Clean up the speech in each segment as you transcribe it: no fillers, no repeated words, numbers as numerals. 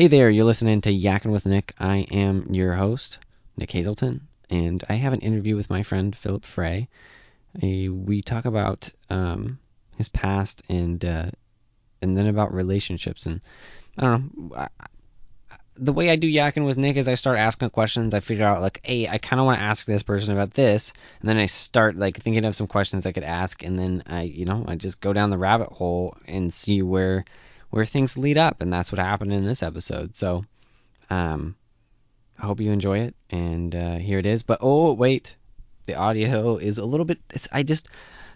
Hey there, you're listening to Yakkin with Nick. I am your host, Nick Hazelton, and I have an interview with my friend Philip Frey. We talk about his past and then about relationships. And I don't know, the way I do Yakkin with Nick is I start asking questions. I figure out like, hey, I kind of want to ask this person about this, and then I start like thinking of some questions I could ask, and then I just go down the rabbit hole and see where things lead up, and that's what happened in this episode. So. Um, I hope you enjoy it, and here it is. But oh wait, the audio is a little bit.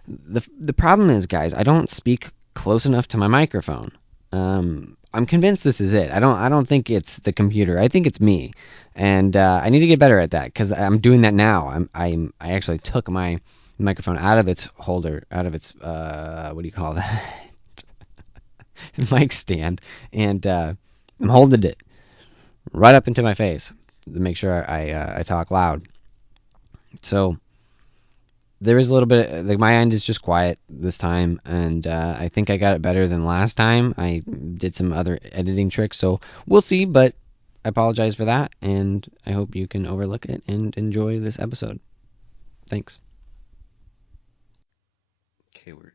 The problem is, guys, I don't speak close enough to my microphone. I'm convinced this is it. I don't think it's the computer. I think it's me, and I need to get better at that because I'm doing that now. I actually took my microphone out of its holder, out of its what do you call that? Mic stand, and I'm holding it right up into my face to make sure I talk loud. So there is a little bit like my end is just quiet this time, and I think I got it better than last time. I did some other editing tricks, so we'll see. But I apologize for that, and I hope you can overlook it and enjoy this episode. Thanks. Okay, we're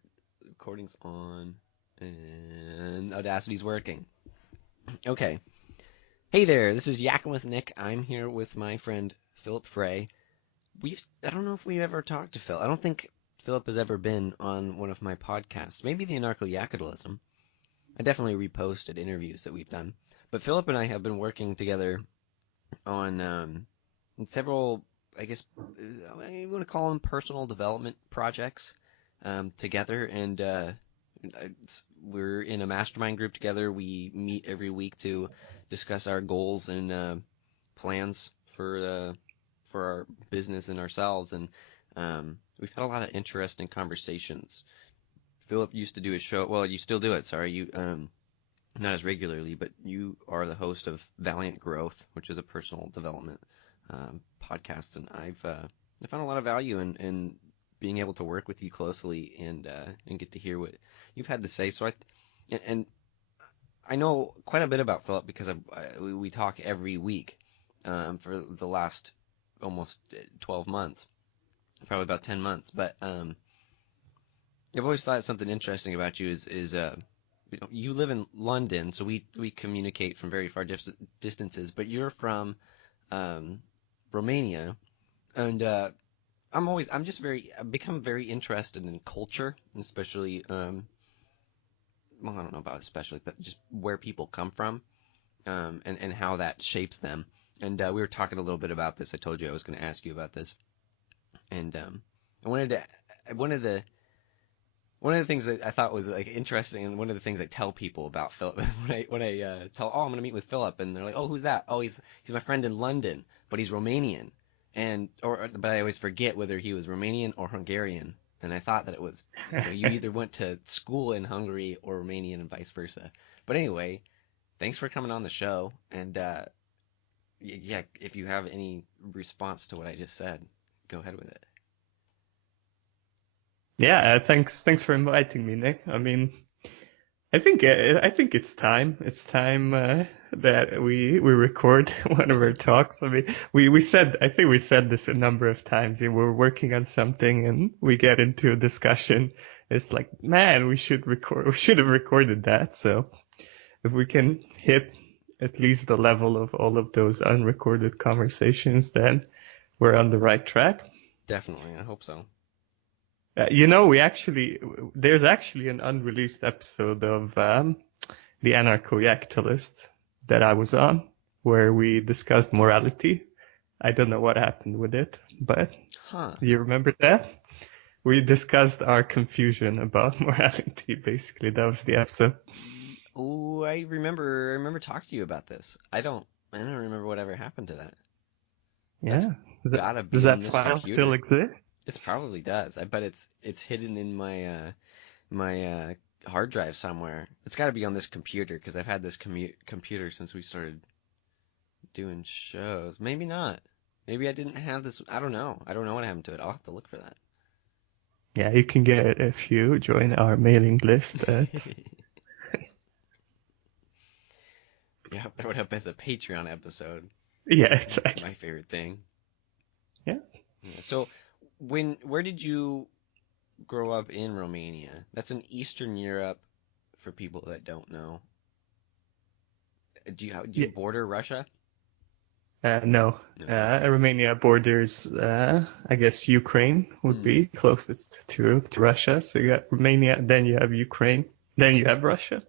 recording's on, and Audacity's working. Okay. Hey there, this is Yakkin with Nick. I'm here with my friend Philip Frey. I don't know if we've ever talked to Phil. I don't think Philip has ever been on one of my podcasts. Maybe the Anarcho-Yakidalism. I definitely reposted interviews that we've done. But Philip and I have been working together on several, I guess, I want to call them personal development projects together. And we're in a mastermind group together. We meet every week to discuss our goals and plans for our business and ourselves, and we've had a lot of interesting conversations. Philip used to do a show. Well, you still do it. Sorry, you not as regularly, but you are the host of Valiant Growth, which is a personal development podcast, and I found a lot of value in being able to work with you closely and get to hear what you've had to say. And I know quite a bit about Philip because we talk every week for the last almost 12 months, probably about 10 months. But I've always thought something interesting about you is you live in London, so we communicate from very far distances. But you're from Romania, and I've become very interested in culture, especially well, I don't know about especially, but just where people come from, and how that shapes them. And we were talking a little bit about this. I told you I was going to ask you about this, and I wanted to one of the things that I thought was like interesting, and one of the things I tell people about Philip when I tell, oh, I'm going to meet with Philip, and they're like, oh, who's that? Oh, he's my friend in London, but he's Romanian, but I always forget whether he was Romanian or Hungarian, and I thought that it was you either went to school in Hungary or Romanian and vice versa. But anyway, thanks for coming on the show, and yeah, if you have any response to what I just said, go ahead with it. Yeah, thanks for inviting me, Nick. I mean, I think it's time. It's time that we record one of our talks. I mean, we said I think we said this a number of times. We're working on something and we get into a discussion. It's like, man, we should record. We should have recorded that. So if we can hit at least the level of all of those unrecorded conversations, then we're on the right track. Definitely, I hope so. There's actually an unreleased episode of the Anarcho-Yaktalist that I was on, where we discussed morality. I don't know what happened with it, but Huh. you remember that? We discussed our confusion about morality, basically. That was the episode. Oh, I remember talking to you about this. I don't remember whatever happened to that. That's Yeah. gotta Does be on that this file still computer. exist? It probably does. I bet it's hidden in my hard drive somewhere. It's got to be on this computer because I've had this computer since we started doing shows. Maybe not. Maybe I didn't have this. I don't know. I don't know what happened to it. I'll have to look for that. Yeah, you can get it if you join our mailing list at Yeah, throw it up as a Patreon episode. Yeah, That's exactly. my favorite thing. Yeah. Yeah. So, where did you grow up in Romania? That's in Eastern Europe for people that don't know. Do you Yeah. border Russia? No. No. Romania borders, I guess Ukraine would Hmm. be closest to Russia. So you got Romania, then you have Ukraine, then you have Russia.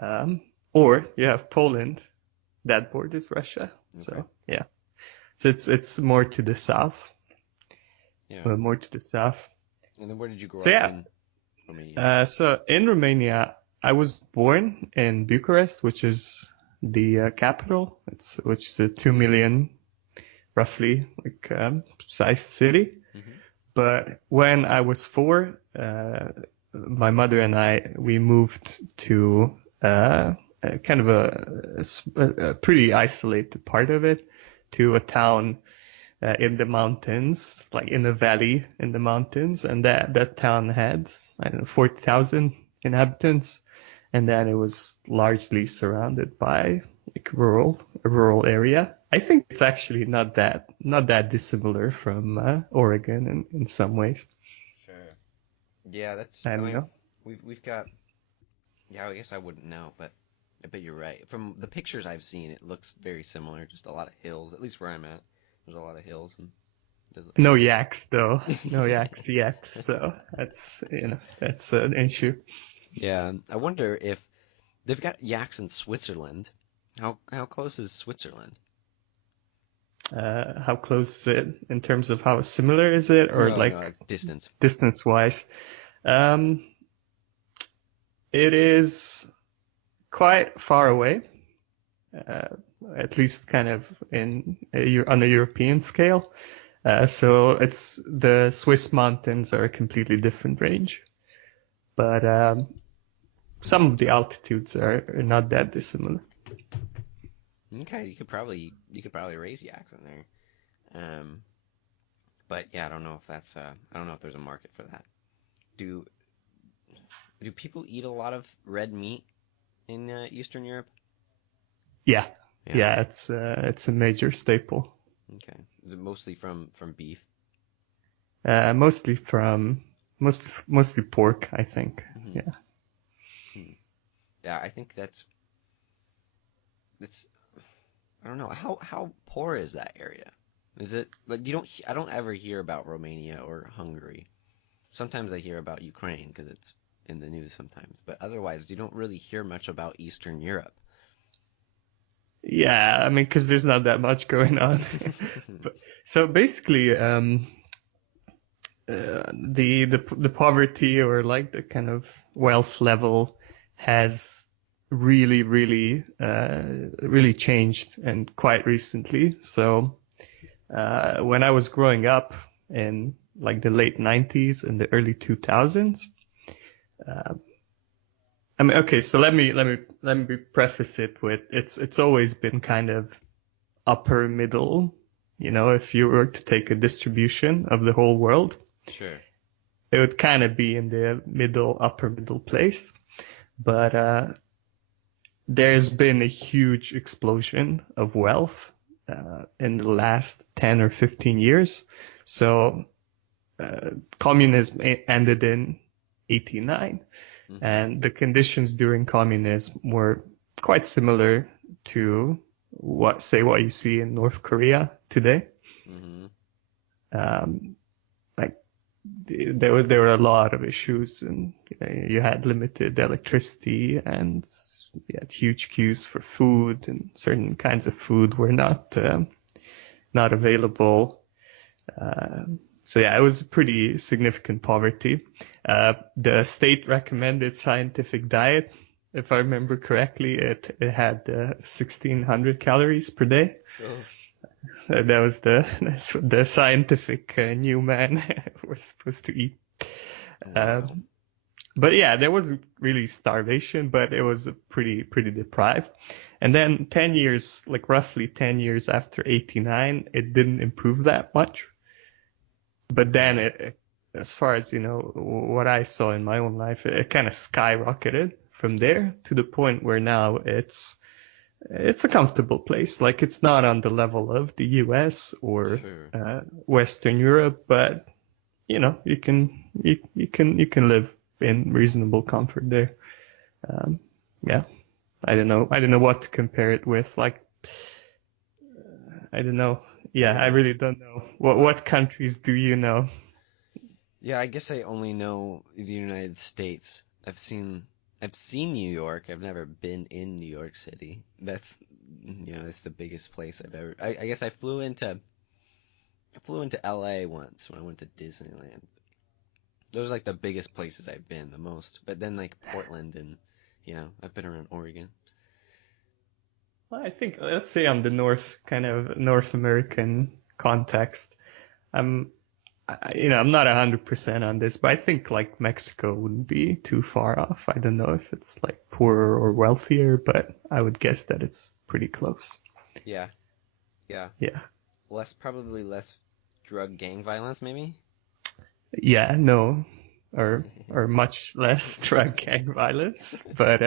Um, or you have Poland, that borders Russia. Okay. So yeah. So it's more to the south, Yeah. more to the south. And then where did you grow So up yeah. in Romania? So in Romania, I was born in Bucharest, which is the capital. Which is a 2 million roughly like sized city. Hmm. But when I was four, my mother and we moved to kind of a pretty isolated part of it, to a town in the mountains, like in a valley in the mountains, and that town had, I don't know, 40,000 inhabitants, and then it was largely surrounded by like a rural area. I think it's actually not that dissimilar from Oregon in some ways. Sure. Yeah, that's. I I don't mean, know. we've got. Yeah, I guess I wouldn't know, but I bet you're right. From the pictures I've seen, it looks very similar. Just a lot of hills. At least where I'm at, there's a lot of hills, and No it yaks though. No does. yaks yet. So that's an issue. Yeah, I wonder if they've got yaks in Switzerland. How close is Switzerland? How close is it in terms of how similar is it, or No, no, like like distance. distance wise? Um, it is quite far away, uh, at least kind of on a European scale. So it's the Swiss mountains are a completely different range, but some of the altitudes are not that dissimilar. Okay, you could probably raise yaks in there. But yeah, I don't know if that's I don't know if there's a market for that. Do do people eat a lot of red meat in Eastern Europe? Yeah, Yeah. yeah, it's a major staple. Okay. Is it mostly from beef? Mostly from mostly pork, I think. Hmm. Yeah. Hmm. Yeah, I think that's I don't know how poor is that area? Is it like I don't ever hear about Romania or Hungary. Sometimes I hear about Ukraine because it's in the news sometimes, but otherwise you don't really hear much about Eastern Europe. Yeah, I mean, because there's not that much going on. But so basically, the poverty, or like the kind of wealth level, has really changed, and quite recently. So when I was growing up in like the late 90s and the early 2000s, uh, I mean, okay, so let me preface it with, it's always been kind of upper middle. If you were to take a distribution of the whole world, Sure. it would kind of be in the upper middle place. But there's been a huge explosion of wealth in the last 10 or 15 years. So communism ended in 89, Hmm. and the conditions during communism were quite similar to what you see in North Korea today. Hmm. Um, like there were a lot of issues, and you had limited electricity, and you had huge queues for food, and certain kinds of food were not available. So yeah, it was pretty significant poverty. The state recommended scientific diet, if I remember correctly, it had 1,600 calories per day. Oh, That was that's what the scientific new man was supposed to eat. wow. Um, but yeah, there wasn't really starvation, but it was pretty deprived. And then 10 years, like roughly 10 years after 89, it didn't improve that much. But then Okay. as far as what I saw in my own life, it kind of skyrocketed from there to the point where now it's it's a comfortable place. Like it's not on the level of the US or Sure. Western Europe, but you can live in reasonable comfort there. Um, yeah, I don't know what to compare it with. Like I don't know. Yeah, I Yeah. really don't know. What countries do you know? Yeah, I guess I only know the United States. I've seen New York. I've never been in New York City. That's the biggest place I've ever. I guess I flew into LA once when I went to Disneyland. Those are like the biggest places I've been the most. But then like Portland and I've been around Oregon. Well, I think let's say on the kind of North American context. I'm I'm not 100% on this, but I think like Mexico wouldn't be too far off. I don't know if it's like poorer or wealthier, but I would guess that it's pretty close. Yeah, yeah. Yeah. Probably less drug gang violence, maybe? Yeah, no, or much less drug gang violence, but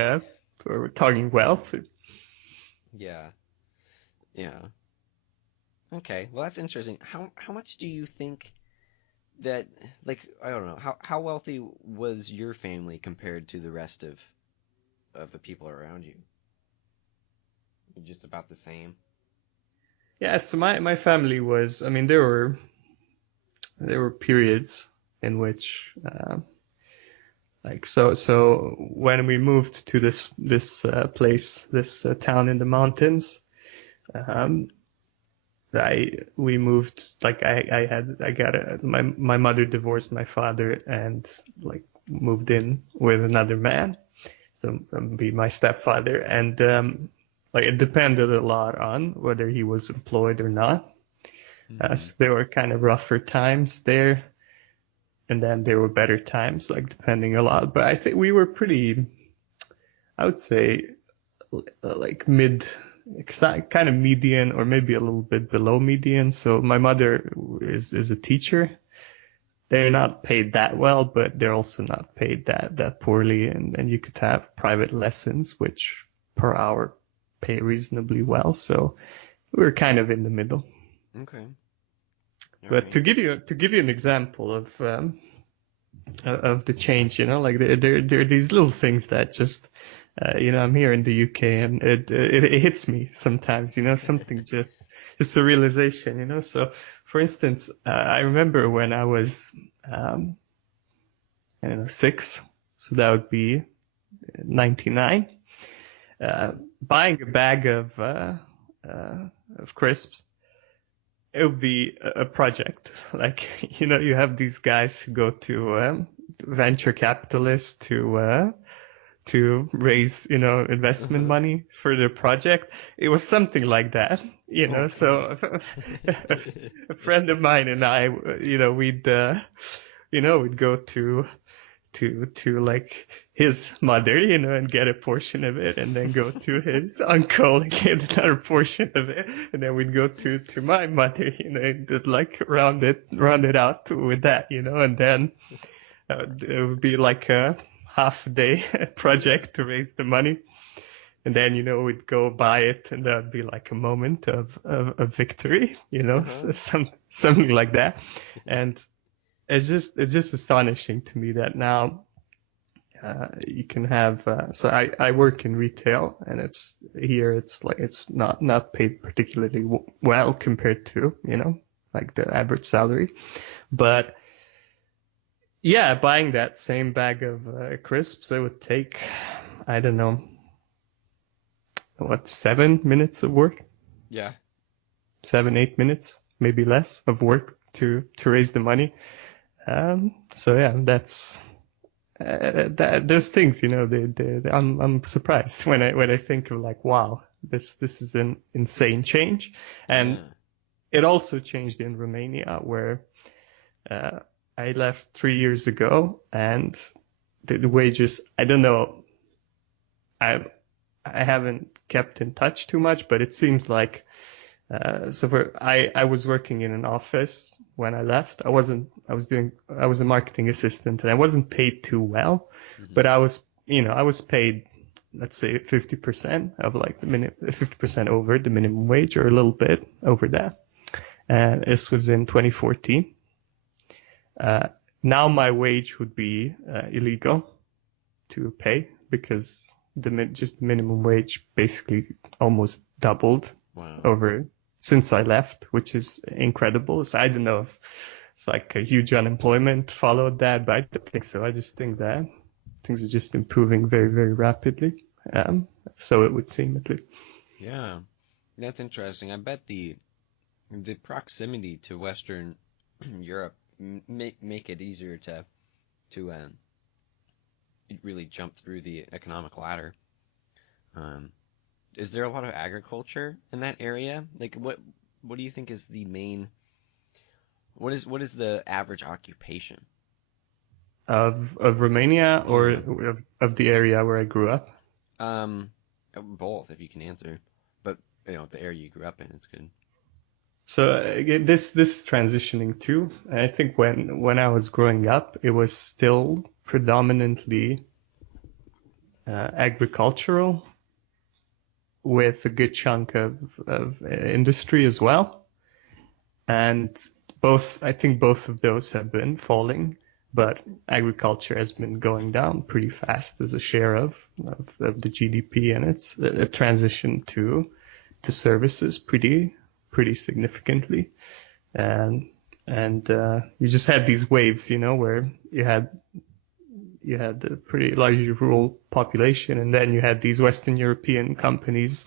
we're talking wealth. Yeah, yeah. Okay, well that's interesting. How much do you think that like I don't know, how wealthy was your family compared to the rest of the people around you? Just about the same? Yeah, so my family was, I mean, there were periods in which so when we moved to this place, this town in the mountains, um, I we moved like I got my mother divorced my father and like moved in with another man, so be my stepfather, and like it depended a lot on whether he was employed or not. Mm-hmm. So there were kind of rougher times there, and then there were better times, like depending a lot. But I think we were pretty, I would say, like mid, kind of median, or maybe a little bit below median. So my mother is a teacher. They're not paid that well, but they're also not paid that poorly. And you could have private lessons, which per hour pay reasonably well. So we were kind of in the middle. Okay. All But right. to give you an example of the change, like there are these little things that just I'm here in the UK and it hits me sometimes, something just a realization, So, for instance, I remember when I was um, I don't know 6, so that would be 99, buying a bag of crisps. It would be a project. Like, you have these guys who go to venture capitalists to raise, investment Uh-huh. money for their project. It was something like that, Oh So gosh. a friend of mine and I, we'd go to like his mother, and get a portion of it, and then go to his uncle and get another portion of it, and then we'd go to my mother, and like round it out with that, and then it would be like a half a day project to raise the money. And then, we'd go buy it, and that would be like a moment of victory, Uh-huh. something like that. And it's just astonishing to me that now you can have. So I work in retail, and it's here. It's like it's not paid particularly well compared to like the average salary, but yeah, buying that same bag of crisps, it would take, I don't know, what, 7 minutes of work, Yeah. 7, 8 minutes, maybe less of work to raise the money. So yeah, that's there's things, I'm surprised when I think of like, wow, this is an insane change, and Yeah. it also changed in Romania where uh, I left 3 years ago, and the wages, I don't know, I I haven't kept in touch too much, but it seems like I was working in an office when I left. I was a marketing assistant, and I wasn't paid too well, Mm-hmm. but I was paid let's say 50% of like 50% over the minimum wage or a little bit over that. And this was in 2014. Uh, Now my wage would be illegal to pay because just the minimum wage basically almost doubled Wow. over since I left, which is incredible. So I don't know if it's like a huge unemployment followed that, but I don't think so. I just think that things are just improving very, very rapidly. So it would seem at least. Yeah, that's interesting. I bet the proximity to Western Europe make it easier to really jump through the economic ladder. Um, is there a lot of agriculture in that area? Like, what do you think is the main? What is the average occupation? Of Romania or Yeah. of the area where I grew up. Um, both, if you can answer. But the area you grew up in is good. So again, this is transitioning too. I think when I was growing up, it was still predominantly agricultural with a good chunk of industry as well. And I think both of those have been falling, but agriculture has been going down pretty fast as a share of the GDP, and it's a transition to services pretty significantly. And you just had these waves, where you had a pretty largely rural population, and then you had these Western European companies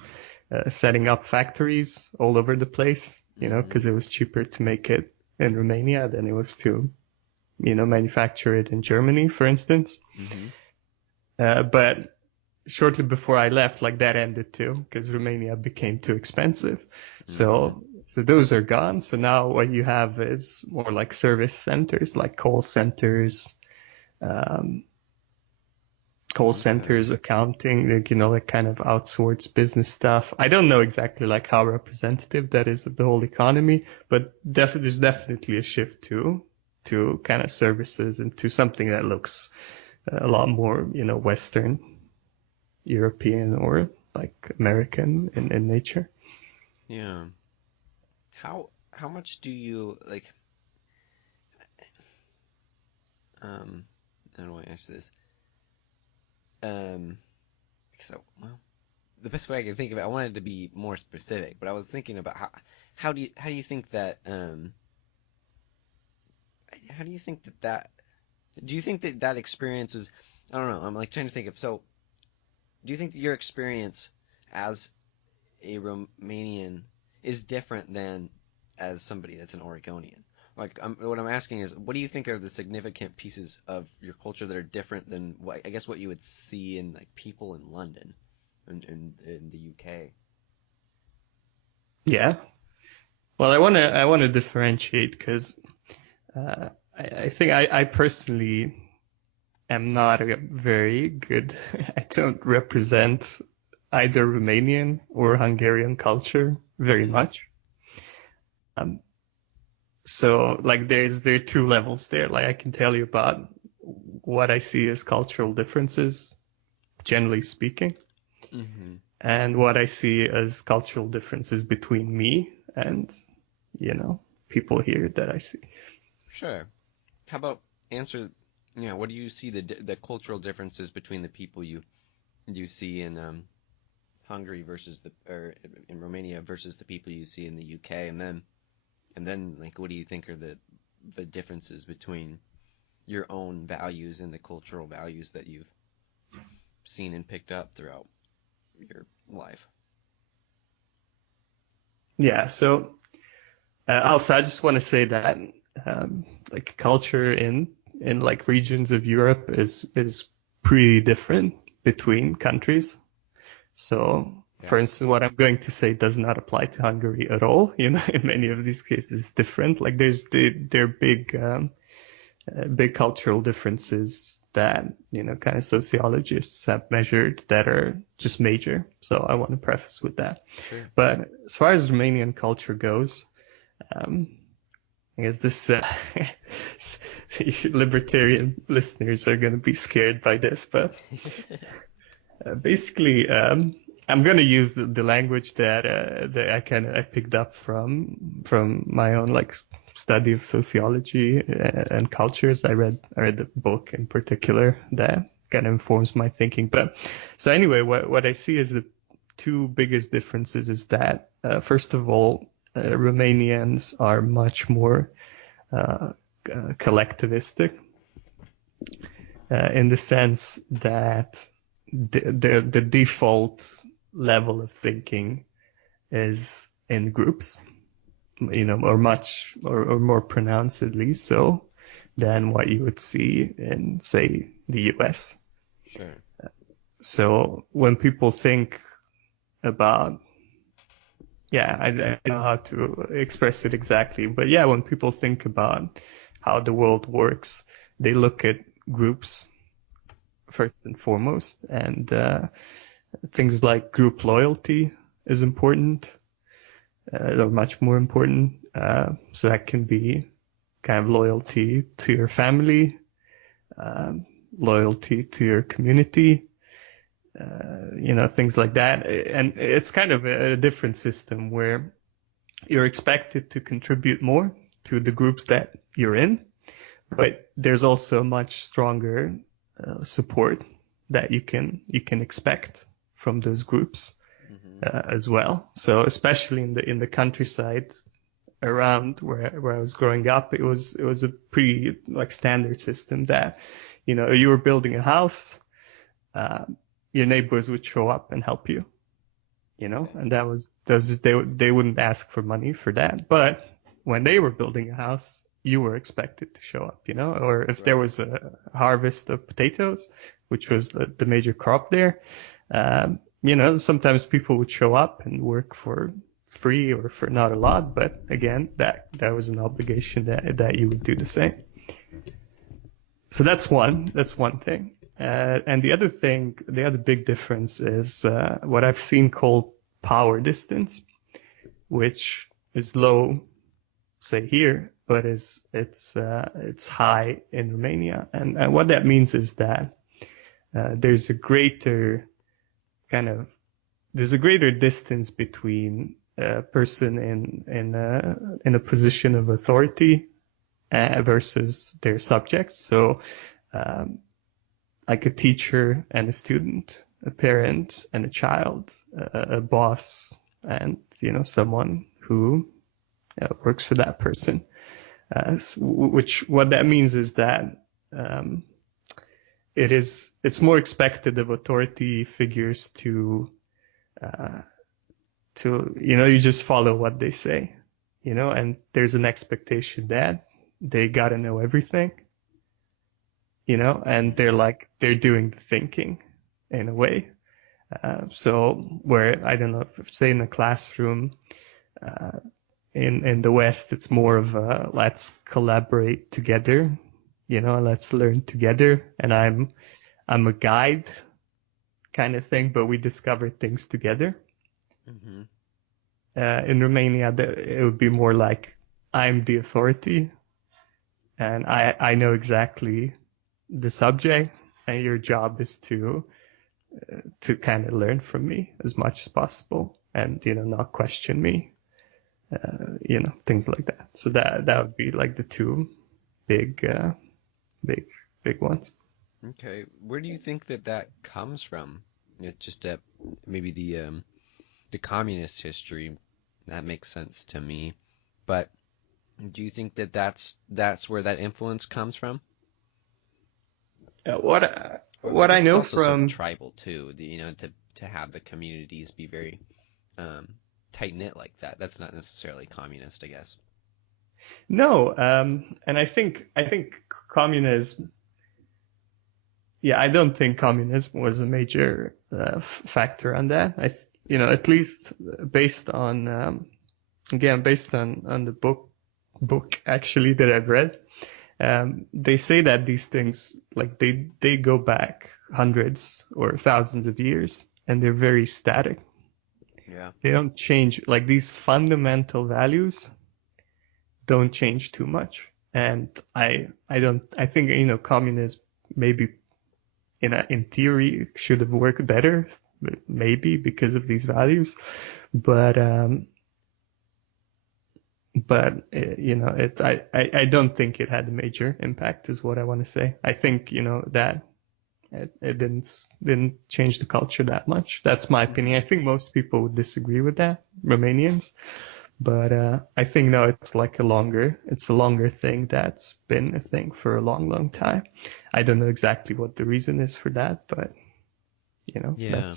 setting up factories all over the place, Hmm. because it was cheaper to make it in Romania than it was to, manufacture it in Germany, for instance. Hmm. But shortly before I left, like that ended too, because Romania became too expensive. Hmm. So those are gone. So now what you have is more like service centers, like um, call Okay. centers, accounting, like, like kind of outsourced business stuff. I don't know exactly like how representative that is of the whole economy, but there's definitely a shift to kind of services and to something that looks a lot more, Western European or like American in nature. Yeah. How much do you like? Um, how do I answer this? Um, so well, the best way I can think of it, I wanted to be more specific, but I was thinking about how do you think that how do you think that do you think that experience was I don't know, I'm like trying to think of so do you think that your experience as a Romanian is different than as somebody that's an Oregonian? Like, what I'm asking is, what do you think are the significant pieces of your culture that are different than I guess what you would see in like people in London and in the UK? Yeah. Well, I want to differentiate because I think I personally am not a very good. I don't represent either Romanian or Hungarian culture very Mm-hmm. much. Um, so like there are two levels there. Like I can tell you about what I see as cultural differences, generally speaking, Mm-hmm. and what I see as cultural differences between me and, you know, people here that I see. Sure. How about answer? What do you see the cultural differences between the people you see in Hungary versus the or in Romania versus the people you see in the UK, and then like what do you think are the differences between your own values and the cultural values that you've seen and picked up throughout your life? Yeah. So also, I just want to say that like culture in like regions of Europe is pretty different between countries. So, for Yeah. instance, what I'm going to say does not apply to Hungary at all. In many of these cases, it's different. Like there are big cultural differences that kind of sociologists have measured that are just major. So I want to preface with that. Sure. But as far as Romanian culture goes, um, I guess this libertarian listeners are going to be scared by this, but Basically, I'm gonna use the language that I picked up from my own like study of sociology and cultures. I read a book in particular that kind of informs my thinking. But so anyway, what I see is the two biggest differences is that first of all, Romanians are much more uh, collectivistic in the sense that the default level of thinking is in groups, or much or more pronouncedly so than what you would see in, say, the US. Sure. So when people think about, yeah, I don't know how to express it exactly, but yeah, when people think about how the world works, they look at groups first and foremost, and things like group loyalty is important, or much more important. So that can be kind of loyalty to your family, um, loyalty to your community, things like that. And it's kind of a different system where you're expected to contribute more to the groups that you're in, but there's also much stronger support that you can expect from those groups Hmm. as well. So especially in the countryside around where I was growing up, it was a pretty like standard system that you were building a house, uh, your neighbors would show up and help you, Okay. and they wouldn't ask for money for that, but when they were building a house, you were expected to show up, or if there Right. was a harvest of potatoes, which was the major crop there, sometimes people would show up and work for free or for not a lot, but again, that was an obligation that you would do the same. So that's one thing. And the other big difference is what I've seen called power distance, which is low, say here, but it's high in Romania. And what that means is that there's a greater kind of there's a greater distance between a person in a position of authority versus their subjects. So um, like a teacher and a student, a parent and a child, a boss, and someone who works for that person. Which what that means is that um, it's more expected of authority figures uh, to you just follow what they say, and there's an expectation that they gotta know everything, and Hmm. they're doing the thinking in a way. So where I don't know, say in a classroom uh, in the West, it's more of a let's collaborate together, let's learn together, and I'm a guide kind of thing, but we discover things together. Hmm. In Romania, it would be more like I'm the authority, and I know exactly the subject, and your job is to kind of learn from me as much as possible, and not question me, things like that. So that would be like the two big big big ones. Okay. Where do you think that that comes from? Just maybe the communist history. That makes sense to me. But do you think that that's where that influence comes from? What I I guess it's know also sort of from tribal too. To have the communities be very um, tight knit like that. That's not necessarily communist, I guess. no, and I think communism. Yeah, I don't think communism was a major factor on that. At least based on again based on the book actually that I've read. They say that these things like they go back hundreds or thousands of years, and they're very static. Yeah. They don't change. Like these fundamental values don't change too much. And I think communism maybe in theory should have worked better, maybe because of these values, but I don't think it had a major impact, is what I want to say. I think that it didn't change the culture that much. That's my opinion. I Hmm. think most people would disagree with that, Romanians. But I think no, it's a longer thing that's been a thing for a long, long time. I don't know exactly what the reason is for that, but Yeah.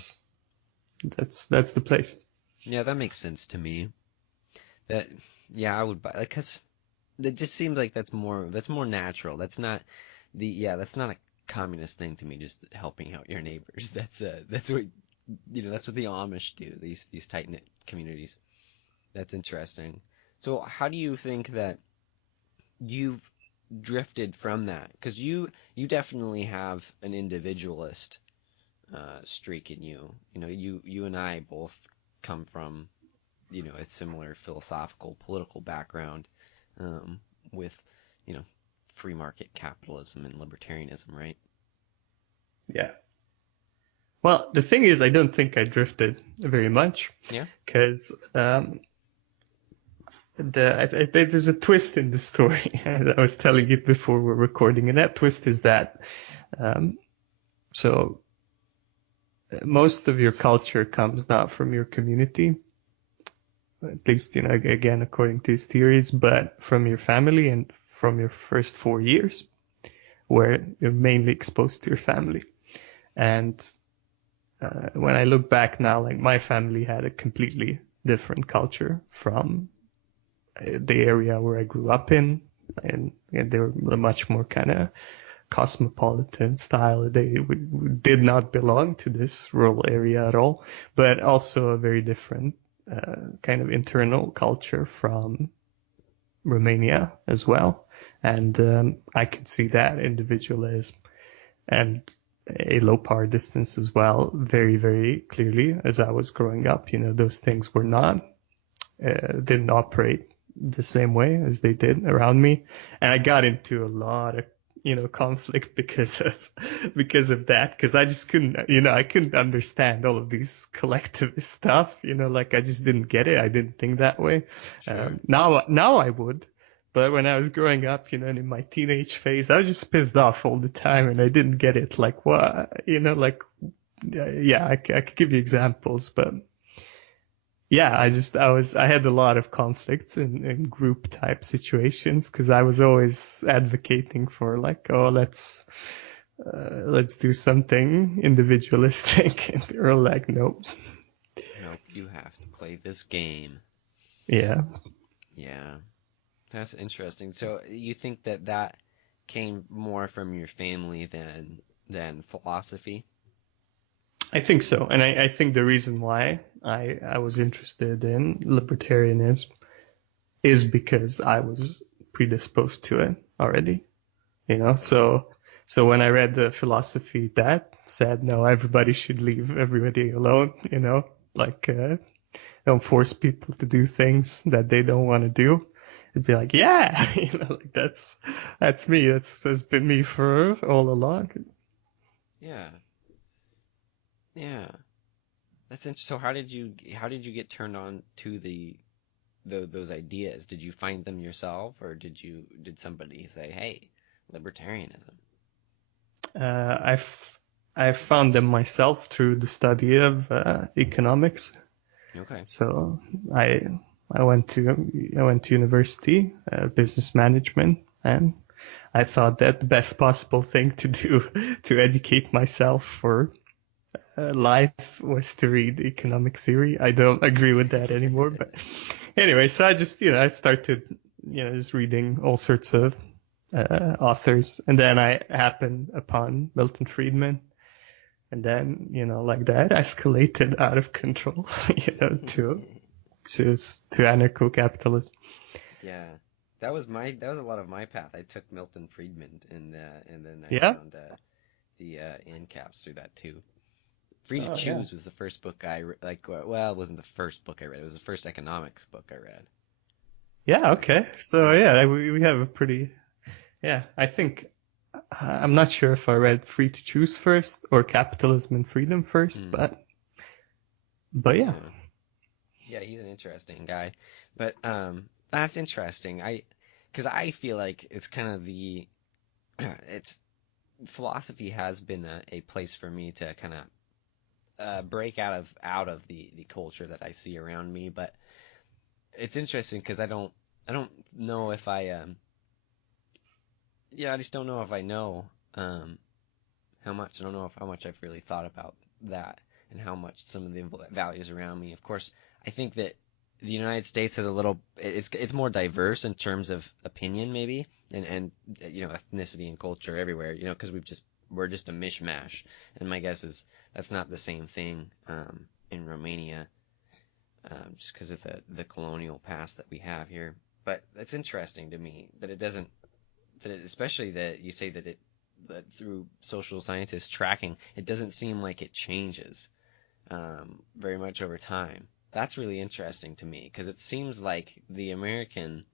that's the place. Yeah, that makes sense to me. That yeah, I would buy like because it just seems like that's more natural. That's not a communist thing to me. Just helping out your neighbors. That's what that's what the Amish do. These tight knit communities. That's interesting. So how do you think that you've drifted from that? Because you definitely have an individualist streak in you. You and I both come from a similar philosophical, political background um, with, you know, free market capitalism and libertarianism, right? Yeah. Well, the thing is, I don't think I drifted very much Yeah. because there's a twist in the story. I was telling you before we're recording, and that twist is that um, so most of your culture comes not from your community, at least again according to his theories, but from your family and from your first 4 years, where you're mainly exposed to your family. And when I look back now, like my family had a completely different culture from the area where I grew up in, and they were much more kind of cosmopolitan style. They did not belong to this rural area at all, but also a very different kind of internal culture from Romania as well. And I could see that individualism and a low power distance as well very, very clearly as I was growing up. Those things didn't operate the same way as they did around me, and I got into a lot of conflict because of that, because I just couldn't understand all of these collectivist stuff, like I just didn't get it. I didn't think that way. Sure. Now I would, but when I was growing up, and in my teenage phase, I was just pissed off all the time, and I didn't get it. Like what, like yeah, I could give you examples, but yeah, I had a lot of conflicts in group type situations because I was always advocating for like, oh, let's do something individualistic, and they were like, nope. Nope, you have to play this game. Yeah, Yeah, that's interesting. So you think that came more from your family than philosophy? I think so, and I think the reason why I was interested in libertarianism is because I was predisposed to it already. So when I read the philosophy that said no, everybody should leave everybody alone, like don't force people to do things that they don't want to do, it'd be like, yeah, like that's me. That's been me for all along. Yeah. Yeah. That's interesting. So how did you get turned on to those ideas? Did you find them yourself, or did somebody say, "Hey, libertarianism"? I've found them myself through the study of economics. Okay. So I I went to university, business management, and I thought that the best possible thing to do to educate myself for life was to read economic theory. I don't agree with that anymore, but anyway, so I just I started just reading all sorts of authors, and then I happened upon Milton Friedman, and then like that escalated out of control, to to anarcho-capitalism. Yeah, that was a lot of my path. I took Milton Friedman, and then I Yeah. found the ANCAPs through that too. Free to Oh yeah. Choose was the first book I like. Well, it wasn't the first book I read. It was the first economics book I read. Yeah. Like, Okay. So yeah, yeah, we have a pretty. Yeah, I think. I'm not sure if I read Free to Choose first or Capitalism and Freedom first, Hmm. but yeah. Yeah. Yeah, he's an interesting guy. But that's interesting. Because I feel like it's kind of the it's philosophy has been a place for me to kind of break out of the culture that I see around me. But it's interesting because I don't know if I yeah, I just don't know if I know um how much. I don't know if how much I've really thought about that and how much some of the values around me. Of course, I think that the United States has a little. It's more diverse in terms of opinion, maybe, and ethnicity and culture everywhere. Because we're just a mishmash. And my guess is that's not the same thing in Romania, just because of the colonial past that we have here. But it's interesting to me that it doesn't especially that you say that through social scientists tracking, it doesn't seem like it changes very much over time. That's really interesting to me because it seems like the American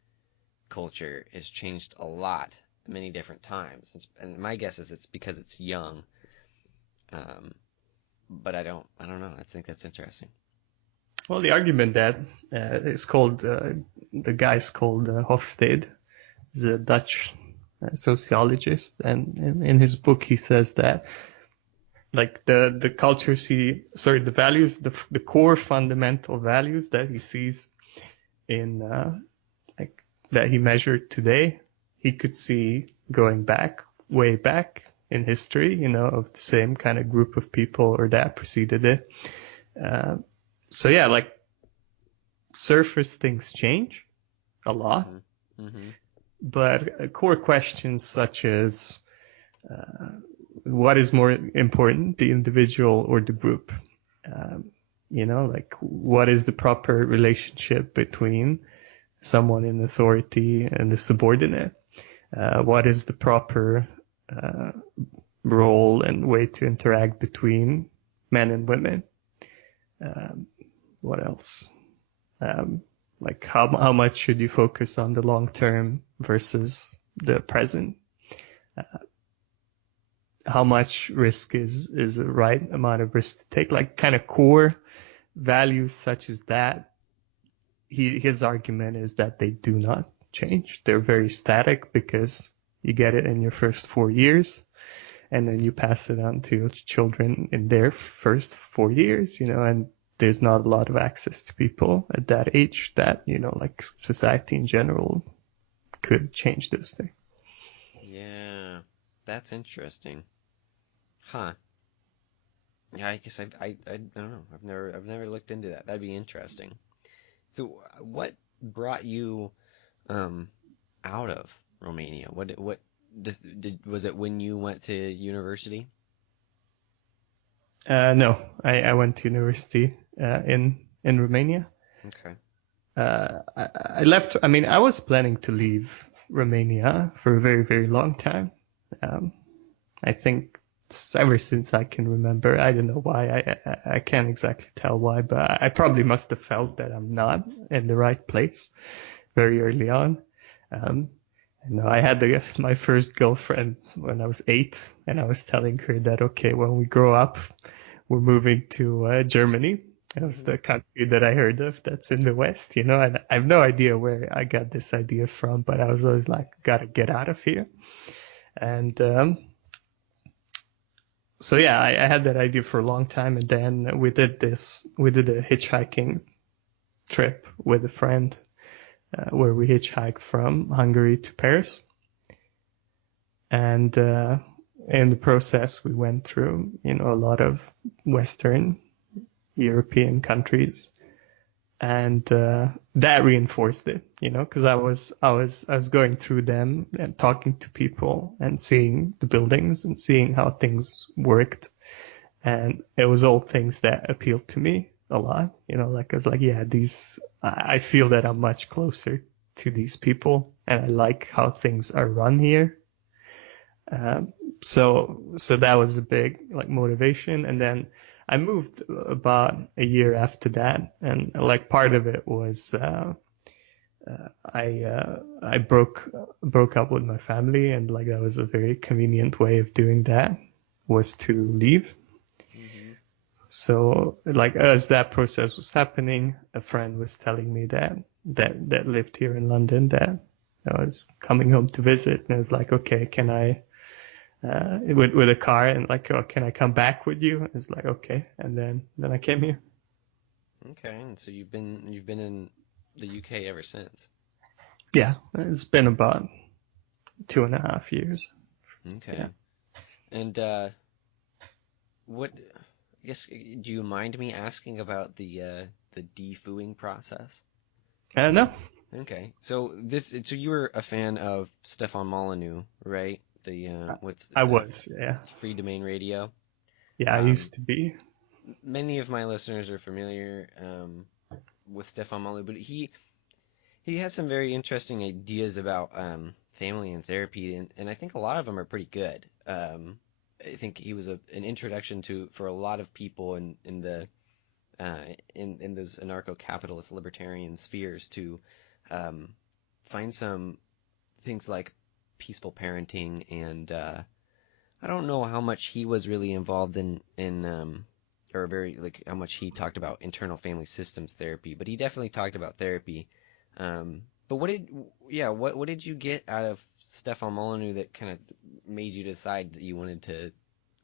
culture has changed a lot many different times. And my guess is it's because it's young. Um, but I don't know. I think that's interesting. Well, the argument that is called the guy's called Hofstede, is a Dutch sociologist, and in his book he says that like the cultures the values, the core fundamental values that he sees in like that he measured today, he could see going back, way back in history, of the same kind of group of people or that preceded it. Uh, so yeah, like surface things change a lot, Hmm. Hmm. but core questions such as uh, what is more important, the individual or the group? Um, like what is the proper relationship between someone in authority and the subordinate? What is the proper uh, role and way to interact between men and women? Um, what else? Um, like how much should you focus on the long term versus the present? How much risk is the right amount of risk to take? Like kind of core values such as that. His argument is that they do not change. They're very static because you get it in your first 4 years, and then you pass it on to your children in their first 4 years, and there's not a lot of access to people at that age that, like society in general could change those things. Yeah, that's interesting. Huh. Yeah, I guess I don't know. I've never looked into that. That'd be interesting. So, what brought you um out of Romania? What was it when you went to university? No, I went to university in Romania. Okay. I left. I mean, I was planning to leave Romania for a very, very long time. Um, I think ever since I can remember. I don't know why. I can't exactly tell why, but I probably must have felt that I'm not in the right place very early on. Um, I had my first girlfriend when I was 8, and I was telling her that okay, when we grow up, we're moving to Germany. That was Hmm. the country that I heard of that's in the West, and I have no idea where I got this idea from, but I was always like, gotta get out of here. And so yeah, I had that idea for a long time, and then we did a hitchhiking trip with a friend where we hitchhiked from Hungary to Paris, and in the process we went through, a lot of Western European countries, and that reinforced it, because I was going through them and talking to people and seeing the buildings and seeing how things worked, and it was all things that appealed to me a lot. Like I was like, yeah, these I feel that I'm much closer to these people, and I like how things are run here. Um, so that was a big like motivation, and then I moved about a year after that, and like part of it was I broke up with my family, and like that was a very convenient way of doing that, was to leave. Mm-hmm. So like as that process was happening, a friend was telling me that lived here in London, that I was coming home to visit, and I was like, okay, can I with a car, and like, oh, can I come back with you? It's like, okay, and then I came here. Okay, and so you've been in the UK ever since. Yeah, it's been about 2.5 years. Yeah. Okay. And what I guess do you mind me asking about the defooing process? No, Okay. So you were a fan of Stefan Molyneux, right? The what's I was. Yeah, Free Domain Radio. yeah, I Um, used to be. Many of my listeners are familiar with Stefan Molyneux, but he has some very interesting ideas about family and therapy, and I think a lot of them are pretty good. I think he was an introduction to for a lot of people in the uh, in those anarcho-capitalist libertarian spheres to um, find some things like peaceful parenting, and I don't know how much he was really involved in or very like how much he talked about internal family systems therapy, but he definitely talked about therapy. But what did you get out of Stefan Molyneux that kind of made you decide that you wanted to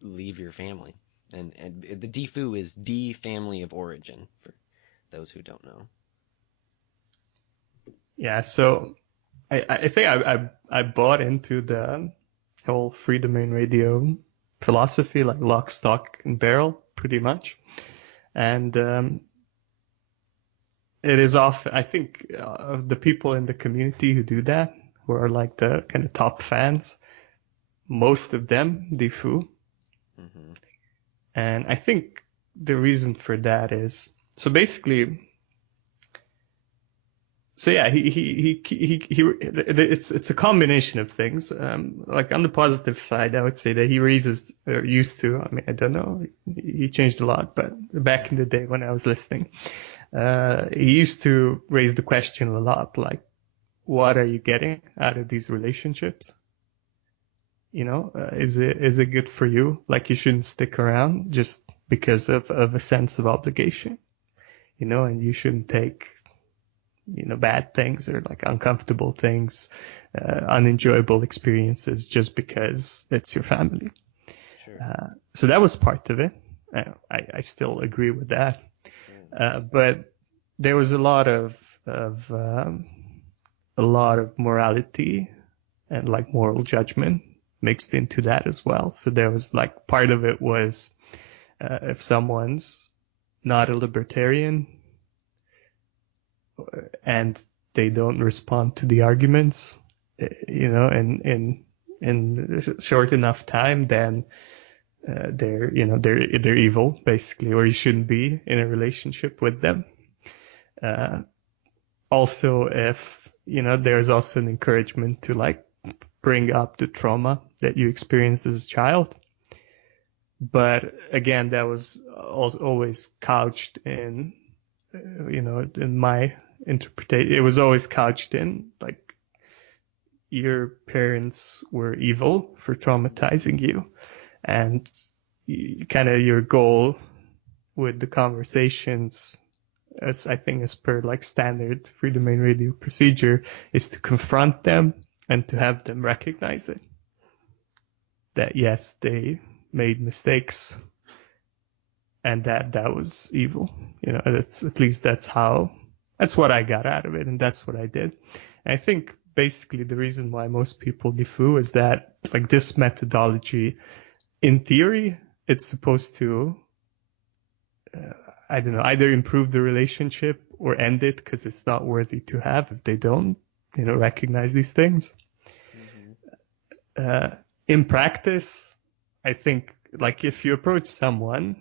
leave your family? And the DFU is D family of origin for those who don't know. Yeah, so I think I bought into the whole free domain radio philosophy, like lock, stock, and barrel, pretty much. And it is often, I think, of the people in the community who do that, who are like the kind of top fans, most of them defu. Hmm. And I think the reason for that is, so basically, so yeah, it's a combination of things. Like on the positive side, I would say that he raises, or used to, I mean, I don't know, he changed a lot, but back in the day when I was listening, he used to raise the question a lot, like, what are you getting out of these relationships? Is it good for you? Like you shouldn't stick around just because of a sense of obligation, and you shouldn't take bad things or like uncomfortable things, unenjoyable experiences just because it's your family. Sure. So that was part of it. I still agree with that. Yeah. But there was of um, a lot of morality and like moral judgment mixed into that as well. So there was like part of it was if someone's not a libertarian and they don't respond to the arguments, in short enough time, then they're evil basically, or you shouldn't be in a relationship with them. Uh, Also, if there's also an encouragement to like bring up the trauma that you experienced as a child. But again, that was always couched in, in my interpretation, it was always couched in like your parents were evil for traumatizing you. And kind of your goal with the conversations, as I think as per like standard free domain radio procedure, is to confront them and to have them recognize it. That yes, they made mistakes and that was evil. That's at least that's what I got out of it, and that's what I did. And I think basically the reason why most people defu is that like this methodology, in theory, it's supposed to I don't know, either improve the relationship or end it because it's not worthy to have if they don't, recognize these things. Hmm. Uh, in practice, I think like if you approach someone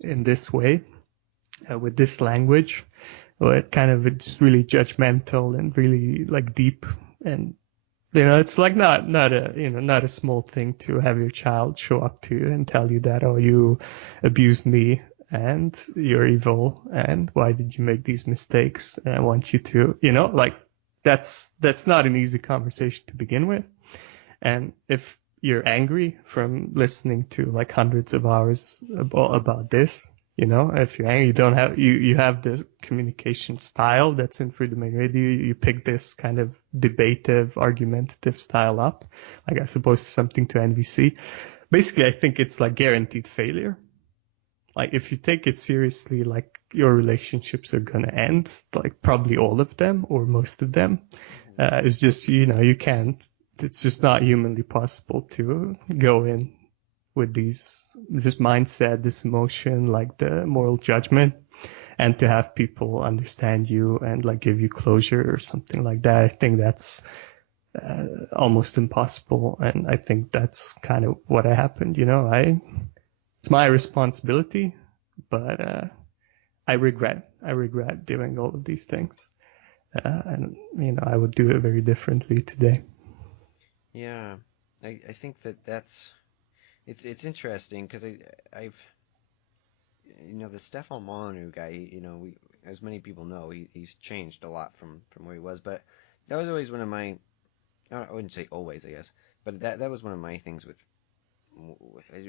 in this way, with this language, or it kind of it's really judgmental and really like deep, and it's like not a small thing to have your child show up to you and tell you that, oh, you abused me and you're evil and why did you make these mistakes, and I want you to like that's not an easy conversation to begin with. And if you're angry from listening to like hundreds of hours about this, if you're angry, you have the communication style that's in Freedom and Radio. You pick this kind of debative, argumentative style up, like as opposed to something to NVC. Basically, I think it's like guaranteed failure. Like if you take it seriously, like your relationships are gonna end, like probably all of them or most of them. Hmm. It's just, you can't, it's just not humanly possible to go in with this mindset, this emotion, like the moral judgment, and to have people understand you and like give you closure or something like that. I think that's almost impossible. And I think that's kind of what happened. It's my responsibility, but I regret doing all of these things. And I would do it very differently today. Yeah, I think that's it's interesting because I've the Stefan Molyneux guy. We, as many people know, he's changed a lot from where he was. But that was always one of my, I wouldn't say always, I guess, but that was one of my things with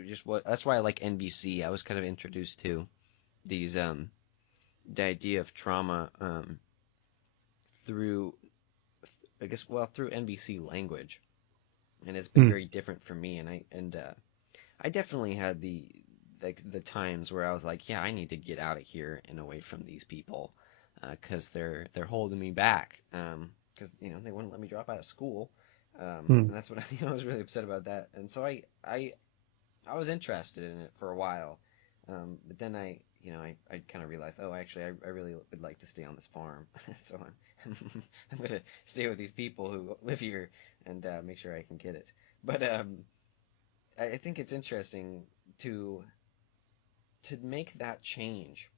just what that's why I like NBC. I was kind of introduced to these the idea of trauma through I guess well through NBC language, and it's been Mm. very different for me. I definitely had the times where I was like, yeah, I need to get out of here and away from these people because they're holding me back because they wouldn't let me drop out of school. Mm. And that's what I was really upset about that. And so I was interested in it for a while, but then I kind of realized, oh, actually, I really would like to stay on this farm, so I'm going to stay with these people who live here and make sure I can get it. But I think it's interesting to make that change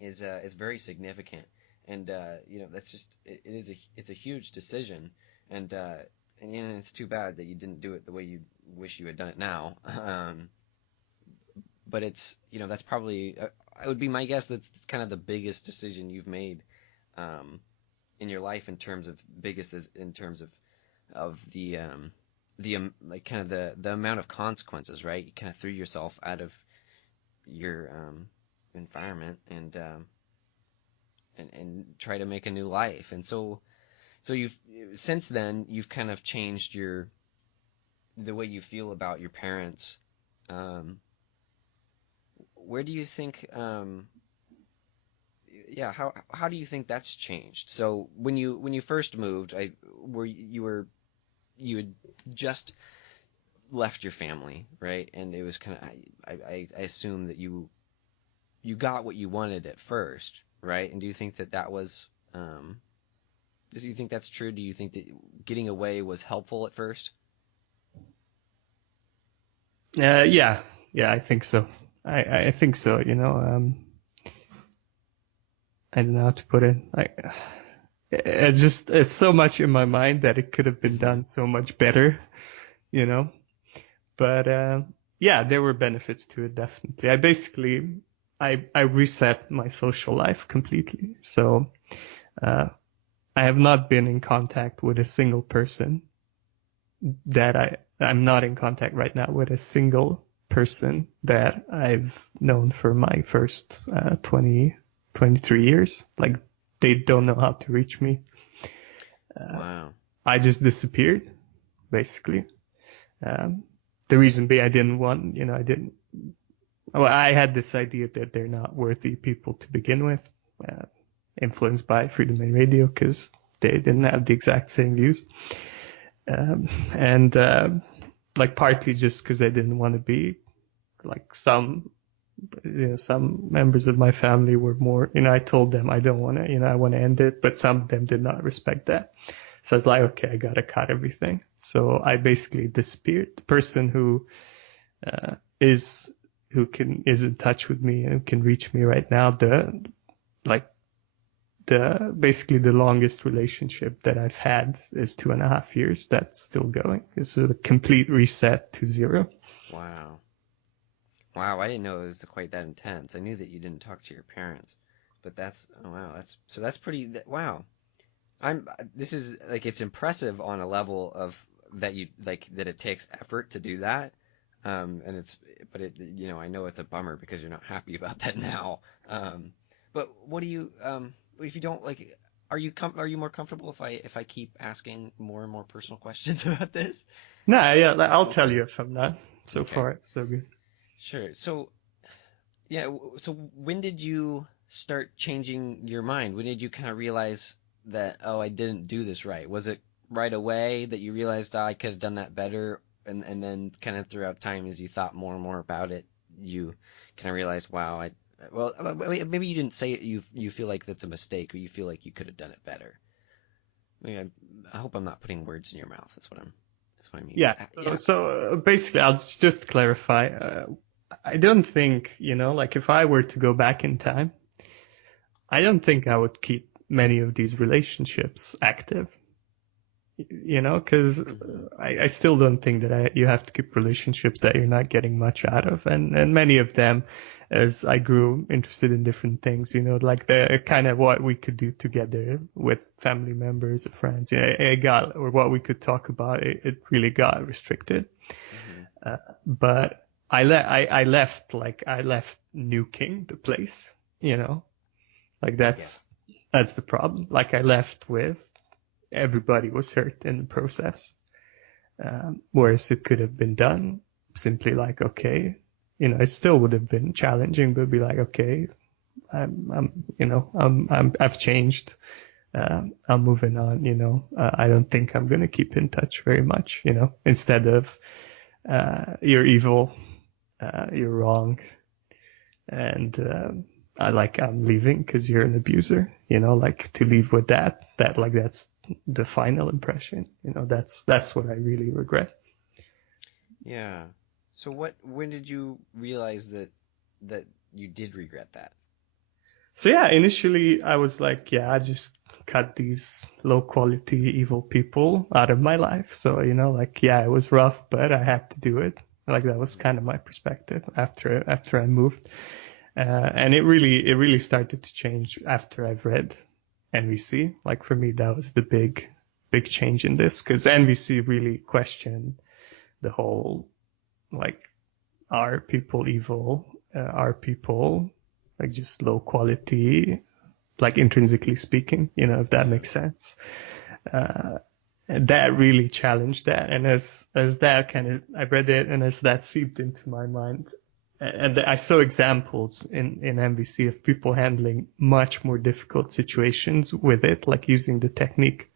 is very significant, and that's just it's a huge decision, and it's too bad that you didn't do it the way you wish you had done it now. But it's that's probably it would be my guess that's kind of the biggest decision you've made um, in your life in terms of biggest is in terms of the like kind of the amount of consequences, right? You kind of threw yourself out of your environment and try to make a new life. And so you've since then you've kind of changed the way you feel about your parents. Um, where do you think yeah, how do you think that's changed? So when you first moved, you had just left your family, right? And it was kind of I assume that you got what you wanted at first, right? And do you think that was do you think that's true? Do you think that getting away was helpful at first? Yeah, I think so. I think so. I don't know how to put it. It's so much in my mind that it could have been done so much better, you know. But yeah, there were benefits to it definitely. I reset my social life completely. So uh, I have not been in contact with a single person that I'm not in contact right now with a single person that I've known for my first 23 years. Like they don't know how to reach me. Uh, Wow. I just disappeared basically. Um, the reason being I didn't want, I didn't. Well, I had this idea that they're not worthy people to begin with, uh, influenced by Freedom and Radio because they didn't have the exact same views. And like partly just because I didn't want to be like some members of my family were more, I told them I don't want to, I want to end it, but some of them did not respect that. So I was like, okay, I got to cut everything. So I basically disappeared. The person who uh, is is in touch with me and can reach me right now, like basically the longest relationship that I've had is 2.5 years. That's still going. It's a complete reset to zero. Wow. Wow, I didn't know it was quite that intense. I knew that you didn't talk to your parents, but that's oh wow, that's so that's pretty wow. I'm this is like it's impressive on a level of that you like that it takes effort to do that. And it's but it I know it's a bummer because you're not happy about that now. But what do you if you don't like are you more comfortable if I keep asking more and more personal questions about this? No, yeah, I'll tell Okay. you if I'm not. So Okay. far, so good. Sure. So yeah, so when did you start changing your mind? When did you kind of realize that, oh, I didn't do this right? Was it right away that you realized, oh, I could have done that better? And then kind of throughout time, as you thought more and more about it, you kind of realized, wow, well, maybe you didn't say it, you feel like that's a mistake, but you feel like you could have done it better. Maybe I hope I'm not putting words in your mouth. That's what I mean. Yeah. But So yeah. so basically, I'll just clarify. I don't think, like if I were to go back in time, I don't think I would keep many of these relationships active. Because Hmm. I still don't think that you have to keep relationships that you're not getting much out of, and many of them, as I grew interested in different things, like the kind of what we could do together with family members or friends, it got or what we could talk about, it really got restricted. Hmm. Uh, but I left nuking the place, like Yeah. that's the problem. Like I left with everybody was hurt in the process. Whereas it could have been done simply like, okay, it still would have been challenging, but be like, okay, I've changed. I'm moving on. I don't think I'm gonna keep in touch very much. Instead of you're evil, you're wrong, and I'm leaving because you're an abuser. Like to leave with that like that's the final impression. That's what I really regret. Yeah. So when did you realize that you did regret that? So yeah, initially I was like, yeah, I just cut these low quality evil people out of my life. So, like, yeah, it was rough, but I had to do it. Like that was Hmm. kind of my perspective after I moved. And it really started to change after I've read NVC. Like for me, that was the big change in this because NVC really questioned the whole, like, are people evil? Are people like just low quality, like intrinsically speaking, if that Yeah. makes sense. And that really challenged that. And as that kind of, I read it and as that seeped into my mind, and I saw examples in MVC of people handling much more difficult situations with it, like using the technique.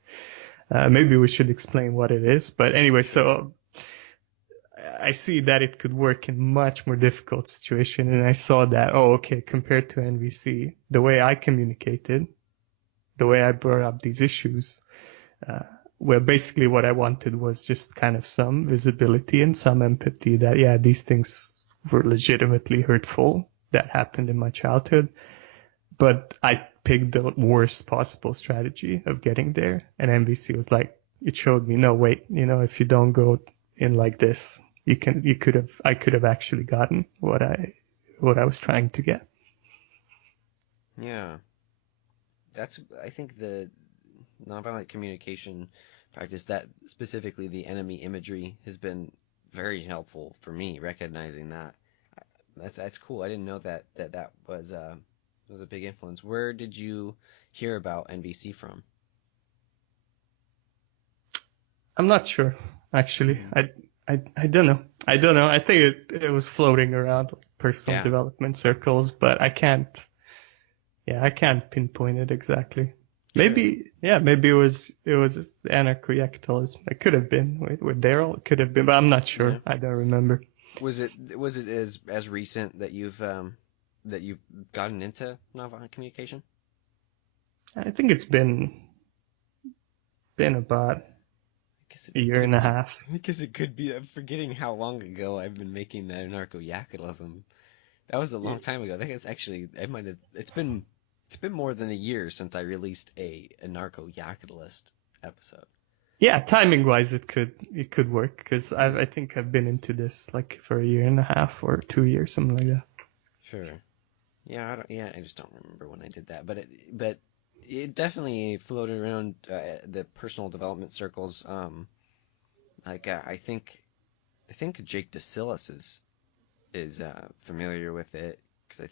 Maybe we should explain what it is. But anyway, Sure. so I see that it could work in much more difficult situation, and I saw that, oh, okay, compared to NVC, the way I communicated, the way I brought up these issues, uh, where basically what I wanted was just kind of some visibility and some empathy that, yeah, these things were legitimately hurtful that happened in my childhood, but I picked the worst possible strategy of getting there. And MVC was like, it showed me, no, wait, if you don't go in like this, I could have actually gotten what I was trying to get. Yeah. I think the nonviolent communication practice that specifically the enemy imagery has been very helpful for me recognizing that. That's cool. I didn't know that was a big influence. Where did you hear about NBC from? I'm not sure, actually. Hmm. I don't know. I don't know. I think it was floating around personal Yeah. development circles, but yeah, I can't pinpoint it exactly. Sure. Maybe it was anarcho-capitalism. It could have been with Daryl. It could have been, but I'm not sure. Yeah. I don't remember. Was it as recent that you've gotten into nonviolent communication? I think it's been about I guess it a year and could a be. half. I guess it could be. I'm forgetting how long ago I've been making that anarcho-capitalism. That was a long time ago. I think it's actually I might have it's been more than a year since I released a anarcho-capitalist episode. Yeah, timing wise, it could work because I Hmm. think I've been into this like for a year and a half or 2 years, something like that. Sure. Yeah, I just don't remember when I did that. But it definitely floated around the personal development circles. Like I think Jake DeSillis is familiar with it because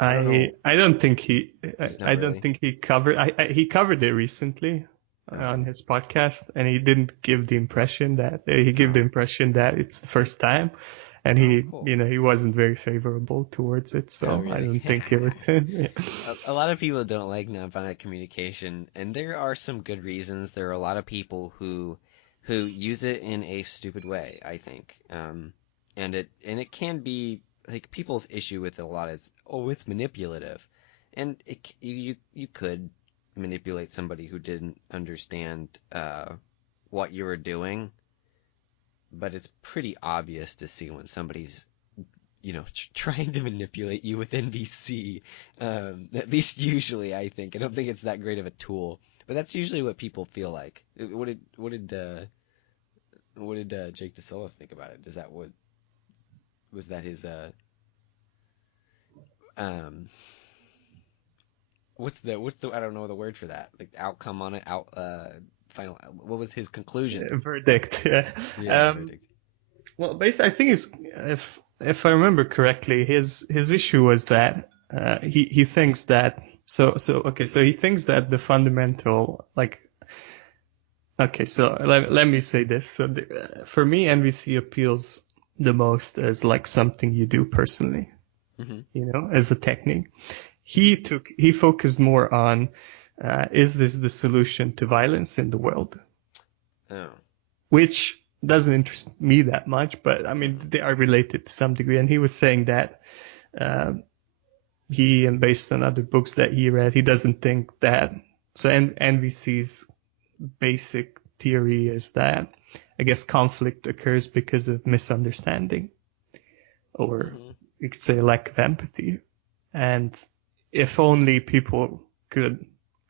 I don't know. I don't think he He's not I don't really. think he covered he covered it recently Okay. on his podcast, and he didn't give the impression that he gave the Oh. impression that it's the first time, and Oh, he cool. you know he wasn't very favorable towards it, Oh, so I really? don't think it was him. Yeah. A lot of people don't like nonviolent communication, and there are some good reasons. There are a lot of people who use it in a stupid way, I think. And it can be like people's issue with it a lot is, oh, it's manipulative, and you could manipulate somebody who didn't understand what you were doing, but it's pretty obvious to see when somebody's trying to manipulate you with NBC. At least usually, I think. I don't think it's that great of a tool, but that's usually what people feel like. What did Jake DeSolis think about it? Does that what was that his um what's the I don't know the word for that, like the outcome on it, final, what was his conclusion? Verdict. Yeah. Yeah, Um, verdict. well, basically, I think it's if I remember correctly, his issue was that he thinks that so he thinks that the fundamental like okay, so let me say this. So for me, NVC appeals the most as like something you do personally, Hmm. you know, as a technique. He focused more on is this the solution to violence in the world, Oh. which doesn't interest me that much, but I mean Hmm. they are related to some degree. And he was saying that uh, he and based on other books that he read, he doesn't think that. So NVC's basic theory is that I guess conflict occurs because of misunderstanding, or Hmm. you could say lack of empathy. And if only people could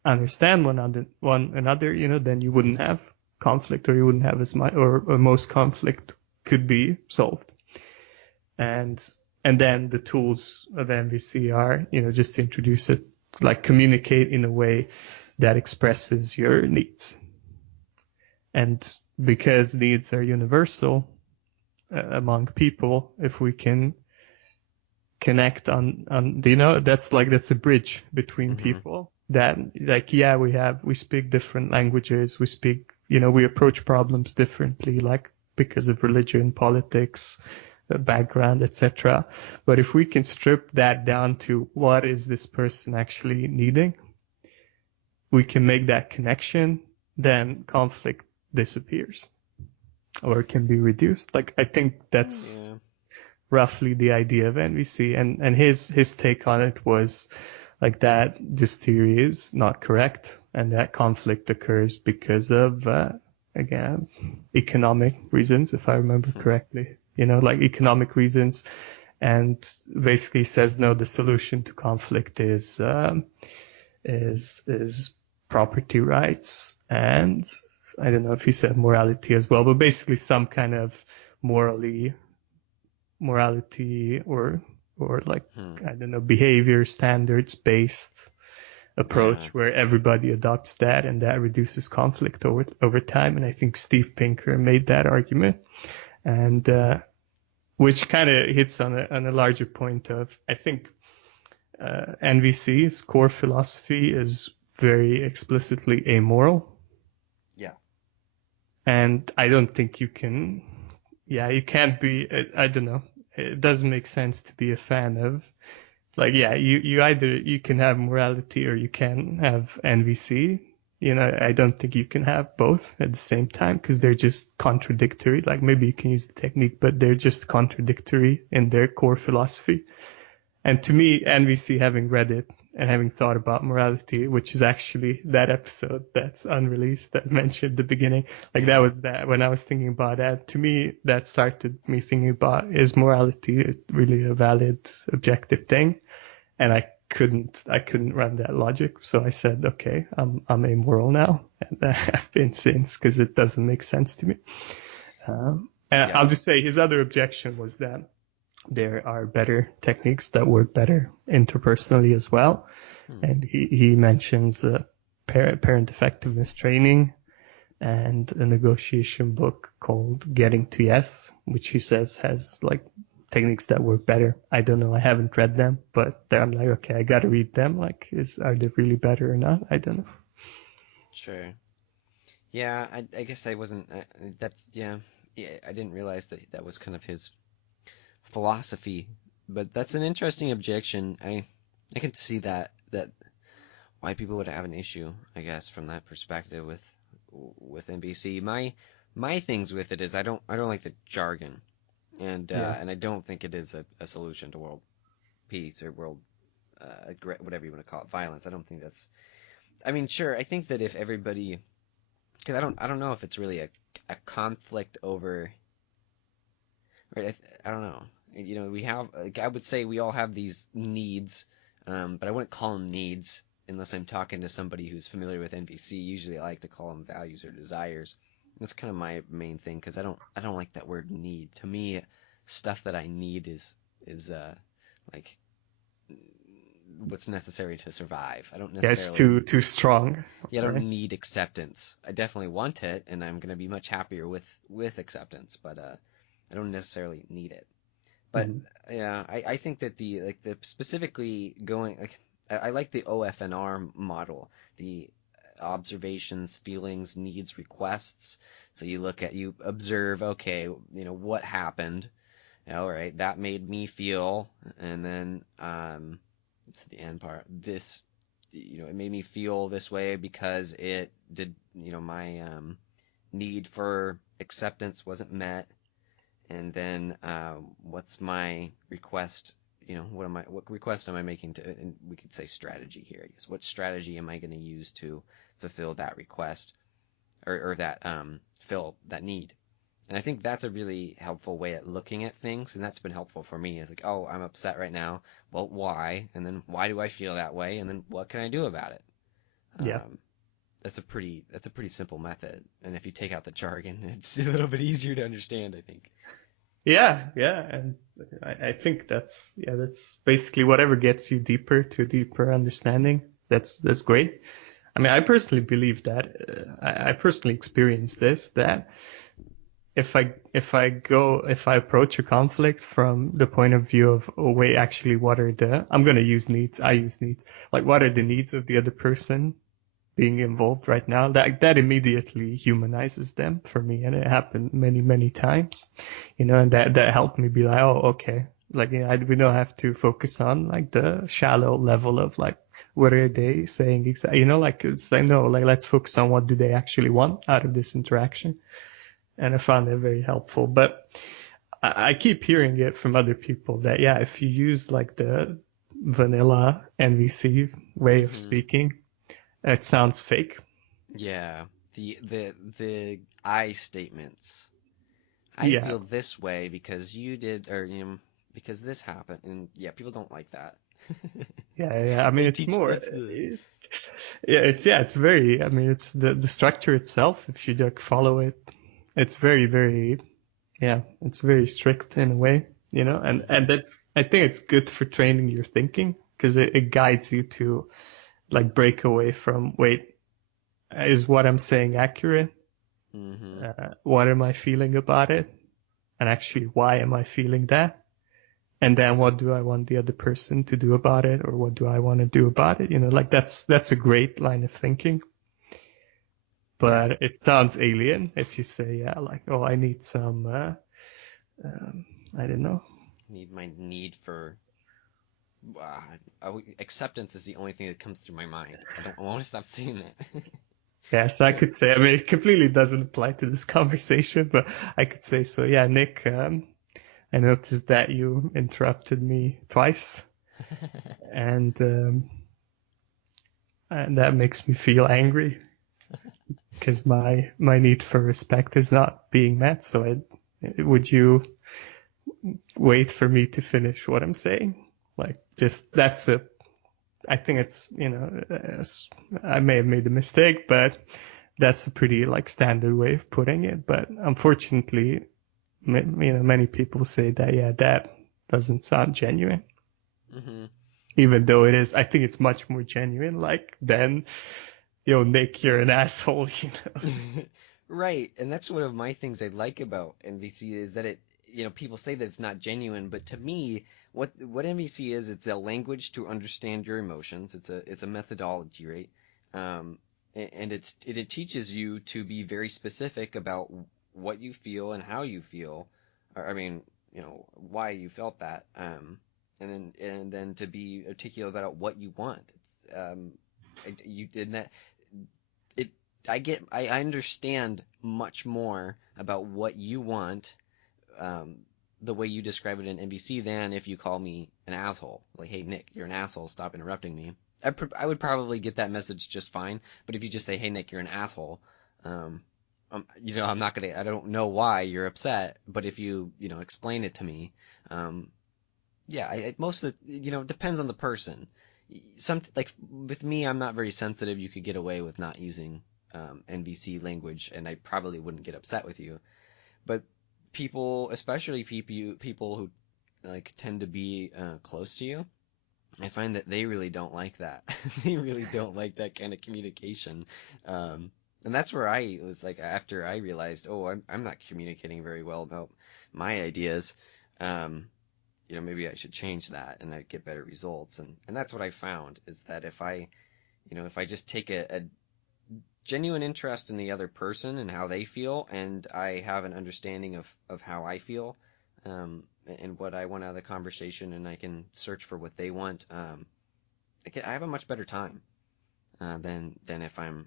understand one another, you know, then you wouldn't have conflict, or you wouldn't have as much, or most conflict could be solved. And and then the tools of MVC are, you know, just introduce it, like communicate in a way that expresses your needs. And because needs are universal among people, if we can connect on you know that's a bridge between Hmm. people that like yeah we speak different languages, we speak, you know, we approach problems differently, like because of religion, politics, background, etc. But if we can strip that down to what is this person actually needing, we can make that connection, then conflict disappears or can be reduced. Like I think that's Yeah. roughly the idea of NVC, and his take on it was like that this theory is not correct, and that conflict occurs because of again economic reasons, if I remember Hmm. correctly. You know, like economic reasons, and basically says no, the solution to conflict is property rights, and I don't know if he said morality as well, but basically some kind of morally morality or like Hmm. I don't know behavior standards based Yeah. approach where everybody adopts that, and that reduces conflict over time. And I think Steve Pinker made that argument, and which kind of hits on a larger point of I think NVC's core philosophy is very explicitly amoral, Yeah. and I don't think you can yeah you can't be I don't know, it doesn't make sense to be a fan of like yeah you either you can have morality or you can have NVC. You know, I don't think you can have both at the same time because they're just contradictory. Like maybe you can use the technique, but they're just contradictory in their core philosophy. And to me, NVC, having read it and having thought about morality, which is actually that episode that's unreleased that I mentioned at the beginning, like that Hmm. was that when I was thinking about that, to me, that started me thinking about is morality really a valid objective thing? And I couldn't run that logic. So I said, okay, I'm amoral now. And I have been since because it doesn't make sense to me. And Yeah. I'll just say his other objection was that there are better techniques that work better interpersonally as well. Hmm. and he mentions parent effectiveness training and a negotiation book called Getting to Yes, which he says has like techniques that work better. I don't know. I haven't read them, but I'm like, okay, I gotta read them. Like, are they really better or not? I don't know. Sure. Yeah, I guess I wasn't. That's yeah. Yeah, I didn't realize that that was kind of his philosophy. But that's an interesting objection. I can see that why people would have an issue, I guess, from that perspective with NBC. My things with it is I don't like the jargon, Yeah. and I don't think it is a solution to world peace or world whatever you want to call it, violence. I don't think that's. I mean, sure, I think that if everybody, because I don't know if it's really a conflict over, right? I don't know. We have, like, I would say we all have these needs, but I wouldn't call them needs unless I'm talking to somebody who's familiar with NVC. Usually, I like to call them values or desires. That's kind of my main thing because I don't like that word need. To me, stuff that I need is like what's necessary to survive. I don't Yeah, it's necessarily too strong, Yeah, I right? don't need acceptance. I definitely want it, and I'm gonna be much happier with acceptance, but I don't necessarily need it. But Mm. yeah, I think that the specifically going like I like the OFNR model, the observations, feelings, needs, requests. So you observe, okay, what happened. All right, that made me feel, and then it's the end part. It made me feel this way because it did, my need for acceptance wasn't met. And then what's my request? What request am I making to, and we could say strategy here, I guess. What strategy am I going to use to fulfill that request or that fill that need? And I think that's a really helpful way at looking at things, and that's been helpful for me. It's like, oh, I'm upset right now. Well, why? And then why do I feel that way? And then what can I do about it? Yeah. Um, that's a pretty simple method. And if you take out the jargon, it's a little bit easier to understand, I think. Yeah, yeah, and I think that's basically whatever gets you deeper to a deeper understanding. That's great. I mean, I personally believe that. I personally experienced this, that if I approach a conflict from the point of view of, oh wait, actually, what are the I'm gonna use needs. I use needs. Like, what are the needs of the other person being involved right now? That immediately humanizes them for me, and it happened many times, and that helped me be like, oh, okay, like, we don't have to focus on like the shallow level of like what are they saying exactly, like say no, like let's focus on what do they actually want out of this interaction. And I found it very helpful. But I keep hearing it from other people that, yeah, if you use like the vanilla NVC way of Hmm. speaking, it sounds fake. Yeah, the I statements. I Yeah, feel this way because you did, or because this happened, and yeah, people don't like that. I mean, They it's teach more, that's the it's very, I mean, it's the structure itself. If you like follow it, it's very, yeah, it's very strict in a way, and hmm that's, I think it's good for training your thinking because it guides you to like break away from, wait, is what I'm saying accurate? hmm What am I feeling about it? And actually, why am I feeling that? And then what do I want the other person to do about it, or what do I want to do about it? Like that's a great line of thinking. Yeah. But it sounds alien if you say, yeah, like, oh, I need some, um, I don't know. Need my need for acceptance is the only thing that comes through my mind. I want to stop saying that. Yes, I could say. I mean, it completely doesn't apply to this conversation, but I could say so. Yeah, Nick, I noticed that you interrupted me twice, and that makes me feel angry because my need for respect is not being met. So would you wait for me to finish what I'm saying? Like, just that's a. I think it's, I may have made a mistake, but that's a pretty like standard way of putting it. But unfortunately, many people say that, yeah, that doesn't sound genuine. hmm even though it is, I think it's much more genuine, like, than, yo, Nick, you're an asshole, you know? Right, and that's one of my things I like about NVC is that it, people say that it's not genuine, but to me, what NVC is, it's a language to understand your emotions. It's a methodology, right? And it teaches you to be very specific about what you feel and how you feel, or I mean, why you felt that, and then to be articulate about what you want. You did that it I understand much more about what you want, um, the way you describe it in NBC than if you call me an asshole. Like, hey Nick, you're an asshole. Stop interrupting me. I would probably get that message just fine. But if you just say, hey Nick, you're an asshole, um, I'm not gonna. I don't know why you're upset. But if you explain it to me, um, yeah, most of it depends on the person. Some like with me, I'm not very sensitive. You could get away with not using NVC language, and I probably wouldn't get upset with you. But people, especially people who like tend to be close to you, I find that they really don't like that. They really don't like that kind of communication. And that's where I was like, after I realized, oh, I'm not communicating very well about my ideas. Um, maybe I should change that and I'd get better results. And that's what I found is that if I just take a genuine interest in the other person and how they feel, and I have an understanding of how I feel, and what I want out of the conversation, and I can search for what they want, I have a much better time than if I'm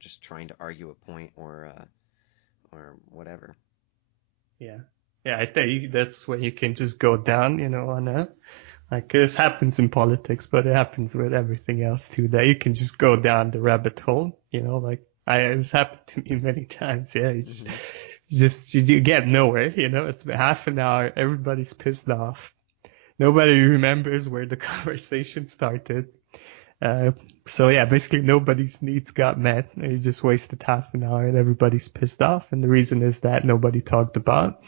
just trying to argue a point or whatever. Yeah. Yeah, I think that's when you can just go down, on a, like, this happens in politics, but it happens with everything else too, that you can just go down the rabbit hole, like, it's happened to me many times. Yeah, it's Hmm. just, you get nowhere, it's been half an hour, everybody's pissed off. Nobody remembers where the conversation started. Uh, so yeah, basically nobody's needs got met. You just wasted half an hour and everybody's pissed off. And the reason is that nobody talked about,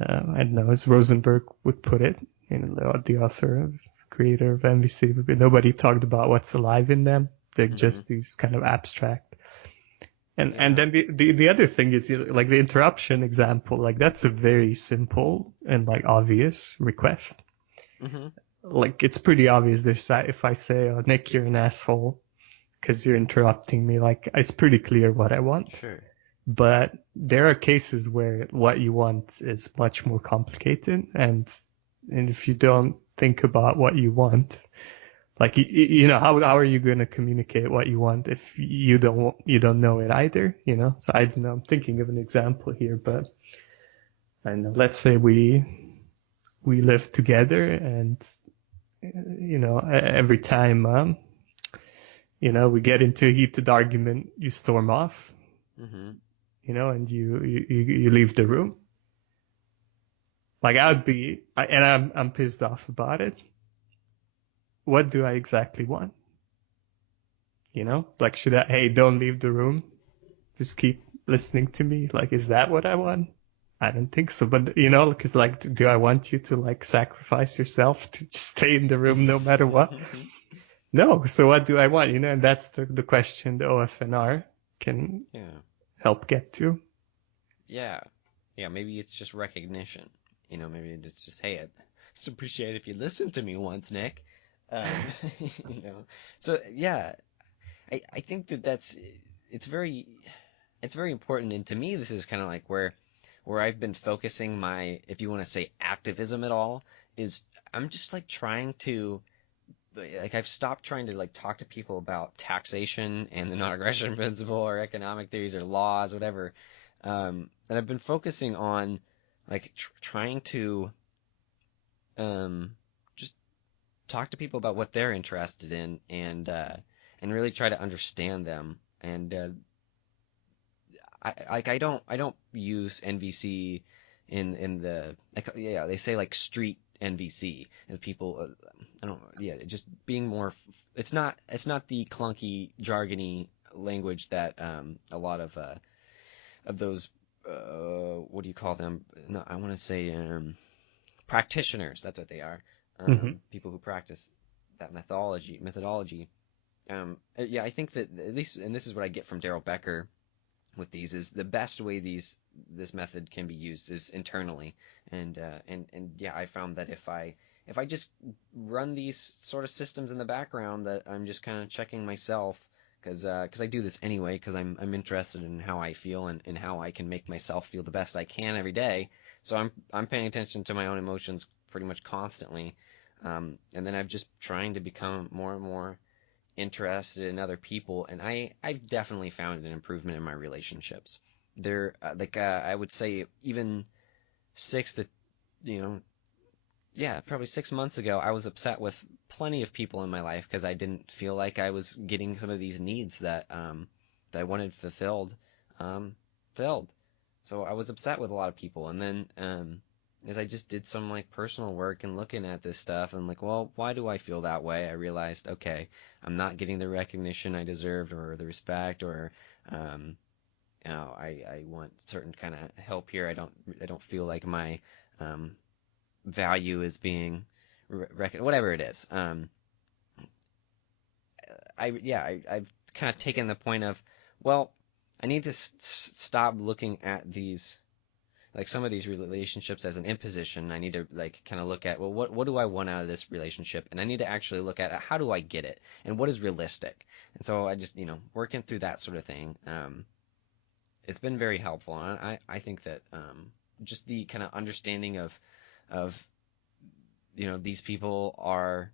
I don't know, as Rosenberg would put it, the author, creator of MVC, but nobody talked about what's alive in them. They're Hmm. just these kind of abstract. And Yeah. then the other thing is, like, the interruption example, like, that's a very simple and, like, obvious request. Hmm. Like, it's pretty obvious if I say, oh, Nick, you're an asshole because you're interrupting me, like, it's pretty clear what I want. Sure. But there are cases where what you want is much more complicated, and if you don't think about what you want, like, how are you going to communicate what you want if you don't know it either, So I don't know, I'm thinking of an example here, but I don't know, let's say we live together, and every time we get into a heated argument, you storm off, Hmm. and you leave the room. Like, and I'm pissed off about it. What do I exactly want? Like, hey, don't leave the room. Just keep listening to me. Like, is that what I want? I don't think so. But, because, like, do I want you to, like, sacrifice yourself to just stay in the room no matter what? No. So what do I want? And that's the question the OFNR can Yeah. help get to. Yeah. Yeah, maybe it's just recognition. Maybe it's just, hey, I'd just appreciate it if you listened to me once, Nick. Um, you know. So yeah, I think it's very it's very important, and to me, this is kind of like where I've been focusing my, if you want to say activism at all, is I'm just like trying to like I've stopped trying to like talk to people about taxation and the non-aggression principle or economic theories or laws, whatever. And I've been focusing on like trying to um, just talk to people about what they're interested in and really try to understand them. And I don't use NVC in the like, yeah, they say like street NVC as people, I don't, yeah, just being more, it's not the clunky jargony language that a lot of those, what do you call them, no, I want to say practitioners, that's what they are, Hmm. people who practice, that methodology. Yeah, I think that at least, and this is what I get from Daryl Becker with these, is the best way this method can be used is internally, and yeah, I found that if I just run these sort of systems in the background, that I'm just kind of checking myself, because I do this anyway, because I'm interested in how I feel, and how I can make myself feel the best I can every day. So I'm paying attention to my own emotions pretty much constantly, and then I'm just trying to become more and more interested in other people, and I've definitely found an improvement in my relationships. They're I would say even six to you know yeah, probably 6 months ago, I was upset with plenty of people in my life because I didn't feel like I was getting some of these needs that I wanted fulfilled, um, filled. So I was upset with a lot of people, and then as I just did some like personal work and looking at this stuff, and like, well, why do I feel that way? I realized, okay, I'm not getting the recognition I deserved, or the respect, or um, I want certain kind of help here. I don't feel like my um, value is being whatever it is. I've kind of taken the point of, well, I need to stop looking at these, like some of these relationships, as an imposition. I need to like kind of look at, well, what do I want out of this relationship, and I need to actually look at how do I get it, and what is realistic. And so I just, working through that sort of thing. It's been very helpful, and I think that just the kind of understanding of these people are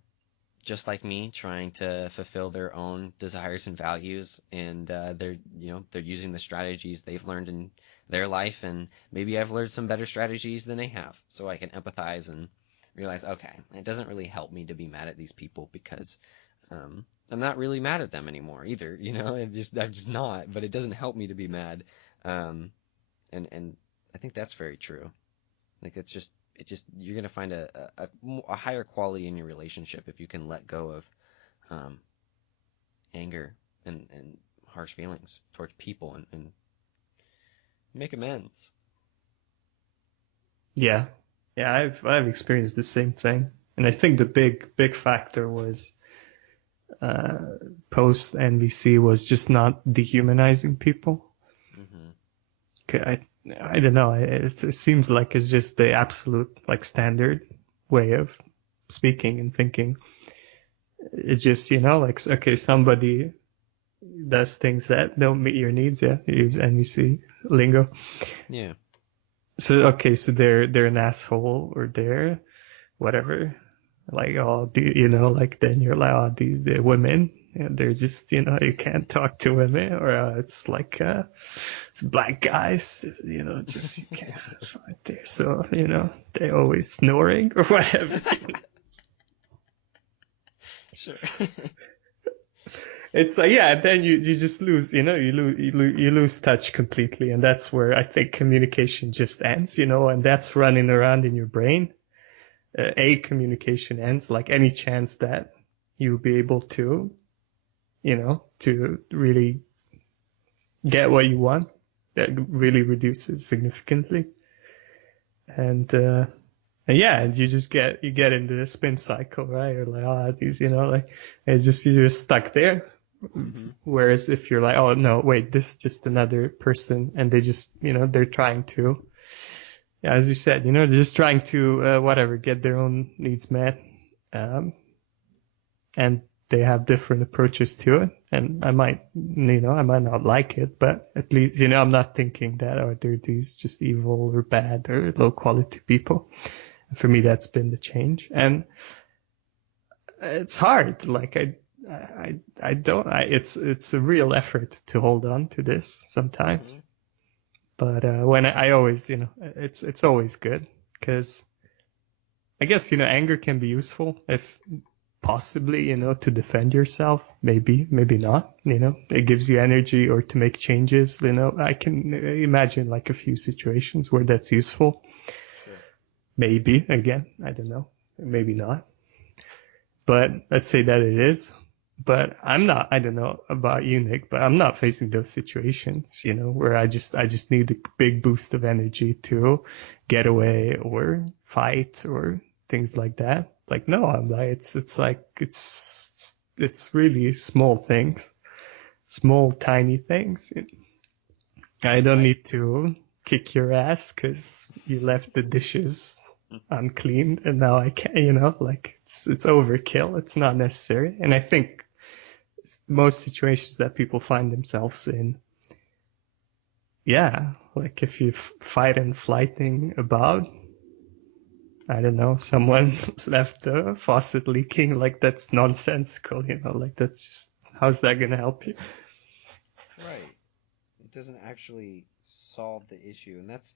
just like me, trying to fulfill their own desires and values, and they're using the strategies they've learned in their life, and maybe I've learned some better strategies than they have, so I can empathize and realize, okay, it doesn't really help me to be mad at these people, because I'm not really mad at them anymore either. I'm just not, but it doesn't help me to be mad, um, and I think that's very true. Like it just you're gonna find a higher quality in your relationship if you can let go of um, anger and harsh feelings towards people, and make amends. Yeah, yeah, I've experienced the same thing, and I think the big factor was uh, post NBC was just not dehumanizing people. Hmm. 'Kay, I don't know. It seems like it's just the absolute like standard way of speaking and thinking. It's just like okay, somebody does things that don't meet your needs. Yeah, you use NBC lingo. Yeah. So okay, so they're an asshole or they're whatever. Like oh, like then you're like oh these women. And they're just you can't talk to women or it's like it's black guys just you can't find there so they always snoring or whatever. Sure. It's like yeah, then you just lose you lose touch completely, and that's where I think communication just ends, and that's running around in your brain. A communication ends, like any chance that you'll be able to really get what you want, that really reduces significantly. And yeah, and you get into the spin cycle, right? You're like, oh, these, like, you're just stuck there. Hmm. Whereas if you're like, oh no, wait, this is just another person, and they just, they're trying to, yeah, as you said, they're just trying to whatever get their own needs met, um, and they have different approaches to it. And I might not like it, but at least, I'm not thinking that, oh, they're these just evil or bad or low quality people. For me, that's been the change, and it's hard. Like I don't. It's a real effort to hold on to this Hmm. sometimes, but when I always, it's always good because I guess anger can be useful if possibly to defend yourself. Maybe not. It gives you energy or to make changes. I can imagine like a few situations where that's useful. Sure. Maybe again, I don't know. Maybe not. But let's say that it is. But I'm not. I don't know about you, Nick, but I'm not facing those situations, where I just need a big boost of energy to get away or fight or things like that. like, no, I'm like, it's like, it's really small things, small, tiny things. I don't Right. need to kick your ass because you left the dishes uncleaned and now I can't, like it's overkill. It's not necessary. And I think most situations that people find themselves in, yeah, like if you fight and flighting about, I don't know, someone left the faucet leaking, like that's nonsensical, like that's just, how's that gonna help you? Right. It doesn't actually solve the issue, and that's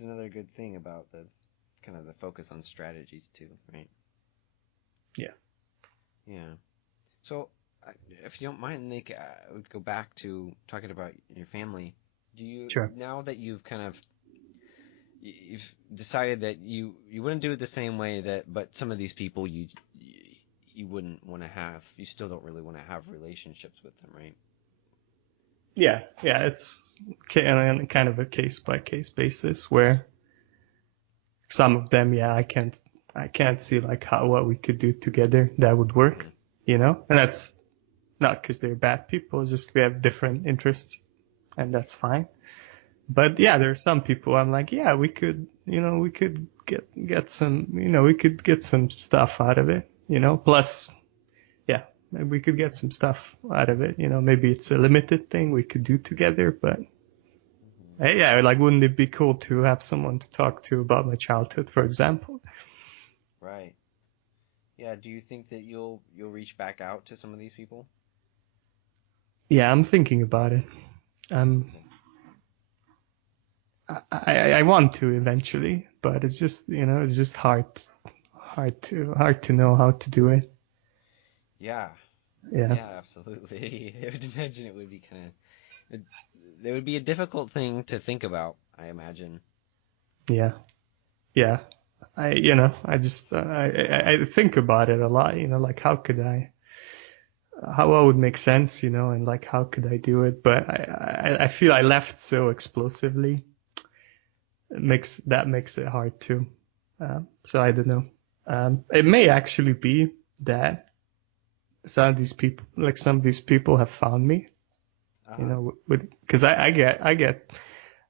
another good thing about the kind of the focus on strategies too, right? Yeah, Yeah. So, uh, if you don't mind, Nick, I would go back to talking about your family. Do you, sure. now that you've kind of you've decided that you wouldn't do it the same way that, but some of these people you wouldn't want to have, you still don't really want to have relationships with them, right? Yeah, it's kind of a case by case basis where some of them, yeah, I can't see like how what we could do together that would work, Mm-hmm. and that's not because they're bad people, just we have different interests, and that's fine. But yeah, there are some people I'm like, yeah, we could get some, we could get some stuff out of it, plus, yeah, maybe we could get some stuff out of it, maybe it's a limited thing we could do together, but Mm-hmm. yeah, like, wouldn't it be cool to have someone to talk to about my childhood, for example? Right. Yeah. Do you think that you'll reach back out to some of these people? Yeah, I'm thinking about it. Um, Okay. I want to eventually, but it's just hard to know how to do it. Yeah. Yeah, Yeah. Absolutely. I would imagine it would be kind of it, it would be a difficult thing to think about, I imagine. yeah, yeah. I just I think about it a lot. Like how I would make sense, and like how could I do it? But I feel I left so explosively. It makes it hard too. So I don't know. It may actually be that some of these people have found me, Uh-huh. with because I get,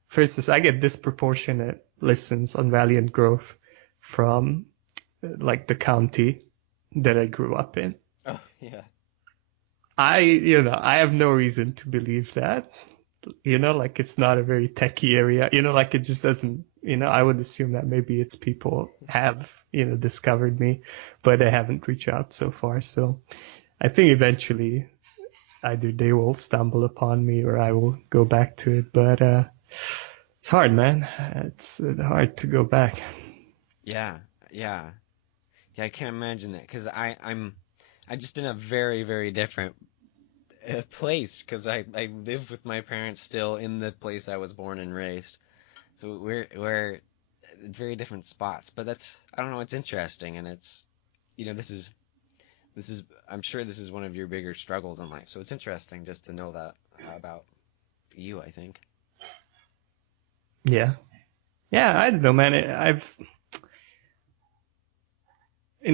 for instance, I get disproportionate listens on Valiant Growth from like the county that I grew up in. Oh, yeah. I have no reason to believe that. Like it's not a very techie area. Like it just doesn't. I would assume that maybe it's people have discovered me, but they haven't reached out so far. So I think eventually either they will stumble upon me or I will go back to it. But it's hard, man. It's hard to go back. Yeah. Yeah. Yeah, I can't imagine that because I just in a very, very different place because I live with my parents still in the place I was born and raised. So we're at very different spots, but that's I don't know, it's interesting and it's this is I'm sure this is one of your bigger struggles in life. So it's interesting just to know that about you, I think. Yeah, yeah. I don't know, man.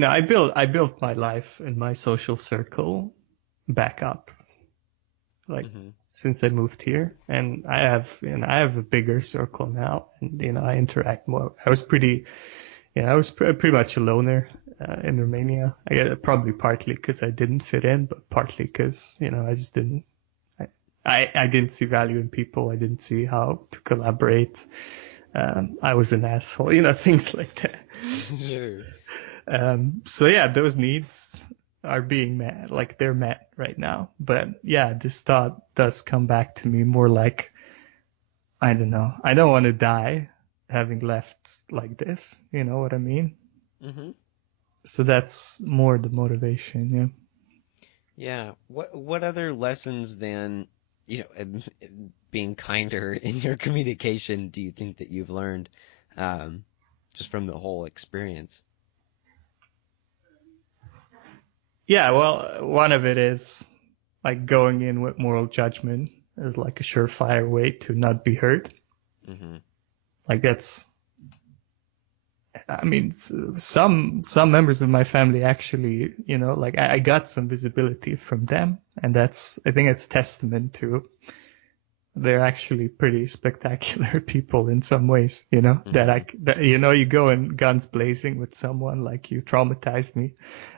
I built my life and my social circle back up, like Hmm. since I moved here, and I have a bigger circle now, and I interact more. I was pretty much a loner in Romania. I get probably partly because I didn't fit in, but partly because I just didn't. I didn't see value in people. I didn't see how to collaborate. I was an asshole, things like that. Sure. So yeah, those needs are being met, like they're met right now. But yeah, this thought does come back to me more like, I don't know. I don't want to die having left like this. You know what I mean? Hmm. So that's more the motivation. Yeah. Yeah. What other lessons then, being kinder in your communication do you think that you've learned um, just from the whole experience? Yeah. Well, one of it is like going in with moral judgment is like a surefire way to not be hurt. Hmm. Like that's I mean, some members of my family actually, like I got some visibility from them, and I think it's testament to they're actually pretty spectacular people in some ways, Hmm. that you go in guns blazing with someone like you traumatized me,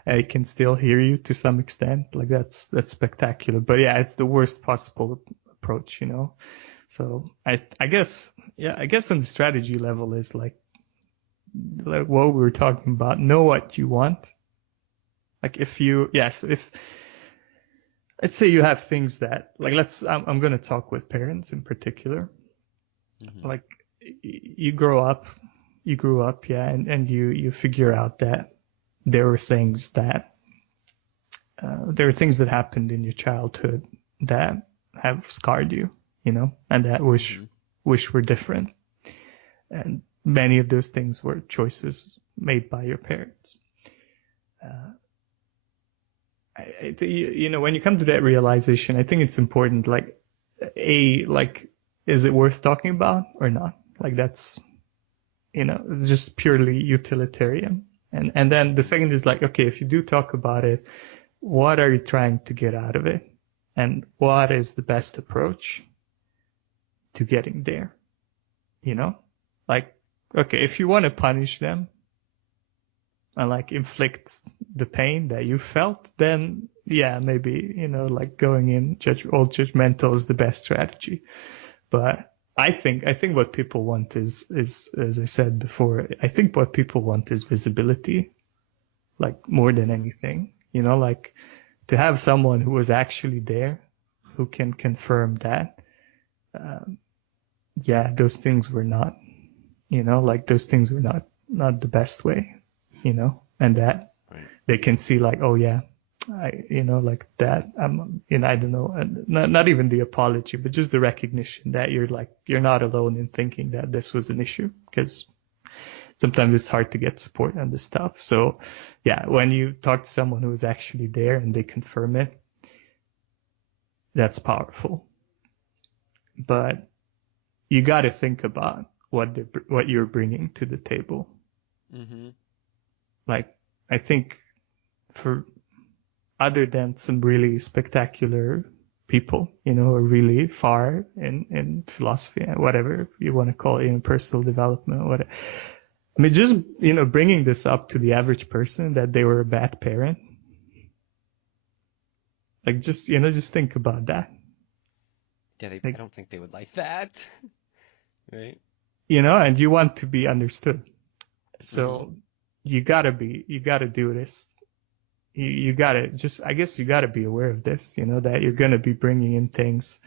I can still hear you to some extent, like that's spectacular. But yeah, it's the worst possible approach. So I guess, yeah, I guess on the strategy level is like what we were talking about, know what you want. Like if let's say you have things that like I'm going to talk with parents in particular, Hmm. like you grew up, yeah, and you figure out that there were things that happened in your childhood that have scarred you, and that Hmm. wish were different, and many of those things were choices made by your parents. uh, when you come to that realization, I think it's important, like, is it worth talking about or not? Like that's, just purely utilitarian. And then the second is like, okay, if you do talk about it, what are you trying to get out of it? And what is the best approach to getting there? You know? Like, okay, if you want to punish them and like inflict the pain that you felt, then yeah, maybe, like going in all judgmental is the best strategy. But I think what people want is as I said before, I think what people want is visibility, like more than anything. Like to have someone who was actually there, who can confirm that, um, yeah, those things were not, like those things were not the best way, and that Right. they can see like, oh yeah, like that. I don't know, and not even the apology, but just the recognition that you're not alone in thinking that this was an issue, because sometimes it's hard to get support on this stuff. So yeah, when you talk to someone who is actually there and they confirm it, that's powerful. But you got to think about what you're bringing to the table. Hmm. Like I think for other than some really spectacular people, or really far in philosophy, whatever you want to call it, in personal development, whatever. I mean, just, bringing this up to the average person that they were a bad parent, like just think about that. Yeah, I Like, don't think they would like that. Right. and you want to be understood. Hmm. So you gotta do this. You gotta just, I guess you gotta be aware of this, that you're gonna be bringing in things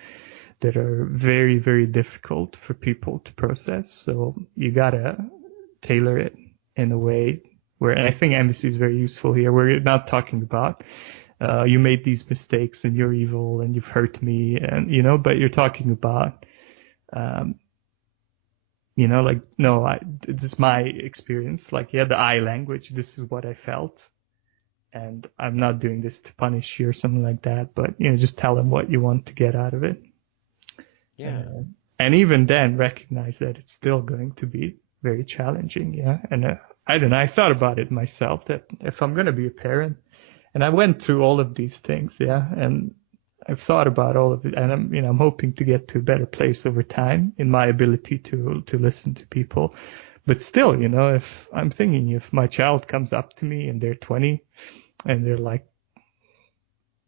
that are very, very difficult for people to process. So you gotta tailor it in a way where, and I think empathy is very useful here, where you're not talking about, you made these mistakes and you're evil and you've hurt me, and, but you're talking about, um, like, no, this is my experience. Like, yeah, the I language, this is what I felt. And I'm not doing this to punish you or something like that, but, just tell them what you want to get out of it. Yeah. Uh, and even then, recognize that it's still going to be very challenging. Yeah. And I don't know, I thought about it myself that if I'm going to be a parent, and I went through all of these things, yeah, and I've thought about all of it, and I'm hoping to get to a better place over time in my ability to listen to people. But still, if I'm thinking, if my child comes up to me and they're 20 and they're like,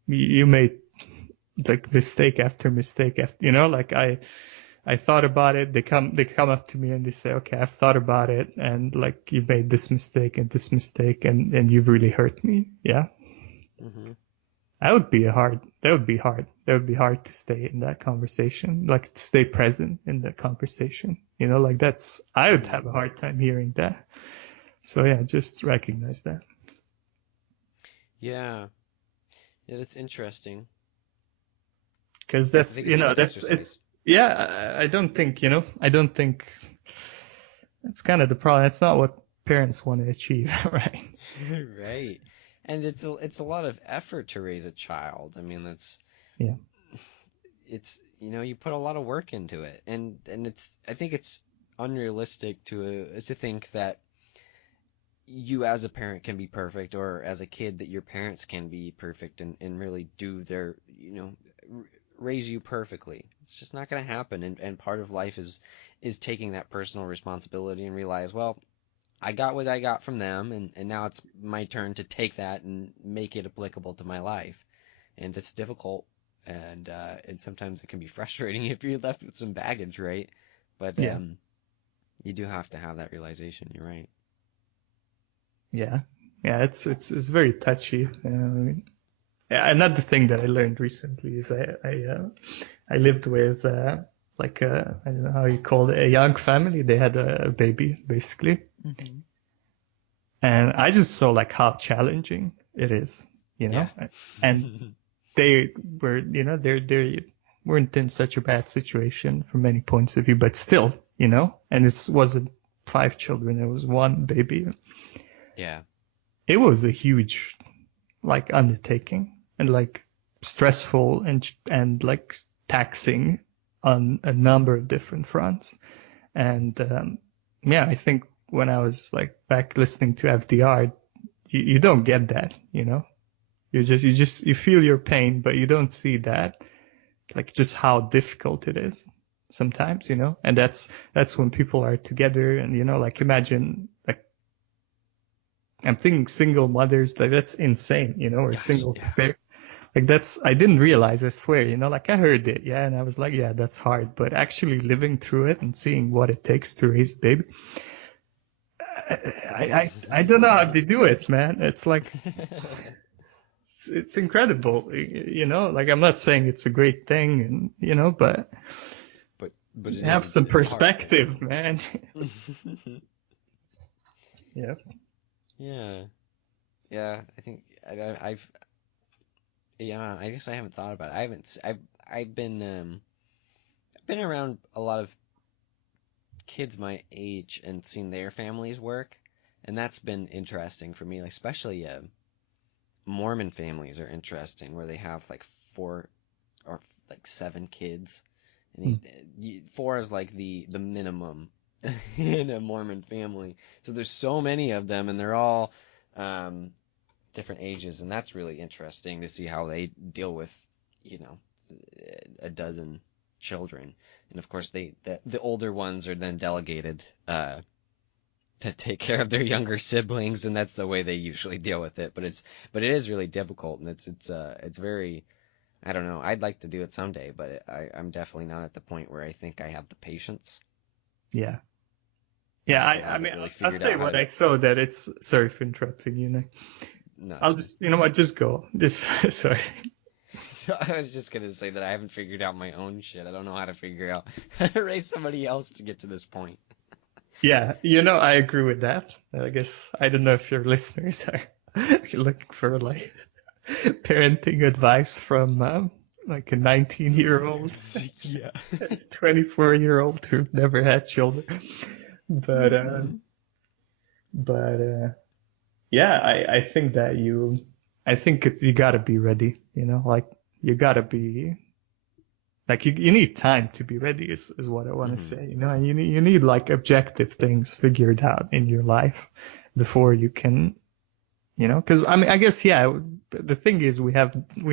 you made like mistake after mistake after, like I thought about it. They come up to me and they say, okay, I've thought about it, and like you made this mistake, and you've really hurt me. Yeah, Hmm. that would be hard to stay in that conversation, like to stay present in that conversation. Like I would Hmm. have a hard time hearing that. So yeah, just recognize that. Yeah. Yeah, that's interesting. Because I think it's a good it's exercise. yeah, I don't think it's kind of the problem. It's not what parents want to achieve, right? Right. And it's a lot of effort to raise a child. I mean, Yeah. it's you put a lot of work into it, and I think it's unrealistic to think that you as a parent can be perfect, or as a kid that your parents can be perfect and really do their, raise you perfectly. It's just not going to happen. And part of life is taking that personal responsibility and realize, well, I got what I got from them, and now it's my turn to take that and make it applicable to my life. And it's difficult, and sometimes it can be frustrating if you're left with some baggage, right? But Yeah, you do have to have that realization. You're right. yeah, yeah. It's very touchy. Yeah, another thing that I learned recently is I lived with like I don't know how you call it, a young family. They had a baby basically, Hmm. and I just saw like how challenging it is, you Yeah. know. And they were, they weren't in such a bad situation from many points of view, but still, and it wasn't 5 children, it was one baby. Yeah. It was a huge like undertaking and like stressful and like taxing on a number of different fronts. And yeah, I think when I was like back listening to FDR, you don't get that, you feel your pain, but you don't see that, like just how difficult it is sometimes, and that's when people are together and, like imagine like I'm thinking single mothers, like that's insane, or Gosh. single Yeah. parents. Like I didn't realize, I swear, like I heard it, yeah, and I was like, yeah, that's hard, but actually living through it and seeing what it takes to raise a baby, I don't know how they do it, man. It's like, it's incredible, like I'm not saying it's a great thing, and, but it have is some hard. perspective, man. Yeah. Yeah. Yeah. I think I've yeah. I guess I haven't thought about it. I haven't. I've been around a lot of kids my age and seen their families work, and that's been interesting for me. Like especially Mormon families are interesting, where they have like four or like seven kids, and Mm. four is like the minimum in a Mormon family. So there's so many of them, and they're all um, different ages, and that's really interesting to see how they deal with, you know, a dozen children. And of course, the older ones are then delegated to take care of their younger siblings, and that's the way they usually deal with it. But it is really difficult, and it's very, I don't know. I'd like to do it someday, but I'm definitely not at the point where I think I have the patience. Yeah. I Yeah, just don't I have it mean, really I'll figured say out how what to. I saw that it's, sorry for interrupting you, Nick. No, it's I'll fine. just, you know what, just go. Just, sorry. I was just gonna say that I haven't figured out my own shit. I don't know how to figure out how to raise somebody else to get to this point. Yeah, I agree with that. I guess, I don't know if your listeners are looking for like parenting advice from like a 19-year-old, Yeah. 24-year-old who've never had children. But, but yeah, I think that I think you gotta be ready, like you gotta be, like you need time to be ready is what I want to Hmm. say, and you need like objective things figured out in your life before you can, because I mean, I guess, yeah, the thing is we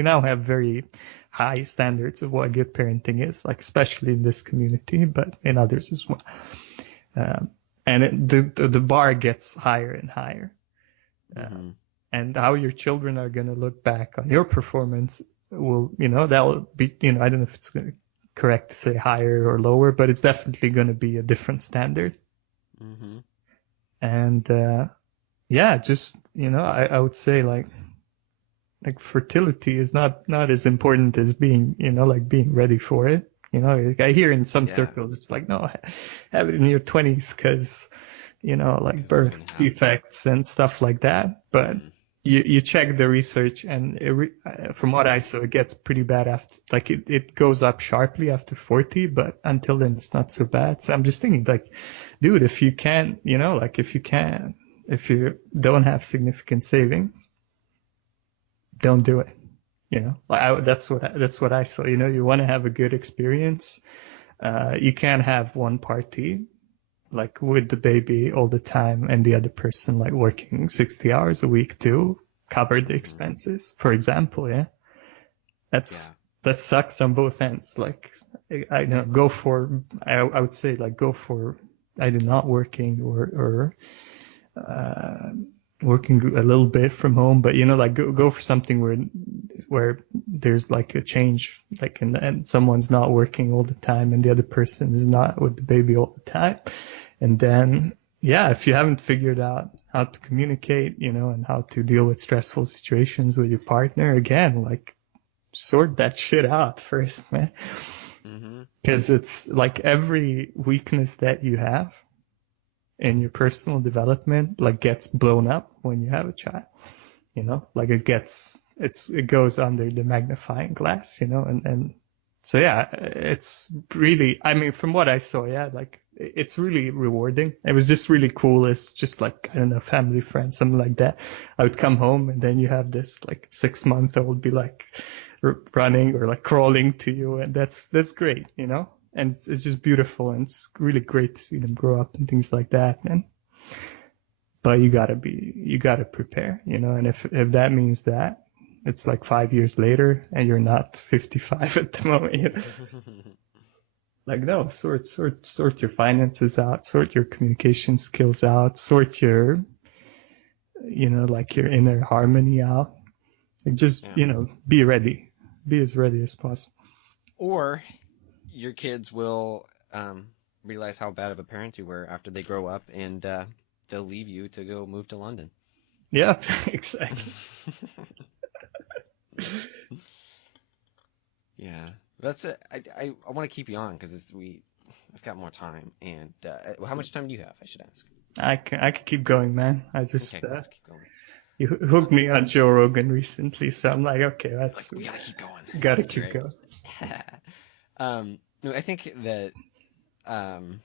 now have very high standards of what good parenting is, like especially in this community, but in others as well. Um, and the bar gets higher and higher. Uh, Hmm. and how your children are going to look back on your performance will, that'll be, I don't know if it's correct to say higher or lower, but it's definitely going to be a different standard. Hmm. And yeah, just, I would say like fertility is not as important as being, like being ready for it. Like I hear in some Yeah, circles, it's like, no, have it in your 20s because, like because then you're birth gonna have to. defects and stuff like that. But Mm. you check the research, and from what I saw, it gets pretty bad after, like it goes up sharply after 40, but until then it's not so bad. So I'm just thinking, like, dude, if you can, like if you don't have significant savings, don't do it. Like that's what I saw. You want to have a good experience. You can't have one party like with the baby all the time, and the other person like working 60 hours a week to cover the Hmm. expenses, for example. Yeah, Yeah. that sucks on both ends. Like I know, I would say like go for either not working or uh, working a little bit from home, but like go for something where there's like a change, like and someone's not working all the time and the other person is not with the baby all the time. And then yeah, if you haven't figured out how to communicate, and how to deal with stressful situations with your partner, again, like sort that shit out first, man. Hmm. Because it's like every weakness that you have in your personal development like gets blown up when you have a child. Like it goes under the magnifying glass, and so yeah, it's really, I mean, from what I saw, yeah, like it's really rewarding. It was just really cool. It's just like, I don't know, family, friend, something like that. I would come home and then you have this like 6 month old be like running or like crawling to you, and that's great, and it's just beautiful, and it's really great to see them grow up and things like that. And but you gotta prepare, and if that means that it's like 5 years later and you're not 55 at the moment, like no, sort your finances out, sort your communication skills out, sort your, like your inner harmony out. Like just, Yeah. be ready, be as ready as possible. Or your kids will realize how bad of a parent you were after they grow up, and they'll leave you to go move to London. Yeah, exactly. Yeah, that's it. I want to keep you on because I've got more time. And how much time do you have? I should ask. I can keep going, man. I just Okay, let's keep going. you hooked me on Joe Rogan recently, so I'm like, okay, It's like that's we gotta keep going. gotta That's keep right. going. No, I think that um,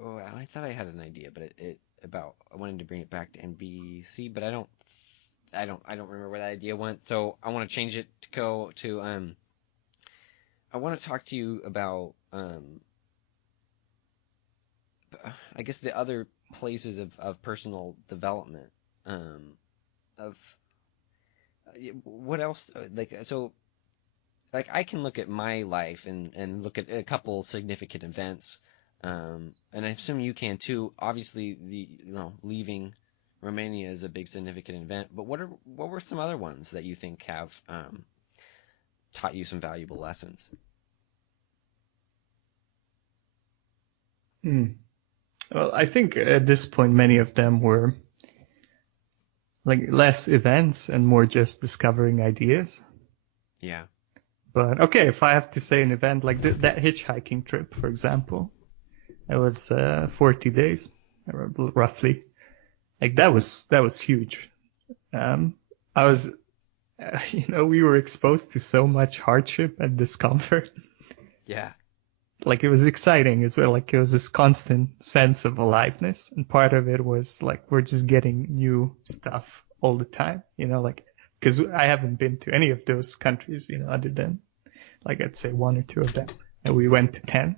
oh, I thought I had an idea, but it about I wanted to bring it back to NBC, but I don't remember where that idea went. So I want to change it to go to I want to talk to you about I guess the other places of personal development. Of what else? Like so, like I can look at my life and look at a couple significant events, and I assume you can too. Obviously, leaving Romania is a big significant event. But what were some other ones that you think have taught you some valuable lessons? Hmm. Well, I think at this point many of them were like less events and more just discovering ideas. Yeah. But okay, if I have to say an event like that hitchhiking trip, for example, it was 40 days, roughly. Like that was huge. I was, we were exposed to so much hardship and discomfort. Yeah. Like it was exciting as well. Like it was this constant sense of aliveness, and part of it was like we're just getting new stuff all the time. Like because I haven't been to any of those countries, other than like I'd say one or two of them, and we went to 10.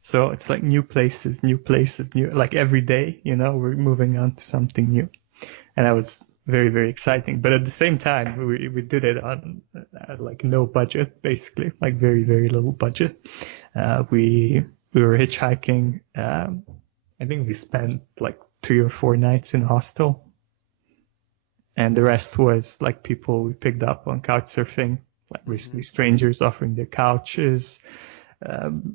So it's like new places, new like every day. We're moving on to something new, and that was very very exciting. But at the same time, we did it on like no budget, basically, like very very little budget. We were hitchhiking. I think we spent like 3 or 4 nights in a hostel, and the rest was like people we picked up on couch surfing, like Hmm. recently strangers offering their couches,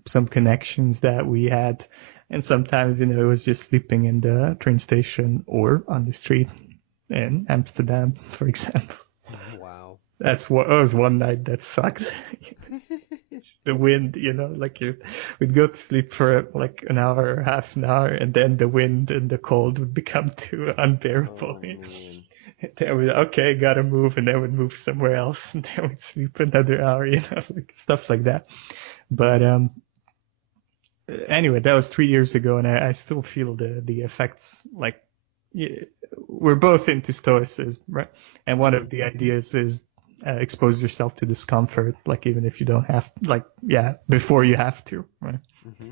some connections that we had, and sometimes it was just sleeping in the train station or on the street in Amsterdam, for example. Wow. That was one night that sucked. It's just the wind, like we'd go to sleep for like an hour or half an hour, and then the wind and the cold would become too unbearable. Oh man. Then we'd, okay, gotta move, and then we'd move somewhere else, and then we'd sleep another hour, like stuff like that. But anyway, that was 3 years ago, and I still feel the effects. Like yeah, we're both into stoicism, right? And one Hmm. of the ideas is expose yourself to discomfort, like even if you don't have, like yeah, before you have to, right? Hmm.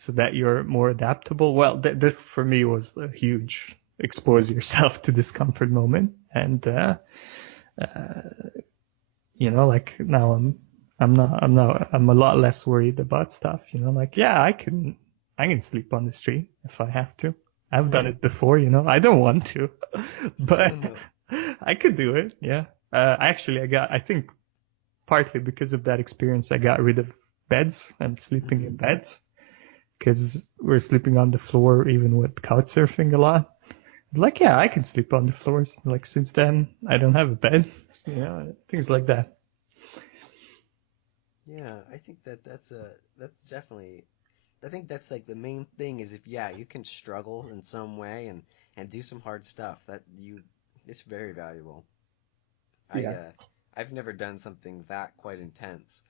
so that you're more adaptable. Well, this for me was a huge expose yourself to discomfort moment, and uh, like now I'm a lot less worried about stuff. Like yeah, I can sleep on the street if I have to. I've done Right. it before. I don't want to, No, but no. I could do it. Yeah. Actually, I think partly because of that experience, I got rid of beds and sleeping Hmm. in beds because we're sleeping on the floor even with couch surfing a lot. Like, yeah, I can sleep on the floors. Like, since then, I don't have a bed, things like that. Yeah, I think that's definitely I think that's like the main thing is if yeah, you can struggle in some way and do some hard stuff that you it's very valuable. I Yeah. I've never done something that quite intense.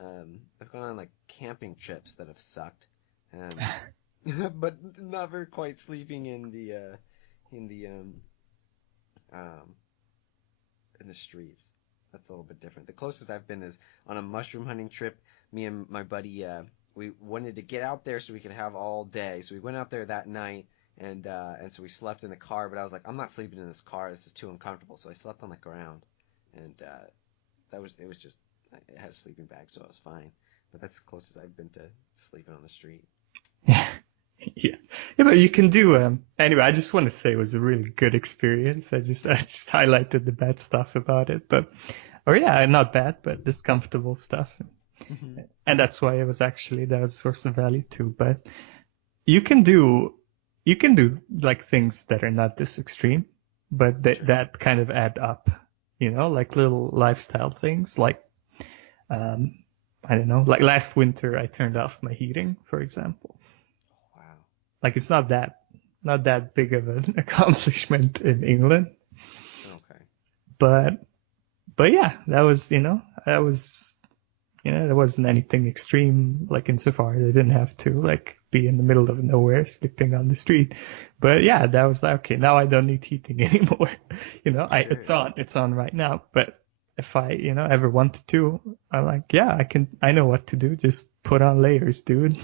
I've gone on like camping trips that have sucked. But never quite sleeping in the um in the streets. That's a little bit different. The closest I've been is on a mushroom hunting trip. Me and my buddy, we wanted to get out there so we could have all day. So we went out there that night, and so we slept in the car. But I was like, I'm not sleeping in this car. This is too uncomfortable. So I slept on the ground, and it was just it had a sleeping bag, so I was fine. But that's the closest I've been to sleeping on the street. Yeah. Yeah. Yeah, but you can do anyway, I just want to say it was a really good experience. I just highlighted the bad stuff about it, but or yeah, not bad, but discomfortable stuff. Hmm. And that's why that was a source of value too. But you can do you can do like things that are not this extreme, but Sure. that kind of add up, like little lifestyle things like um I don't know, like last winter I turned off my heating, for example. Wow. Like it's not that big of an accomplishment in England, Okay. but yeah, there wasn't anything extreme, like insofar as I didn't have to like be in the middle of nowhere sleeping on the street. But yeah, that was like, okay, now I don't need heating anymore. It's Sure. on right now. But if I, ever wanted to, I'm like, yeah, I know what to do. Just put on layers, dude.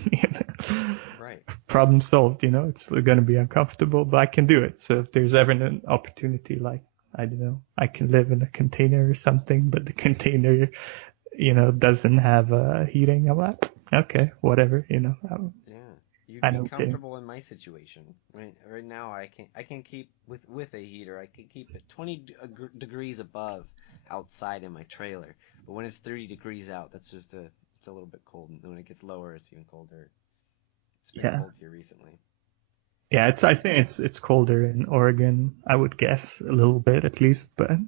Right. Problem solved. It's going to be uncomfortable, but I can do it. So if there's ever an opportunity, like, I don't know, I can live in a container or something, but the container doesn't have heating. I'm like, okay, whatever, Yeah, you'd I be don't care. comfortable in my situation. Right now, I can keep with a heater. I can keep it 20 degrees above outside in my trailer. But when it's 30 degrees out, it's a little bit cold. And when it gets lower, it's even colder. It's been Yeah, cold here recently. yeah. I Um, think it's colder in Oregon. I would guess a little bit at least, but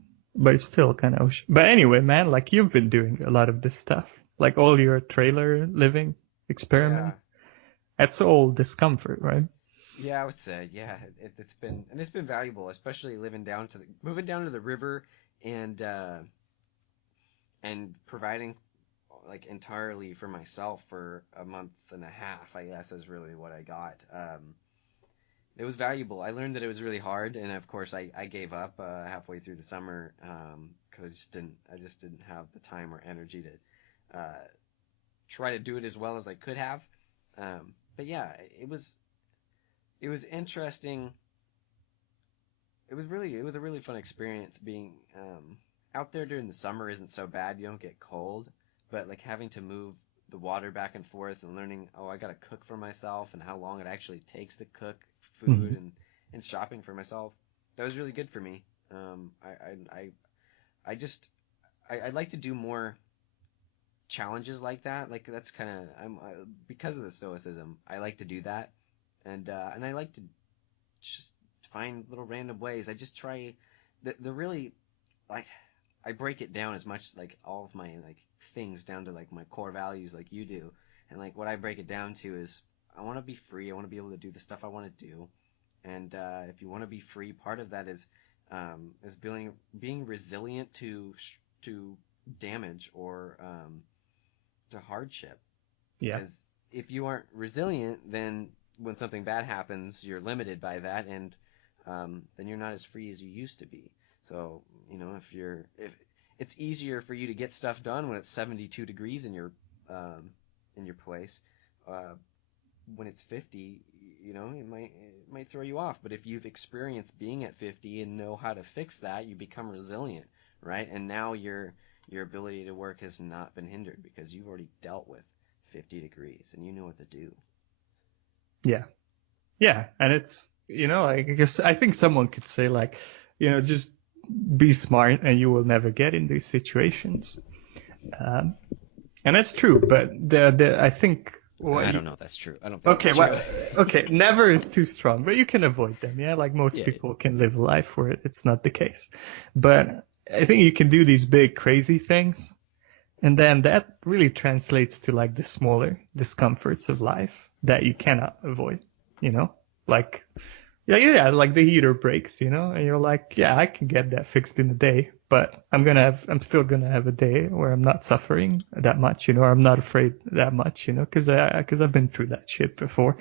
it's still kind of. But anyway, man, like you've been doing a lot of this stuff, like all your trailer living yeah, experiments. That's all discomfort, right? yeah, I would say yeah. It's been valuable, especially moving down to the river and uh, and providing like entirely for myself for a month and a half, I guess is really what I got. It was valuable. I learned that it was really hard, and of course, I gave up halfway through the summer because I just didn't have the time or energy to try to do it as well as I could have. But yeah, it was interesting. It was a really fun experience being out there during the summer isn't so bad. You don't get cold, but like having to move the water back and forth and learning, oh, I got to cook for myself and how long it actually takes to cook food Mhm. and shopping for myself. That was really good for me. I just I'd like to do more challenges like that. Like that's kind of because of the stoicism. I like to do that, and I like to just find little random ways. I just try the really like I break it down as much like all of my like things down to like my core values like you do. And like what I break it down to is I want to be free. I want to be able to do the stuff I want to do. And if you want to be free, part of that is being resilient to damage or to hardship. Yeah. Because if you aren't resilient, then when something bad happens, you're limited by that, and then you're not as free as you used to be. So if it's easier for you to get stuff done when it's 72 degrees in your place, uh, when it's 50, it might throw you off. But if you've experienced being at 50 and know how to fix that, you become resilient, right? And now your ability to work has not been hindered because you've already dealt with 50 degrees and you know what to do. Yeah. Yeah. And it's, like, I guess I think someone could say, like, just be smart and you will never get in these situations. Um, and that's true. But I think I what you, don't know if that's true. I don't think okay, that's true. well, okay, never is too strong, but you can avoid them. Yeah. Like most Yeah. people can live a life where it's not the case. But I think you can do these big, crazy things. And then that really translates to like the smaller discomforts of life that you cannot avoid, you know? Like, yeah, like the heater breaks, and you're like, yeah, I can get that fixed in a day, but I'm still gonna have a day where I'm not suffering that much, or I'm not afraid that much, because I've been through that shit before.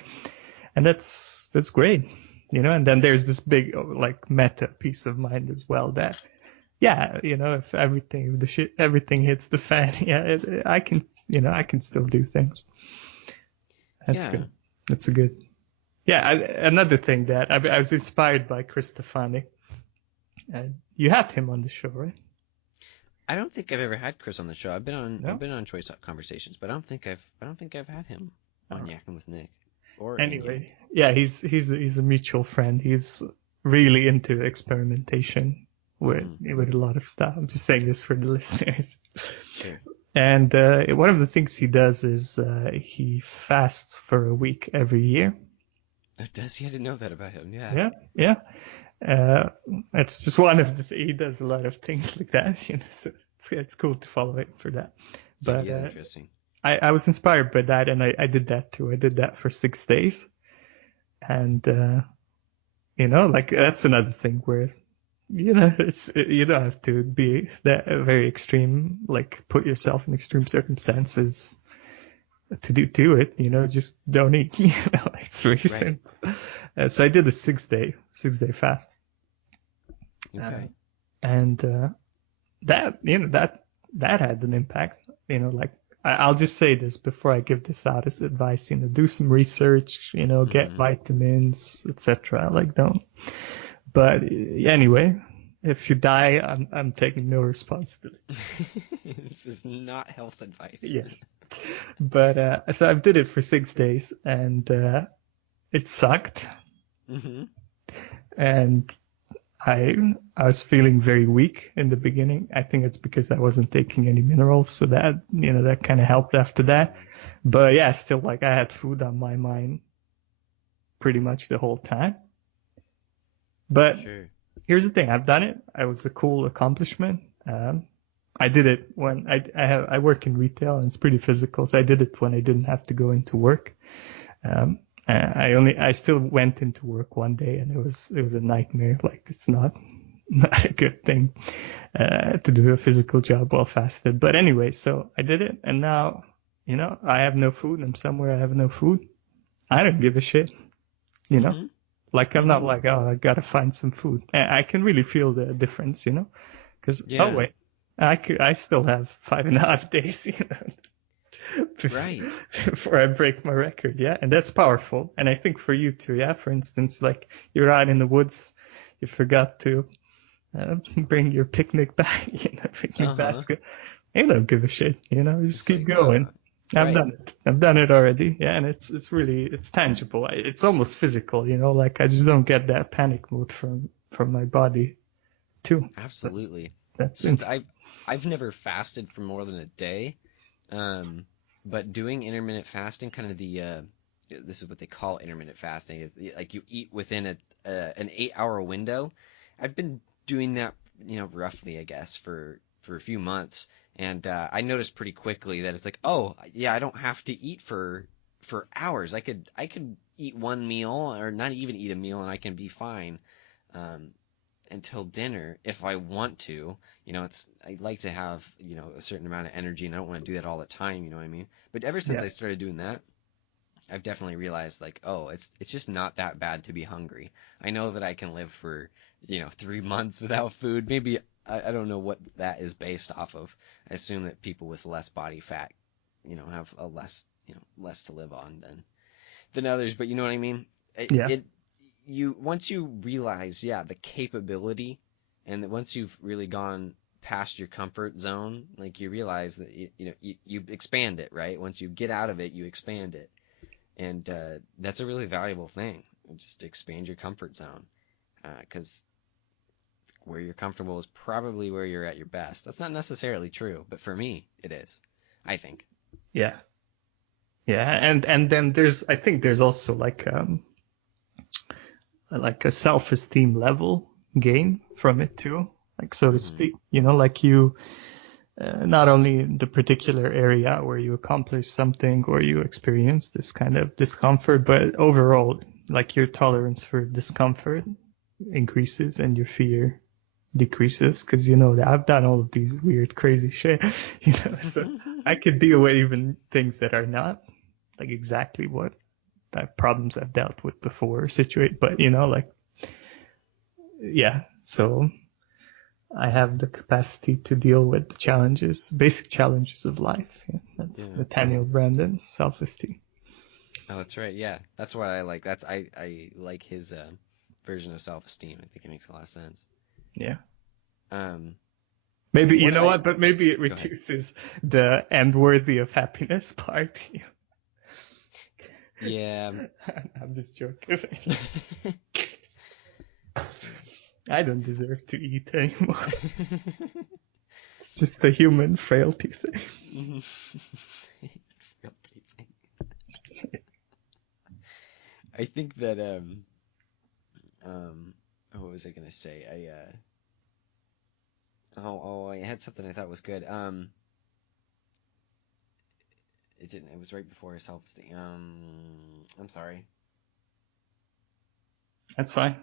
And that's great, and then there's this big, like, meta peace of mind as well that, yeah, if everything hits the fan, yeah, I can still do things. That's Yeah. good. That's a good. Yeah, another thing that I was inspired by Chris Stefani. You had him on the show, right? I don't think I've ever had Chris on the show. I've No? been on Choice Conversations, but I don't think I've had him All on right. Yakkin with Nick or in Anyway, Yakkin. yeah, he's a mutual friend. He's really into experimentation Mm-hmm. with a lot of stuff. I'm just saying this for the listeners. Sure. And one of the things he does is he fasts for a week every year. Oh, does he? I didn't know that about him. Yeah. Yeah, yeah. Uh, it's just one of he does a lot of things like that, so it's cool to follow him for that. Yeah, he But is interesting. I was inspired by that, and I did that too. I did that for 6 days, and like that's another thing where it's you don't have to be that very extreme, like put yourself in extreme circumstances to do it. Just don't eat. It's really Right. simple. So I did a 6 day fast, uh, Okay. and that that had an impact. Like I'll just say this before I give this out as advice. Do some research. Get Mm-hmm. vitamins, etc. Like don't. But anyway, if you die, I'm taking no responsibility. This is not health advice. Yes. But so I did it for 6 days, and it sucked, Mm-hmm. and I I was feeling very weak in the beginning. I think it's because I wasn't taking any minerals, so that kind of helped after that. But yeah, still, like, I had food on my mind pretty much the whole time. But Sure. here's the thing: I've done it. It was a cool accomplishment. I did it when I work in retail and it's pretty physical, so I did it when I didn't have to go into work. I still went into work one day and it was a nightmare. Like, it's not a good thing to do a physical job while fasted. But anyway, so I did it, and now I have no food. I'm somewhere I have no food. I don't give a shit. You know, Mm-hmm. like, I'm not like, oh, I gotta find some food. I can really feel the difference. Because, oh Yeah. wait, I still have 5.5 days. Right. Before I break my record. Yeah, and that's powerful. And I think for you too. Yeah, for instance, like, you're out in the woods, you forgot to bring your picnic bag, picnic Uh-huh. basket. You don't give a shit. You just Just keep like, going. I've right. done it. I've done it already. Yeah, and it's tangible. It's almost physical. Like, I just don't get that panic mood from my body too. But Absolutely. that's Since interesting. I've never fasted for more than a day, um, but doing intermittent fasting, kind of this is what they call intermittent fasting, is like you eat within an 8 hour window. I've been doing that, roughly, I guess, for a few months, and I noticed pretty quickly that it's like, oh, yeah, I don't have to eat for hours. I could eat one meal or not even eat a meal, and I can be fine. Um, until dinner if I want to. I like to have, a certain amount of energy and I don't want to do that all the time, you know what I mean? But ever since Yeah, I started doing that, I've definitely realized, like, oh, it's just not that bad to be hungry. I know that I can live for, 3 months without food. Maybe I don't know what that is based off of. I assume that people with less body fat, have a less to live on then. than others, but you know what I mean? Yeah. You once you realize, yeah, the capability, and that once you've really gone past your comfort zone, like you realize that you expand it, right? Once you get out of it, you expand it, and that's a really valuable thing, just to expand your comfort zone, because where you're comfortable is probably where you're at your best. That's not necessarily true, but for me, it is. I think. Yeah. Yeah. And then I think there's also like a self-esteem level gain from it too, like so to Hmm. speak. You know, like you not only in the particular area where you accomplish something or you experience this kind of discomfort, but overall, like your tolerance for discomfort increases and your fear decreases because you know that I've done all of these weird, crazy shit, you know, so I could deal with even things that are not like exactly what type problems I've dealt with before, situate, but you know, like, yeah, so I have the capacity to deal with the challenges, basic challenges of life. Yeah, that's Yeah. Nathaniel Brandon's self-esteem. Oh, that's right. Yeah, that's what I like. I like his version of self-esteem. I think it makes a lot of sense. Yeah. Um, Maybe, you one know I what, but maybe it Go ahead. reduces the end worthy of happiness part. Yeah. I'm just joking. I don't deserve to eat anymore. It's just a human frailty thing. I think that um what was I gonna say? I had something I thought was good. It didn't. It was right before self-esteem. I'm sorry. That's fine.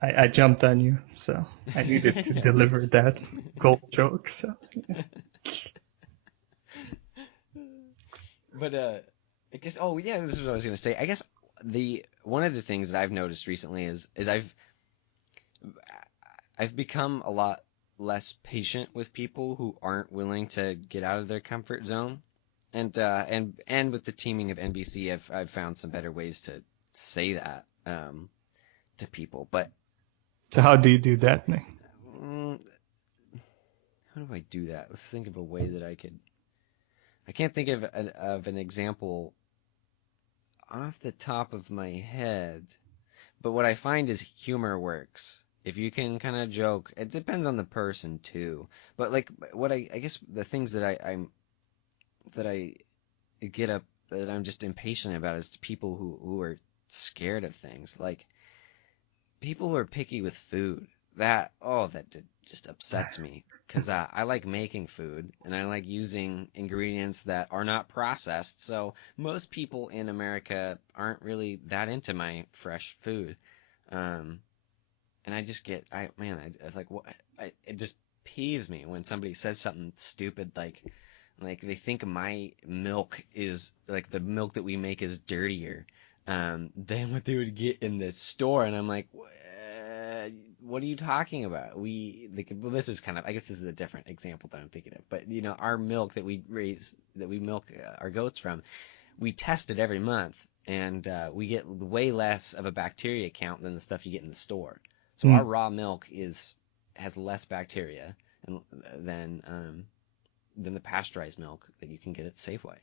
I jumped on you, so I needed to deliver Thanks. that gold joke. So But I guess. Oh yeah, this is what I was gonna say. I guess the one of the things that I've noticed recently is I've become a lot less patient with people who aren't willing to get out of their comfort zone. And with the teaming of NBC, I've found some better ways to say that to people. But how do you do that, Nick? mm, how do I do that? Let's think of a way that I could. I can't think of an example off the top of my head. But what I find is humor works. If you can kind of joke, it depends on the person too. But like what I guess the things that I get up that I'm just impatient about is the people who are scared of things. Like people who are picky with food. Just upsets me because I like making food and I like using ingredients that are not processed. So most people in America aren't really that into my fresh food. Um, and I just get I man I was like what it just peeves me when somebody says something stupid like they think my milk is like the milk that we make is dirtier than what they would get in the store, and I'm like, what are you talking about? Well, this is kind of, I guess this is a different example that I'm thinking of, but our milk that we milk our goats from, we test it every month, and we get way less of a bacteria count than the stuff you get in the store. So our Hmm. raw milk has less bacteria and, than the pasteurized milk that you can get at Safeway.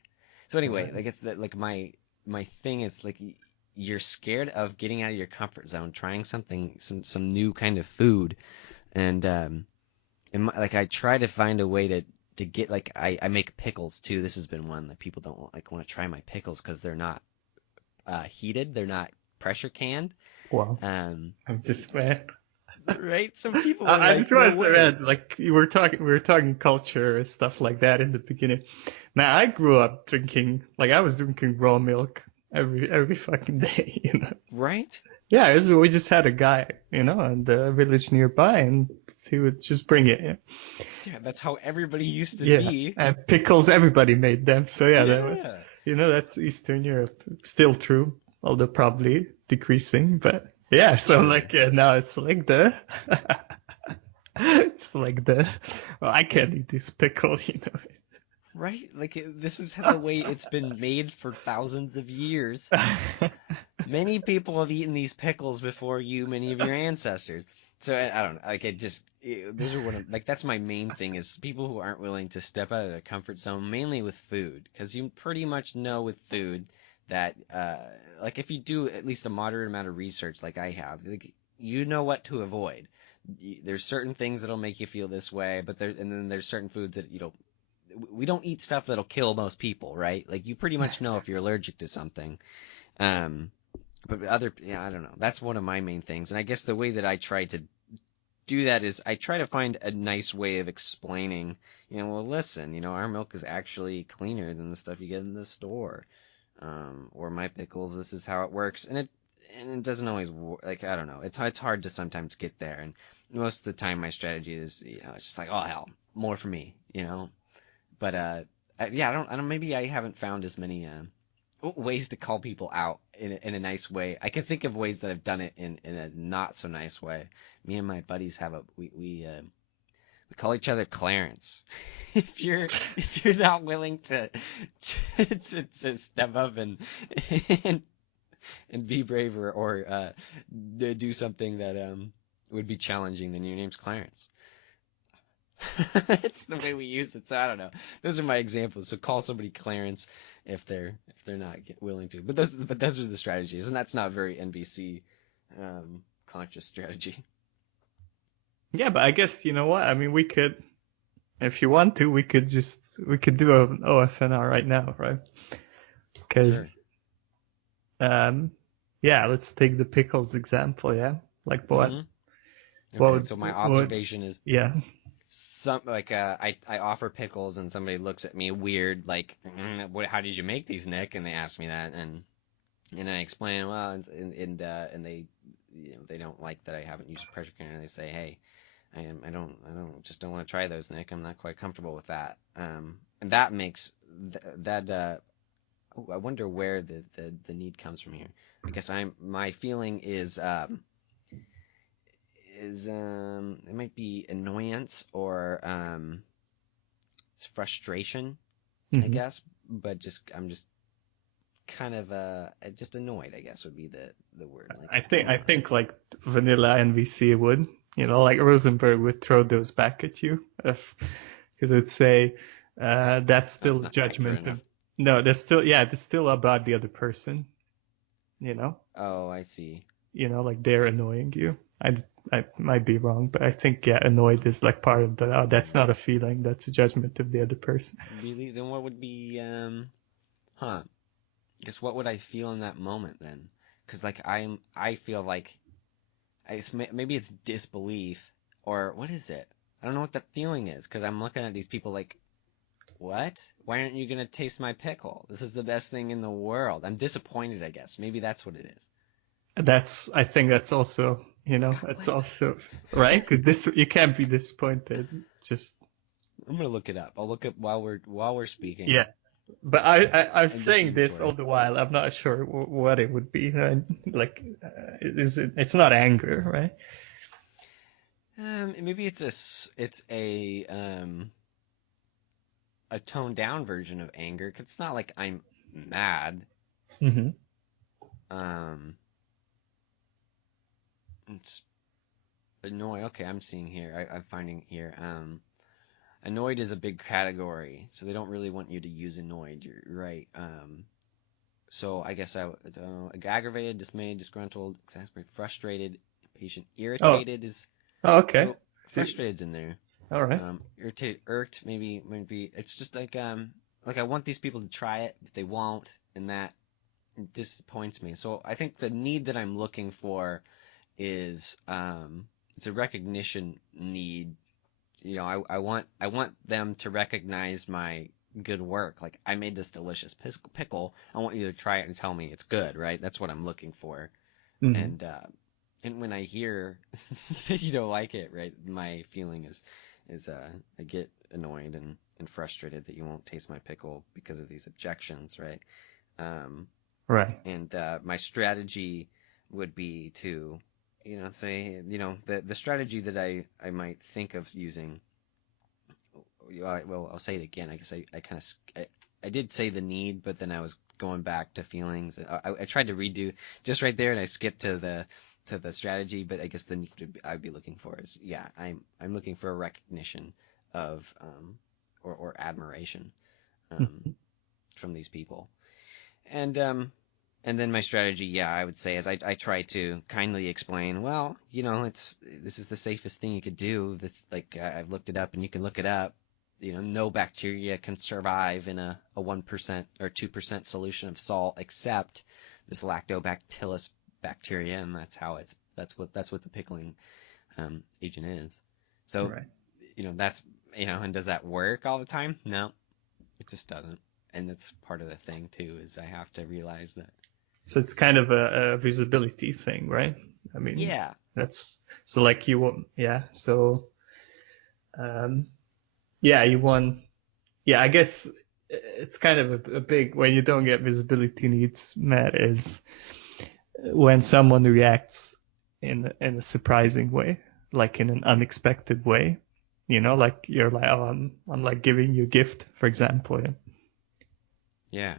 So anyway, Right. I guess that like my thing is like you're scared of getting out of your comfort zone, trying some new kind of food, and like I try to find a way to get like I make pickles too. This has been one that people don't want to try my pickles because they're not heated, they're not pressure canned. Wow. Um, I'm just man. right? Some people are I like, just no want to say, way. man, like we were talking culture and stuff like that in the beginning. Man, I grew up drinking, like I was drinking raw milk every fucking day, you know. Right? Yeah, we just had a guy, you know, in the village nearby, and he would just bring it. Yeah, that's how everybody used to Yeah, be. and pickles, everybody made them. So yeah, that was, Yeah. you know, that's Eastern Europe. Still true, although probably decreasing. But yeah, so Sure. like now it's like the, it's like the, well, I can't eat this pickle, you know. right? Like this is the way it's been made for thousands of years. Many people have eaten these pickles before you, many of your ancestors. So I don't know. Like those are one of like that's my main thing is people who aren't willing to step out of their comfort zone, mainly with food, because you pretty much know with food that like if you do at least a moderate amount of research, like I have, like you know what to avoid. There's certain things that'll make you feel this way, but and then there's certain foods that you don't. We don't eat stuff that'll kill most people, right? Like you pretty much know if you're allergic to something. Um, but yeah, I don't know. That's one of my main things. And I guess the way that I try to do that is I try to find a nice way of explaining, well, listen, our milk is actually cleaner than the stuff you get in the store. Or my pickles, this is how it works. And it doesn't always work. Like, I don't know. It's hard to sometimes get there. And most of the time my strategy is, it's just like, oh, hell, more for me. But, yeah, I don't, maybe I haven't found as many, ways to call people out in a nice way. I can think of ways that I've done it in a not so nice way. Me and my buddies have we call each other Clarence. if you're not willing to step up and and be brave or do something that would be challenging, then your name's Clarence. It's the way we use it. So I don't know. Those are my examples. So call somebody Clarence if they're not willing to. But those are the strategies, and that's not very NBC conscious strategy. Yeah, but I guess you know what? I mean, we could, if you want to, we could do an OFNR right now, right? Sure. Because yeah, let's take the pickles example. Yeah, like Hmm. what Okay. So my observation is yeah. some like I offer pickles and somebody looks at me weird like how did you make these, Nick? And they ask me that and I explain well and they they don't like that I haven't used pressure canner. They say, hey, I don't just don't want to try those, Nick. I'm not quite comfortable with that. And that makes that I wonder where the need comes from here. I guess my feeling is it might be annoyance or it's frustration, I Hmm. guess, but I'm just kind of just annoyed, I guess would be the word. Like I think like vanilla NVC would, like Rosenberg would throw those back at you if because it'd say that's that's still not accurate judgment enough. of no, there's still yeah, there's still about the other person, you know, Oh, I see. like they're annoying you. I might be wrong, but I think yeah, annoyed is like part of the that's not a feeling, that's a judgment of the other person. Really? Then what would be huh? I guess what would I feel in that moment then? Because like I feel like maybe it's disbelief or what is it? I don't know what that feeling is because I'm looking at these people like, what? Why aren't you gonna taste my pickle? This is the best thing in the world. I'm disappointed, I guess. Maybe that's what it is. That's I think that's also that's What? also right. 'Cause this you can't be disappointed. Just I'm gonna look it up. I'll look up while we're speaking. yeah. But I'm And just saying this all inventory. the while. I'm not sure what it would be. Like, is it? It's not anger, right? Maybe it's a toned down version of anger. 'Cause it's not like I'm mad. Hmm. Um, it's annoyed. Okay, I'm seeing here. I'm finding here. Annoyed is a big category, so they don't really want you to use annoyed. You're right. So I guess aggravated, dismayed, disgruntled, exasperated, frustrated, impatient, Oh, irritated is oh, okay. so frustrated's in there. All right. Irritated, irked, maybe it's just like I want these people to try it, but they won't, and that disappoints me. So I think the need that I'm looking for is it's a recognition need. I want them to recognize my good work. Like I made this delicious pickle. I want you to try it and tell me it's good, right? That's what I'm looking for. Hmm. And when I hear that you don't like it, right, my feeling is I get annoyed and frustrated that you won't taste my pickle because of these objections, right? Um, Right. and my strategy would be to, say, the strategy that I might think of using well, I'll say it again. I guess I kind of I did say the need, but then I was going back to feelings. I tried to redo just right there, and I skipped to the strategy. But I guess the need I'd be looking for is, yeah, I'm looking for a recognition of or admiration um, from these people. And and then my strategy, yeah, I would say is I try to kindly explain, well, this is the safest thing you could do. That's like I've looked it up and you can look it up. No bacteria can survive in a 1% or 2% solution of salt except this lactobacillus bacteria, and that's what the pickling agent is. So, Right. that's and does that work all the time? No, it just doesn't. And that's part of the thing too, is I have to realize that. So it's kind of a visibility thing, right? I mean, Yeah. that's so like you want, yeah. So, um, yeah, you want, yeah. I guess it's kind of a big when you don't get visibility needs met is when someone reacts in a surprising way, like in an unexpected way. Like you're like, oh, I'm like giving you a gift, for example, yeah. Yeah.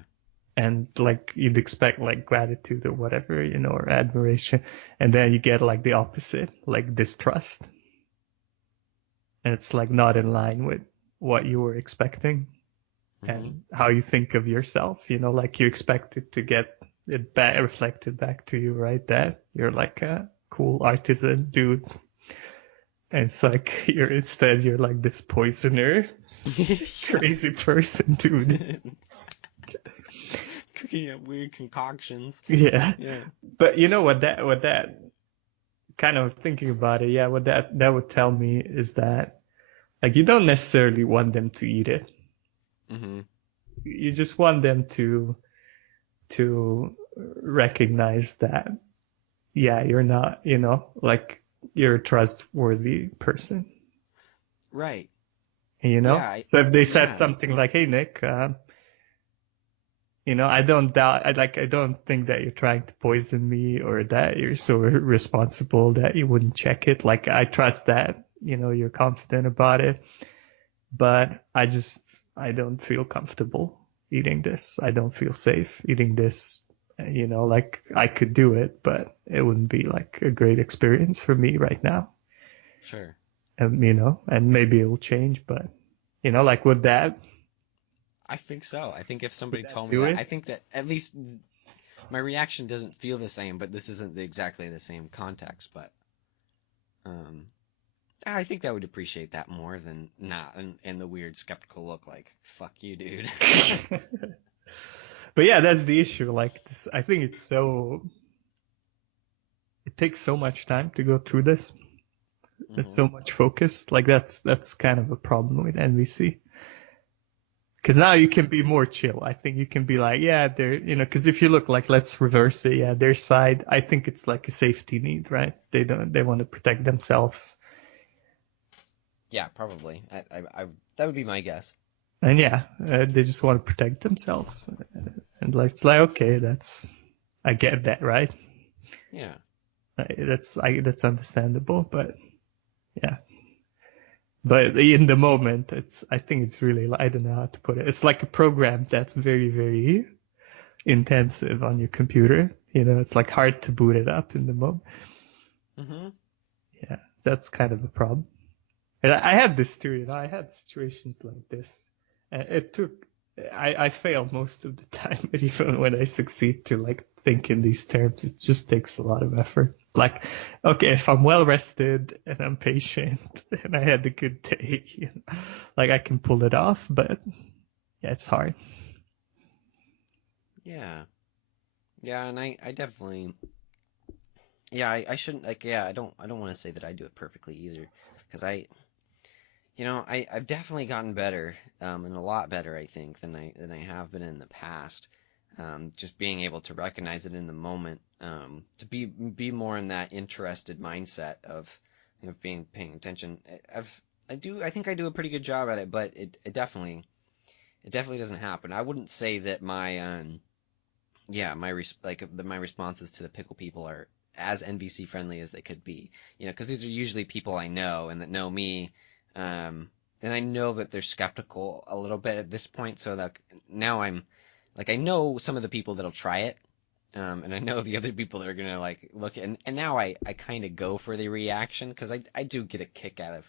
And like you'd expect like gratitude or whatever, or admiration, and then you get like the opposite, like distrust, and it's like not in line with what you were expecting Mhm. and how you think of yourself, like you expected to get it back reflected back to you, right? That you're like a cool artisan dude, and it's like you're like this poisoner, Yeah. crazy person, dude. Cooking up weird concoctions. Yeah. Yeah. But you know what that kind of thinking about it, yeah, what that would tell me is that like you don't necessarily want them to eat it. Mhm. You just want them to recognize that, yeah, you're not, like you're a trustworthy person, Right. you know. Yeah. So if they said Yeah. something like, "Hey Nick, I don't doubt, I don't think that you're trying to poison me or that you're so responsible that you wouldn't check it. Like I trust that, you're confident about it, but I don't feel comfortable eating this. I don't feel safe eating this. Like I could do it, but it wouldn't be like a great experience for me right now. Sure. And maybe it will change, but like I think so. I think if would somebody that told me do that, it? I think that at least my reaction doesn't feel the same, but this isn't exactly the same context, but um I think that would appreciate that more than not, and the weird skeptical look like, fuck you, dude. But yeah, that's the issue. Like this, I think it takes so much time to go through this. There's Mhm. so much focus. Like that's kind of a problem with NVC. Because now you can be more chill. I think you can be like, yeah, they're, because if you look like, let's reverse it. Yeah, their side, I think it's like a safety need, right? They want to protect themselves. Yeah, probably. That would be my guess. And yeah, they just want to protect themselves. And like, it's like, okay, I get that, right? Yeah. That's understandable, but yeah. But in the moment, I think it's really, I don't know how to put it. It's like a program that's very, very intensive on your computer. It's like hard to boot it up in the moment. Mhm. Yeah, that's kind of a problem. And I had this too, I had situations like this. It took, I fail most of the time, but even when I succeed to like think in these terms, it just takes a lot of effort. Like, okay, if I'm well rested and I'm patient and I had a good day, like I can pull it off, but yeah, it's hard. Yeah. Yeah, and I definitely, yeah, I shouldn't, like, yeah, I don't want to say that I do it perfectly either, because I've definitely gotten better, and a lot better, I think, than I have been in the past. Just being able to recognize it in the moment, to be more in that interested mindset of, being paying attention. I think I do a pretty good job at it, but it definitely doesn't happen. I wouldn't say that yeah, my responses to the pickle people are as NBC friendly as they could be. Because these are usually people I know and that know me, um, and I know that they're skeptical a little bit at this point. So that now I'm like, I know some of the people that'll try it, and I know the other people that are gonna like look, and now I kind of go for the reaction because I do get a kick out of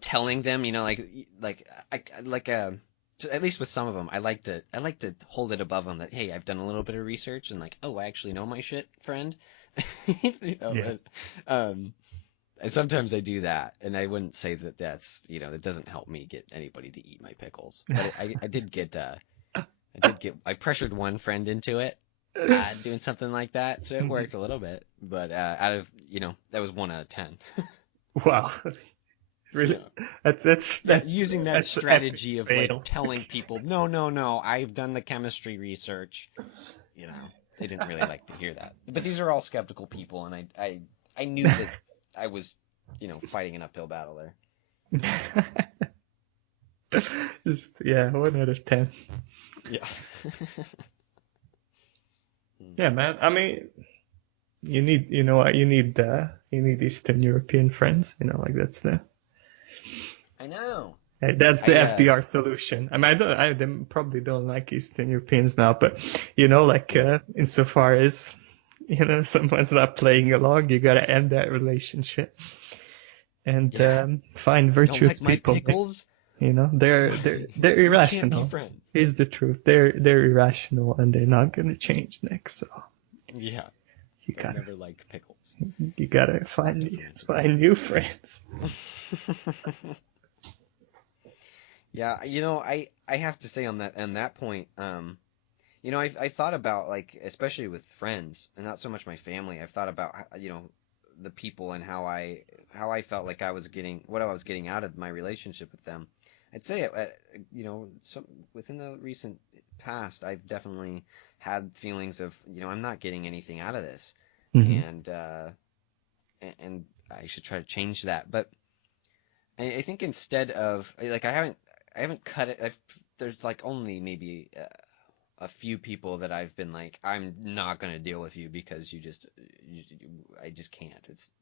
telling them, like like at least with some of them, I like to hold it above them that, hey, I've done a little bit of research and like, oh, I actually know my shit, friend. Yeah. But and sometimes I do that, and I wouldn't say that it doesn't help me get anybody to eat my pickles. But I pressured one friend into it, doing something like that, so it worked a little bit. But out of, that was 1 out of 10. Wow. Really? Yeah. Yeah, That's using that that's an epic strategy of like fail. telling people, no, no, no, I've done the chemistry research. They didn't really like to hear that. But these are all skeptical people, and I knew that I was, fighting an uphill battle there. Just yeah, 1 out of 10. Yeah. Yeah, man. I mean, you know what, you need Eastern European friends. Like I know. that's the I FDR solution. I mean, they probably don't like Eastern Europeans now, but like insofar as someone's not playing along, you gotta end that relationship and yeah. find You don't virtuous like my people. pickles? They're We can't be irrational. friends. Here's the truth. They're irrational and they're not gonna change, Nick. So Yeah. you I've gotta never liked pickles. you gotta find new friends. Yeah, I have to say on that point, I thought about, like, especially with friends and not so much my family. I've thought about the people and how I felt like what I was getting out of my relationship with them. I'd say some within the recent past, I've definitely had feelings of, I'm not getting anything out of this, Hmm. and and I should try to change that. But I think instead of like, I haven't cut it. There's like only maybe a few people that I've been like, I'm not gonna deal with you because I just can't.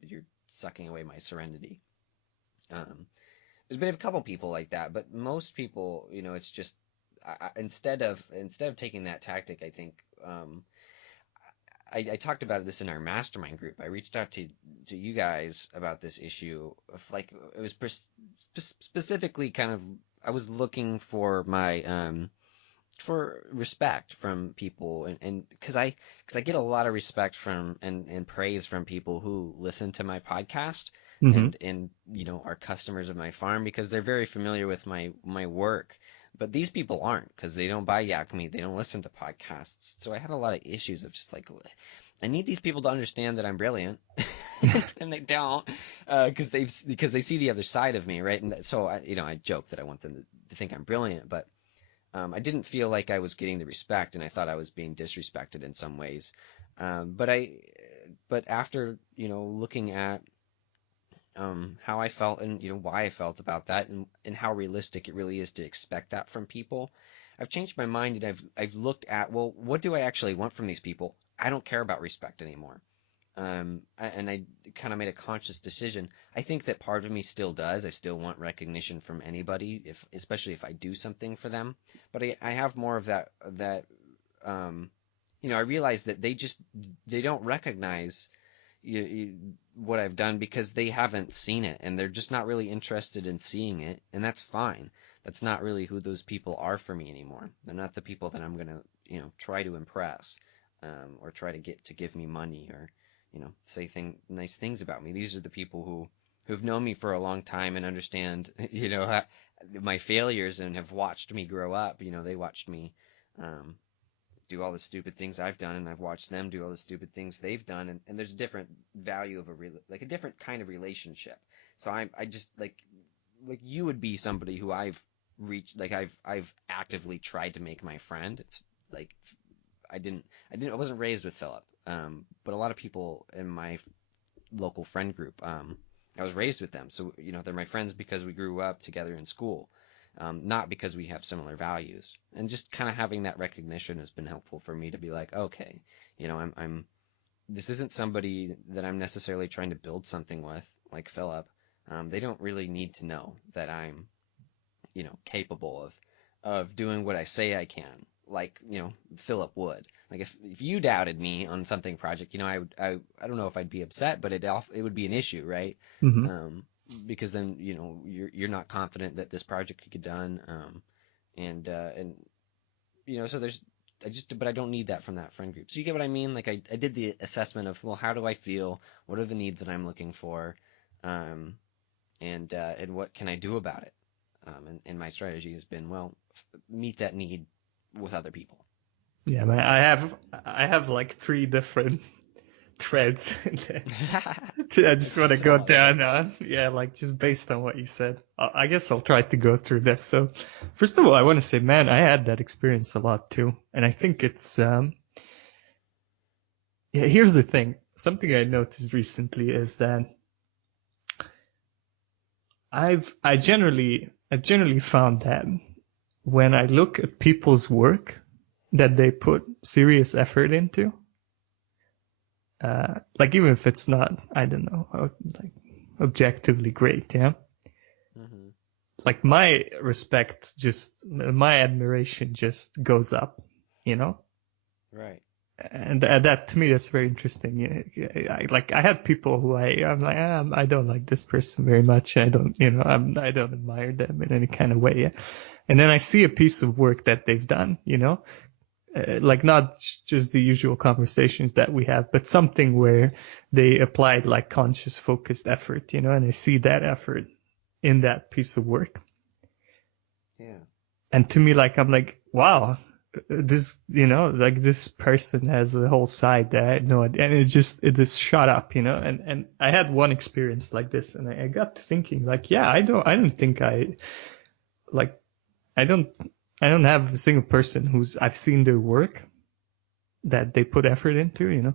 You're sucking away my serenity. Um, there's been a couple people like that, but most people, it's just instead of taking that tactic, I think I talked about this in our mastermind group. I reached out to you guys about this issue of, like, it was specifically kind of, I was looking for respect from people, and because I get a lot of respect from and praise from people who listen to my podcast, Hmm. and are customers of my farm because they're very familiar with my work. But these people aren't, because they don't buy Yak Meat, they don't listen to podcasts. So I had a lot of issues of just like, I need these people to understand that I'm brilliant, and they don't, because they see the other side of me, right? And so I joke that I want them to think I'm brilliant, but I didn't feel like I was getting the respect, and I thought I was being disrespected in some ways. But after looking at how I felt, and why I felt about that, and how realistic it really is to expect that from people, I've changed my mind, and I've looked at, well, what do I actually want from these people? I don't care about respect anymore. And I kind of made a conscious decision. I think that part of me still does. I still want recognition from anybody, especially if I do something for them. But I have more of that. Um, I realize that they don't recognize what I've done because they haven't seen it, and they're just not really interested in seeing it, and that's fine. That's not really who those people are for me anymore. They're not the people that I'm gonna try to impress, or try to get to give me money, or say nice things about me. These are the people who've known me for a long time and understand my failures and have watched me grow up. They watched me um, do all the stupid things I've done, and I've watched them do all the stupid things they've done, and there's a different value of like a different kind of relationship. So I just like you would be somebody who I've reached, like I've actively tried to make my friend. It's like I wasn't raised with Philip, but a lot of people in my local friend group, I was raised with them, so they're my friends because we grew up together in school, not because we have similar values. And just kind of having that recognition has been helpful for me to be like, okay, I'm this isn't somebody that I'm necessarily trying to build something with, like Philip. They don't really need to know that I'm, capable of doing what I say I can, like, Philip would. Like if you doubted me on something project, I don't know if I'd be upset, but it would be an issue, right? Hmm. Um, because then, you're not confident that this project could get done. And so but I don't need that from that friend group. So you get what I mean? Like I did the assessment of, well, how do I feel? What are the needs that I'm looking for? Um, and what can I do about it? And my strategy has been, well, meet that need with other people. Yeah, man. I have like three different threads. I just That's want to just a go lot of stuff. down on, yeah, like just based on what you said. I guess I'll try to go through them. So, first of all, I want to say, man, I had that experience a lot too, and I think it's yeah. Here's the thing. Something I noticed recently is that I generally found that when I look at people's work that they put serious effort into, like even if it's not, I don't know, like objectively great, yeah. Hmm. Like my respect, just my admiration, just goes up, you know. Right. And that to me, that's very interesting. I had people who I'm like, I don't like this person very much. I don't, I don't admire them in any kind of way. Yeah? And then I see a piece of work that they've done, like not just the usual conversations that we have, but something where they applied like conscious, focused effort, and I see that effort in that piece of work. Yeah. And to me, like, I'm like, wow, this, like this person has a whole side that I had no idea. And it just shot up, and I had one experience like this, and I got to thinking, like, yeah, I don't think like, I don't, I don't have a single person who's I've seen their work that they put effort into,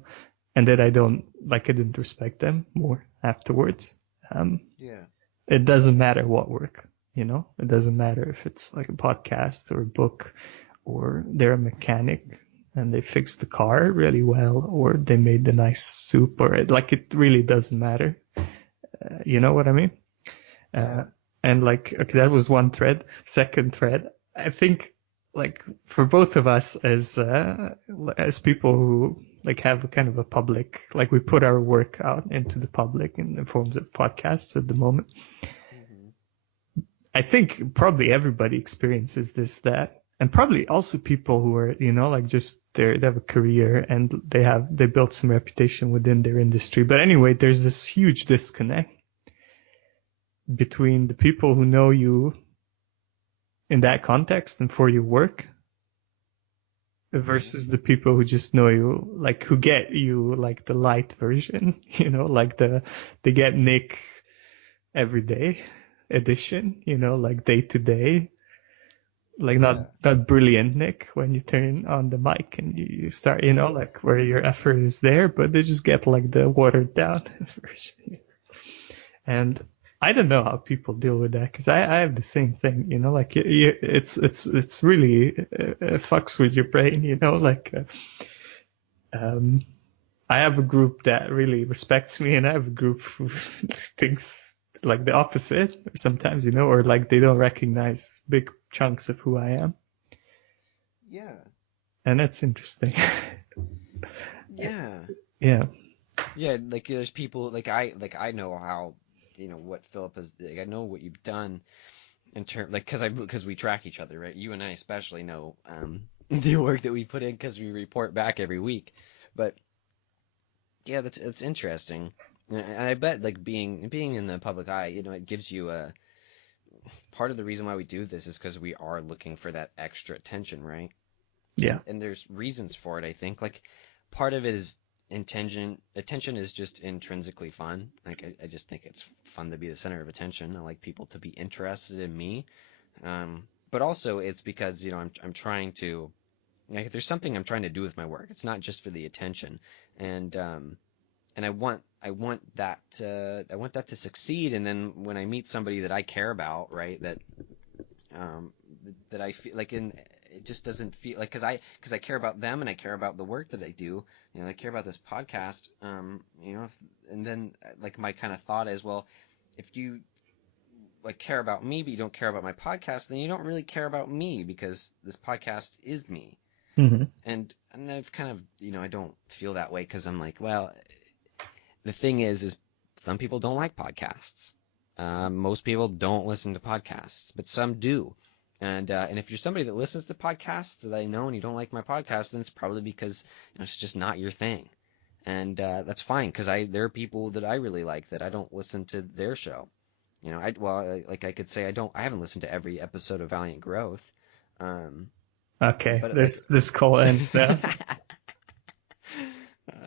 and that I didn't respect them more afterwards. Um, Yeah. it doesn't matter what work, it doesn't matter if it's like a podcast or a book or they're a mechanic and they fixed the car really well or they made the nice soup or it really doesn't matter. You know what I mean? Yeah. Uh, and like, okay, that was one thread. Second thread, I think, like for both of us as people who like have a kind of a public, like we put our work out into the public in the forms of podcasts at the moment. Hmm. I think probably everybody experiences that, and probably also people who are, like just they have a career and they built some reputation within their industry. But anyway, there's this huge disconnect between the people who know you in that context and for your work Hmm. versus the people who just know you, like who get you like the light version, like they get Nick every day edition, like day to day, like not Yeah. not brilliant Nick when you turn on the mic and you start, like where your effort is there, but they just get like the watered down version. And I don't know how people deal with that because I have the same thing, like it's really fucks with your brain, like I have a group that really respects me and I have a group who thinks like the opposite sometimes, or like they don't recognize big chunks of who I am. Yeah. And that's interesting. Yeah. Yeah. Yeah. Like there's people like I know how, what Philip has. Like, I know what you've done in terms, like, because we track each other, right? You and I especially know the work that we put in because we report back every week. But yeah, that's interesting. And I bet, like, being in the public eye, it gives you a part of the reason why we do this is because we are looking for that extra attention, right? Yeah. And there's reasons for it, I think. Like, part of it is intention. Attention is just intrinsically fun. Like, I just think it's fun to be the center of attention. I like people to be interested in me. But also it's because, I'm trying to, like, if there's something I'm trying to do with my work, it's not just for the attention. And I want that to succeed. And then when I meet somebody that I care about, right, um, that I feel like, in it just doesn't feel like, because I care about them and I care about the work that I do. I care about this podcast. And then, like, my kind of thought is, well, if you like care about me, but you don't care about my podcast, then you don't really care about me because this podcast is me. Hmm. And I've kind of, I don't feel that way because I'm like, well, the thing is some people don't like podcasts. Most people don't listen to podcasts, but some do. And if you're somebody that listens to podcasts that I know and you don't like my podcast, then it's probably because it's just not your thing. And that's fine because there are people that I really like that I don't listen to their show. Like I could say I haven't listened to every episode of Valiant Growth, um, Okay, but like, this call ends now.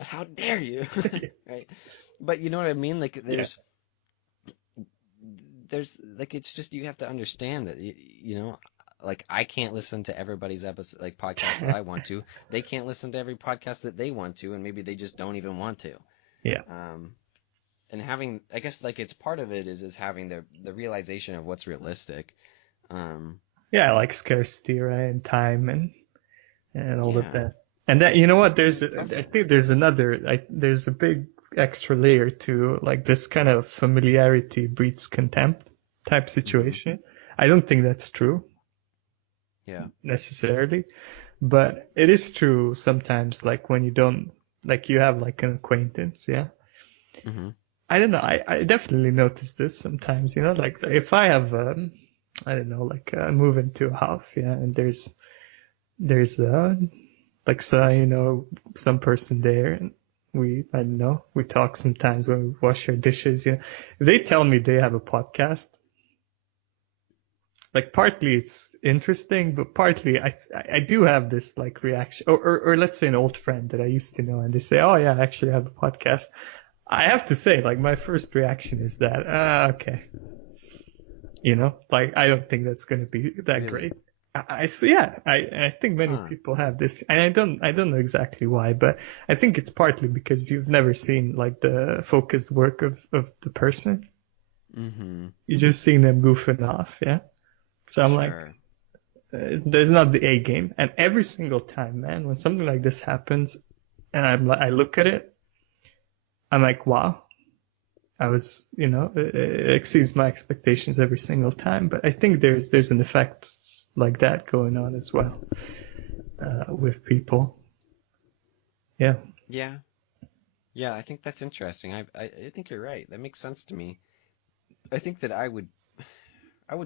how dare you, right? But you know what I mean? Like Yeah. there's like it's just you have to understand that like I can't listen to everybody's episode like podcast that I want to. They can't listen to every podcast that they want to, and maybe they just don't even want to. Yeah. Um, and having I guess like it's part of it is having the realization of what's realistic. Um, Yeah, like scarcity, right? And time and all of yeah, that. And that, you know what? I perfect. think there's a big extra layer to like this kind of familiarity breeds contempt type Hmm. situation. I don't think that's true Yeah. necessarily, but it is true sometimes, like when you don't, like you have like an acquaintance, yeah. Hmm. I don't know. I definitely notice this sometimes, like if I have, I don't know, like move into a house, yeah, and there's like so some person there, and I don't know, we talk sometimes when we wash our dishes, yeah. If they tell me they have a podcast, like partly it's interesting, but partly I do have this like reaction, or let's say an old friend that I used to know, and they say, oh yeah, I actually have a podcast. I have to say, like my first reaction is that okay, like I don't think that's going to be that Really? great. So yeah, I think many Huh. people have this, and I don't know exactly why, but I think it's partly because you've never seen like the focused work of the person. Hmm. You just seen them goofing off, yeah. So I'm like, Sure. there's not the A game, and every single time, man, when something like this happens, and I look at it, I'm like, wow, it exceeds my expectations every single time. But I think there's an effect like that going on as well with people. Yeah. Yeah. Yeah, I think that's interesting. I think you're right. That makes sense to me. I think that I would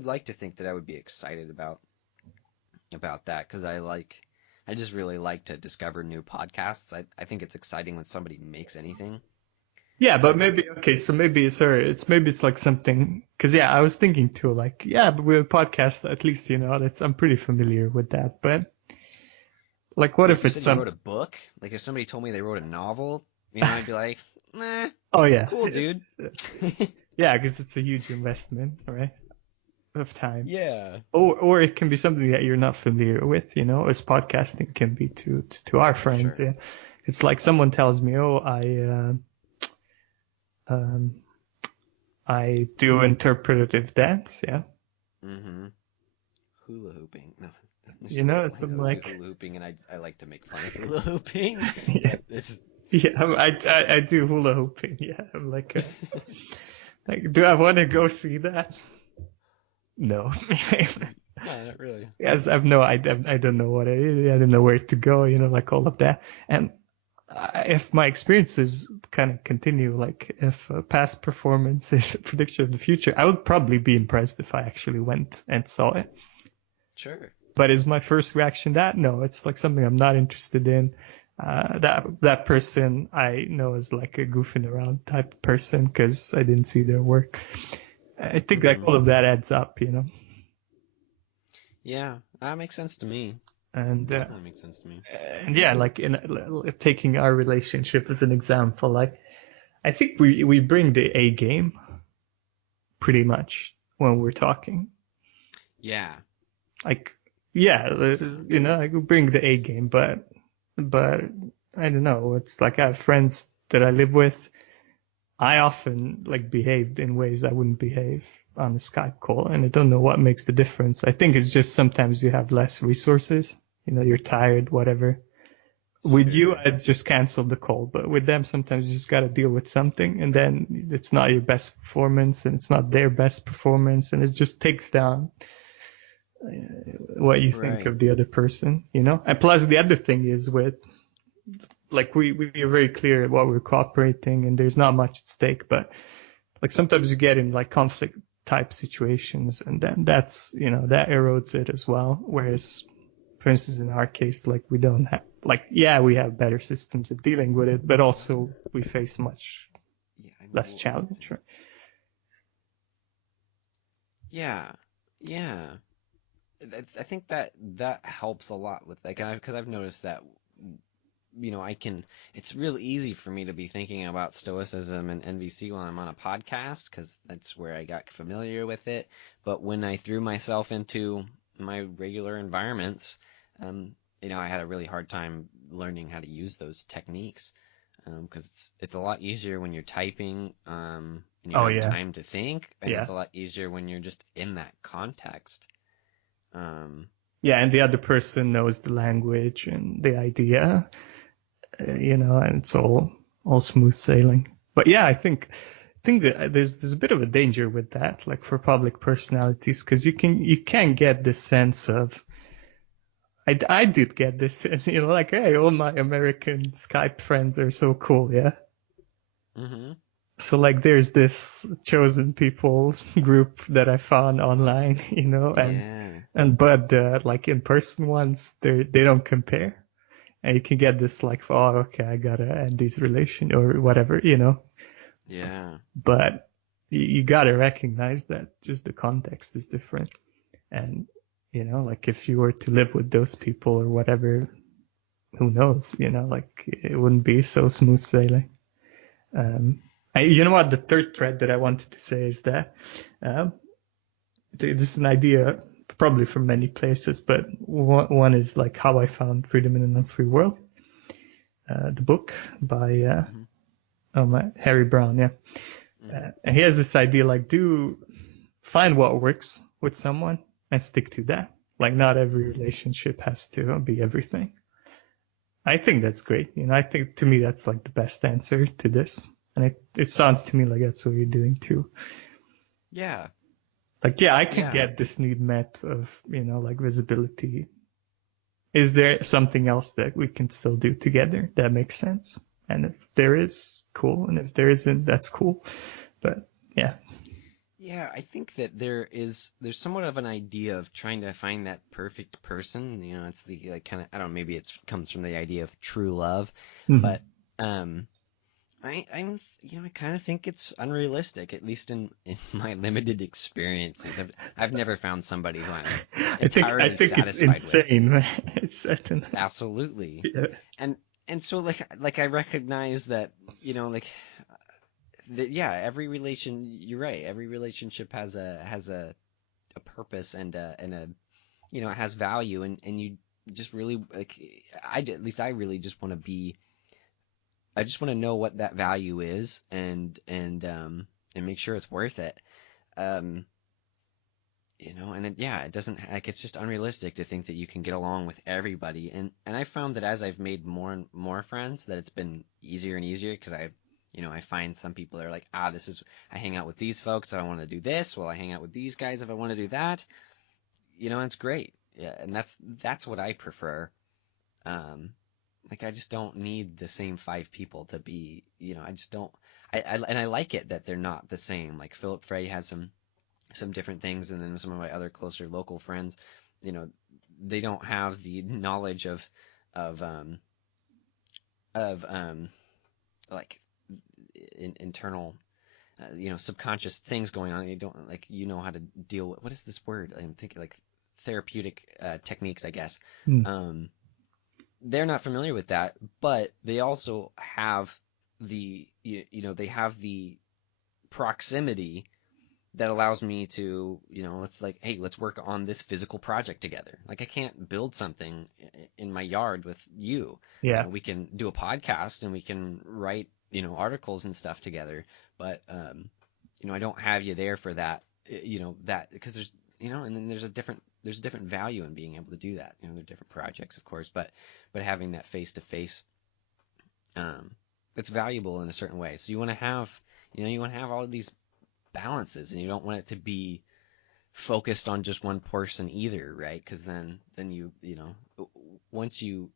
like to think that I would be excited about that because I just really like to discover new podcasts. I think it's exciting when somebody makes anything. Yeah, And I but think maybe okay. So maybe it's like something because yeah, I was thinking too. Like yeah, but with a podcast, at least that's I'm pretty familiar with that. But like, what but if if you it's said you wrote some? a book, like if somebody told me they wrote a novel, I'd be like, nah, Oh yeah, cool, dude. yeah, because it's a huge investment, right, of time. Yeah, Or it can be something that you're not familiar with, as podcasting can be to our friends. sure. Yeah, it's like someone tells me, "Oh, um, I do interpretive dance." Yeah, Mm-hmm. Hula hooping. No, I'm just kidding. it's I some don't do like, hula hooping, and I like to make fun of hula hooping, yeah, but it's yeah. I do hula hooping. Yeah, I'm like, do I want to go see that? No. no, not really. Yes, I've no, I don't know what it is. I don't know where to go. Like all of that. And if my experiences kind of continue, like if past performance is a prediction of the future, I would probably be impressed if I actually went and saw it. Sure. But is my first reaction that? No, it's like something I'm not interested in. That person I know is like a goofing around type of person because I didn't see their work. I think like Mm-hmm. all of that adds up. Yeah, that makes sense to me. And Definitely makes sense to me. and yeah, like in taking our relationship as an example, like I think we bring the A game pretty much when we're talking. Yeah. Like yeah, I could bring the A game, but I don't know. It's like I have friends that I live with. I often like behaved in ways I wouldn't behave on a Skype call, and I don't know what makes the difference. I think it's just sometimes you have less resources. You're tired, whatever. With you, Sure. I'd just cancel the call, but with them, sometimes you just got to deal with something, and then it's not your best performance, and it's not their best performance, and it just takes down what you think Right. of the other person, you know? And plus, the other thing is with, like, we are very clear what we're cooperating, and there's not much at stake, but like sometimes you get in like conflict type situations, and then that's, you know, that erodes it as well. Whereas, for instance, in our case, like we don't have, like, yeah, we have better systems at dealing with it, but also we face much Yeah. less challenge. Right? Yeah. Yeah. I think that that helps a lot with like because I've noticed that I can it's real easy for me to be thinking about stoicism and NVC while I'm on a podcast because that's where I got familiar with it. But when I threw myself into my regular environments, um, I had a really hard time learning how to use those techniques because it's a lot easier when you're typing and you Oh have yeah, time to think, and yeah, it's a lot easier when you're just in that context. Um, yeah. And the other person knows the language and the idea, you know, and it's all smooth sailing. But yeah, I think that there's a bit of a danger with that, like for public personalities, because you can get this sense of I did get this sense, you know, like hey, all my American Skype friends are so cool, yeah. hmm So like there's this chosen people group that I found online, you know, Yeah. but like in person ones, they don't compare, and you can get this like, oh, okay, I gotta end these relation or whatever, you know. Yeah. But you gotta recognize that just the context is different, and you know, like if you were to live with those people or whatever, who knows, you know, like it wouldn't be so smooth sailing. Um, you know what? The third thread that I wanted to say is that um, this is an idea probably from many places, but one is like how I found freedom in an unfree world, the book by hmm Harry Brown, yeah. hmm And he has this idea like do find what works with someone and stick to that. Like not every hmm relationship has to be everything. I think that's great. You know, I think to me that's like the best answer to this. And it sounds to me like that's what you're doing too. Yeah. Like, yeah, I can Yeah. get this need met of, you know, like visibility. Is there something else that we can still do together that makes sense? And if there is, cool. And if there isn't, that's cool. But yeah. Yeah, I think that there's somewhat of an idea of trying to find that perfect person. It's the like kind of I don't know, maybe it comes from the idea of true love, Mm-hmm. but um I kind of think it's unrealistic, at least in my limited experiences. I've never found somebody who I'm I entirely think it's satisfied with. insane, man. It's I don't know. Absolutely. Yeah. And and so like I recognize that, like that yeah, every relation, you're right. Every relationship has a purpose and a it has value and you just really like at least I really just want to be I just want to know what that value is and make sure it's worth it. Um and it doesn't like it's just unrealistic to think that you can get along with everybody and I found that as I've made more and more friends that it's been easier and easier because I find some people that are like this is I hang out with these folks if I want to do this, well I hang out with these guys if I want to do that. It's great. Yeah, and that's what I prefer. um like I just don't need the same five people to be, I just don't and I like it that they're not the same. Like Philip Frey has some different things, and then some of my other closer local friends, you know, they don't have the knowledge of um of like internal subconscious things going on. You don't like how to deal with what is this word? I'm thinking like therapeutic techniques, I guess. Mm. Um, they're not familiar with that, but they also have they have the proximity that allows me to, let's like, hey, let's work on this physical project together. Like I can't build something in my yard with you. Yeah. We can do a podcast and we can write, articles and stuff together, but I don't have you there for that, that because there's, and then there's a different there's a different value in being able to do that. You know, there are different projects, of course, but having that face to face, um, it's valuable in a certain way. So you want to have, you want to have all of these balances, and you don't want it to be focused on just one person either, right? Because then once you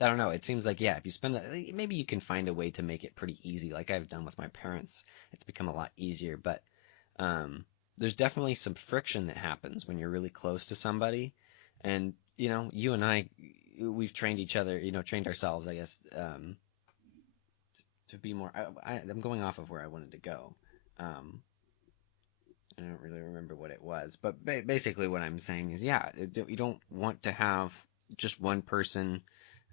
I don't know. It seems like, yeah, if you spend maybe you can find a way to make it pretty easy, like I've done with my parents. It's become a lot easier, but um, there's definitely some friction that happens when you're really close to somebody, and you and I, we've trained each other, trained ourselves, I guess, to be more. I'm going off of where I wanted to go. Um, I don't really remember what it was, but basically what I'm saying is, yeah, you don't want to have just one person,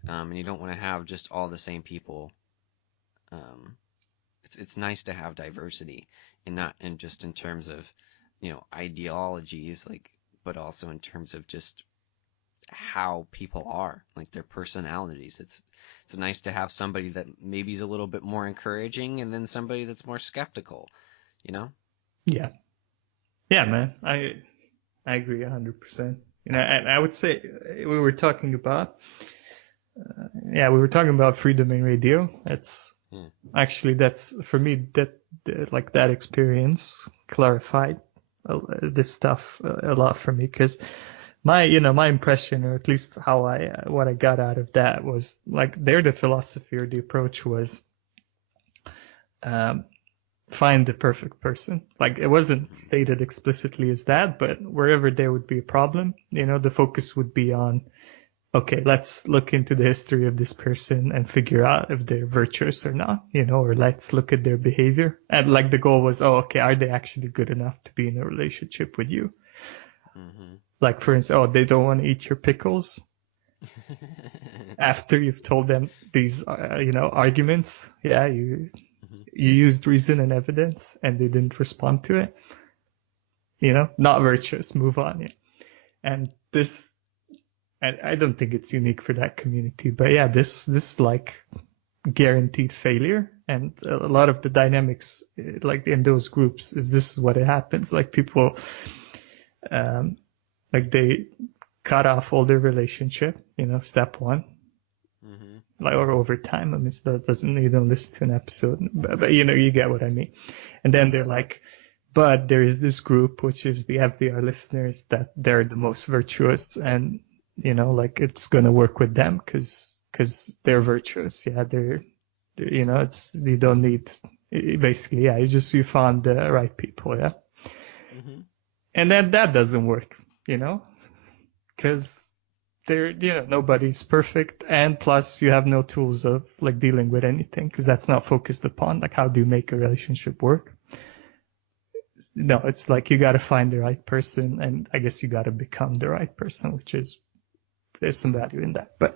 and you don't want to have just all the same people. Um, it's nice to have diversity, and not in just in terms of, ideologies, like, but also in terms of just how people are, like their personalities. It's nice to have somebody that maybe is a little bit more encouraging, and then somebody that's more skeptical. You know? Yeah. Yeah, man. I agree 100%. And I would say we were talking about we were talking about freedom in radio. That's Hmm. actually that's for me like that experience clarified this stuff a lot for me because my impression, or at least how I what I got out of that was like the philosophy or the approach was um, find the perfect person. Like it wasn't stated explicitly as that, but wherever there would be a problem, the focus would be on, okay, let's look into the history of this person and figure out if they're virtuous or not, or let's look at their behavior. And like the goal was, oh, okay, are they actually good enough to be in a relationship with you? Mm-hmm. Like for instance, oh, they don't want to eat your pickles after you've told them these, arguments. Yeah, you used reason and evidence and they didn't respond to it. Not virtuous, move on. Yeah. And this, and I don't think it's unique for that community, but yeah, this like guaranteed failure. And a lot of the dynamics, like in those groups, is this is what it happens. Like people, um, like they cut off all their relationship, step one, Mm-hmm. like or over time. I mean, that doesn't you don't listen to an episode, but you get what I mean. And then they're like, but there is this group which is the FDR listeners that they're the most virtuous, and like it's gonna work with them because they're virtuous. Yeah, it's you don't need basically yeah you found the right people. Yeah, Mm-hmm. and then that doesn't work. Because nobody's perfect, and plus you have no tools of like dealing with anything because that's not focused upon like how do you make a relationship work. No, it's like you got to find the right person, and I guess you got to become the right person, which is there's some value in that. But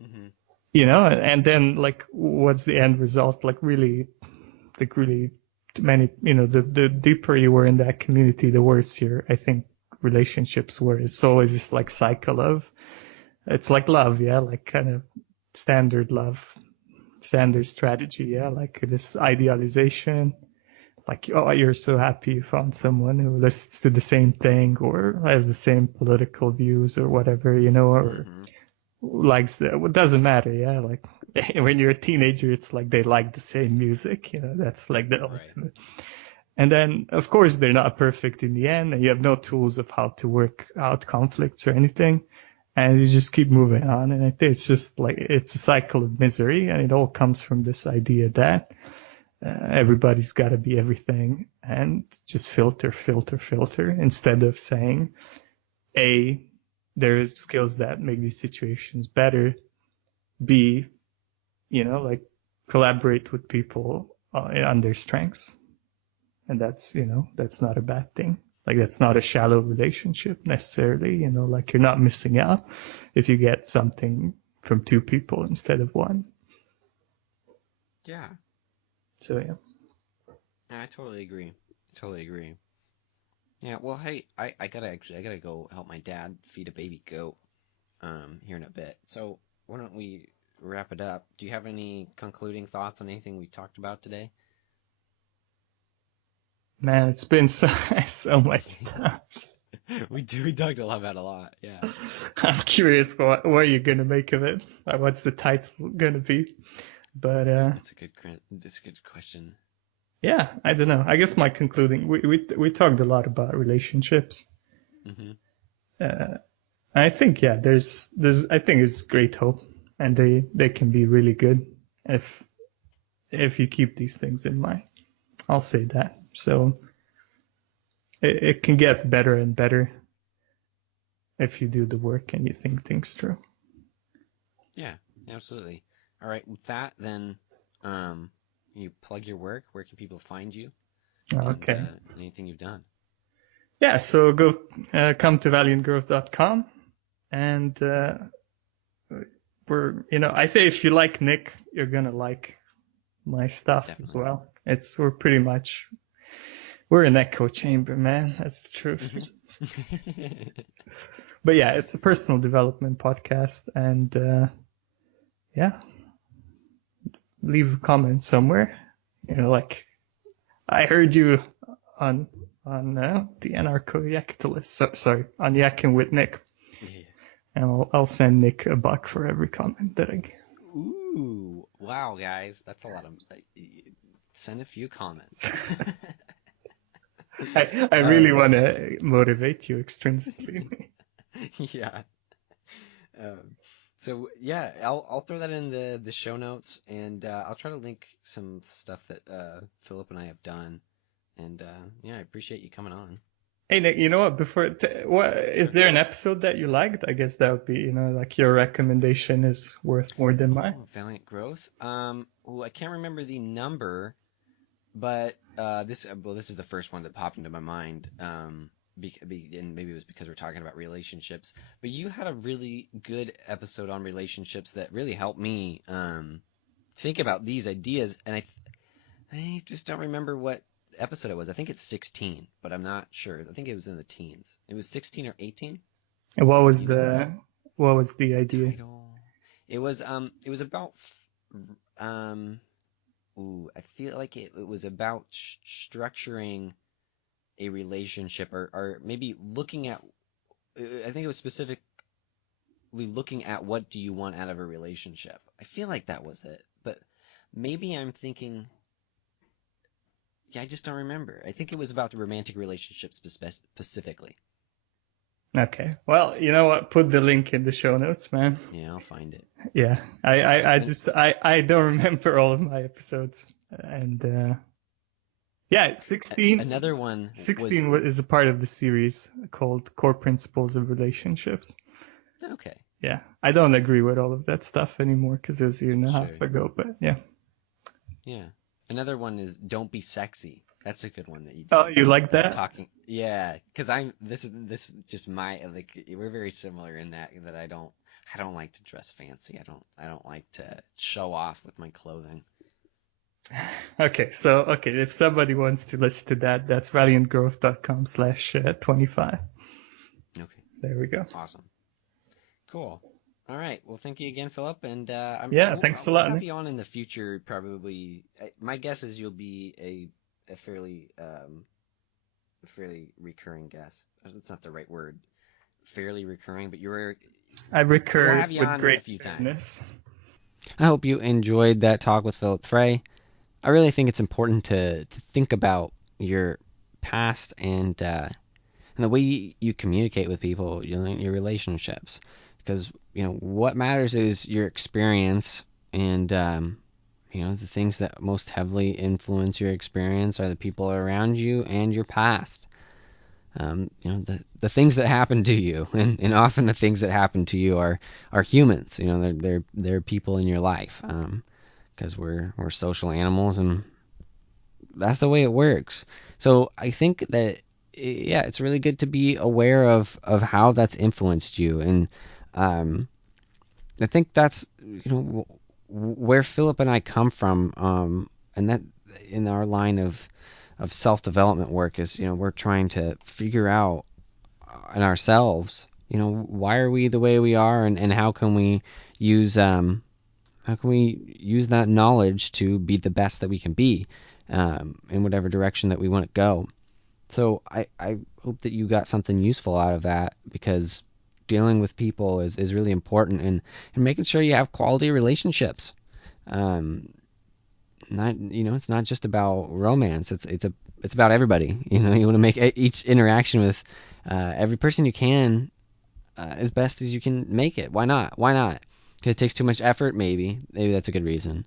Mm-hmm. and then like what's the end result? Like really many, the deeper you were in that community, the worse your I think relationships were. It's always this like cycle of it's like love, yeah, like kind of standard love, standard strategy, yeah, like this idealization, like oh you're so happy you found someone who listens to the same thing or has the same political views or whatever, or Mm-hmm. likes it doesn't matter, yeah, like when you're a teenager it's like they like the same music, that's like the Right. ultimate. And then of course they're not perfect in the end and you have no tools of how to work out conflicts or anything, and you just keep moving on. And I think it's just like it's a cycle of misery, and it all comes from this idea that everybody's got to be everything and just filter, filter, filter, instead of saying, A, there are skills that make these situations better. B, like collaborate with people on their strengths. And that's not a bad thing. Like that's not a shallow relationship necessarily, like you're not missing out if you get something from two people instead of one. Yeah. So yeah. Yeah, I totally agree. Totally agree. Yeah, well, hey, I gotta go help my dad feed a baby goat here in a bit. So why don't we wrap it up? Do you have any concluding thoughts on anything we talked about today? Man, it's been so so much stuff. We talked about a lot. Yeah. I'm curious what you're gonna make of it. What's the title gonna be? But That's a good question. yeah, I don't know. I guess my concluding we talked a lot about relationships. Hmm. Uh, I think yeah, there's I think it's great hope, and they can be really good if you keep these things in mind. I'll say that. So it can get better and better if you do the work and you think things through. Yeah, absolutely. All right, with that, then, um, you plug your work. Where can people find you and Okay. anything you've done? Yeah, so go come to valiantgrowth.com and I think if you like Nick, you're gonna like my stuff as Definitely. well. We're an echo chamber, man. That's the truth. Hmm. But yeah, it's a personal development podcast, and yeah, leave a comment somewhere. Like I heard you on the Anarcho Yaktalist. Sorry, on Yakkin with Nick, Yeah. and I'll send Nick $1 for every comment that I give. Ooh, wow, guys, that's a lot of. Send a few comments. I really Um, want to motivate you extrinsically. yeah. Um, so yeah, I'll throw that in the show notes, and I'll try to link some stuff that Philip and I have done. And yeah, I appreciate you coming on. Hey Nick, you know what? What is Sure. there an episode that you liked? I guess that would be, like your recommendation is worth more than mine. Oh, Valiant Growth. Oh, I can't remember the number, but this is the first one that popped into my mind. And maybe it was because we're talking about relationships. But you had a really good episode on relationships that really helped me think about these ideas, and I just don't remember what episode it was. I think it's 16, but I'm not sure. I think it was in the teens. It was 16 or 18. And Either way. what was the idea? Title. It was about um ooh, I feel like it was about structuring a relationship, or maybe looking at I think it was specifically looking at what do you want out of a relationship. I feel like that was it. But maybe I'm thinking, yeah, I just don't remember. I think it was about the romantic relationships specifically. Okay. Well, you know what? Put the link in the show notes, man. Yeah, I'll find it. Yeah. And I don't remember all of my episodes. And yeah, 16 another one was 16 is a part of the series called Core Principles of Relationships. okay. Yeah. I don't agree with all of that stuff anymore because it was a year and a half Sure. ago, but yeah. Yeah. Another one is don't be sexy. That's a good one that you Oh, did. you like that? Talking, yeah, because I'm this is just my like we're very similar in that I don't like to dress fancy. I don't like to show off with my clothing. Okay, if somebody wants to listen to that, that's valiantgrowth.com/25. Okay, There we go. awesome, cool. All right, well, thank you again, Philip, and Yeah, thanks a I'll lot, have Nick. you on in the future. Probably, my guess is you'll be a fairly recurring guest. That's not the right word. Fairly recurring, but I we'll recur have you with on a great few times. fairness. I hope you enjoyed that talk with Philip Frey. I really think it's important to think about your past and the way you communicate with people, your relationships, because what matters is your experience, and the things that most heavily influence your experience are the people around you and your past. The things that happen to you, and often the things that happen to you are humans. They're people in your life, because we're social animals, and that's the way it works. So I think that yeah, it's really good to be aware of how that's influenced you, and um, I think that's where Philip and I come from, and that in our line of self development work is we're trying to figure out in ourselves why are we the way we are, and use how can we use that knowledge to be the best that we can be. in whatever direction that we want to go. So I hope that you got something useful out of that, because dealing with people is really important, and making sure you have quality relationships. Um, not it's not just about romance. It's about everybody. You want to make each interaction with every person you can as best as you can make it. Why not? Why not? Because it takes too much effort. Maybe that's a good reason.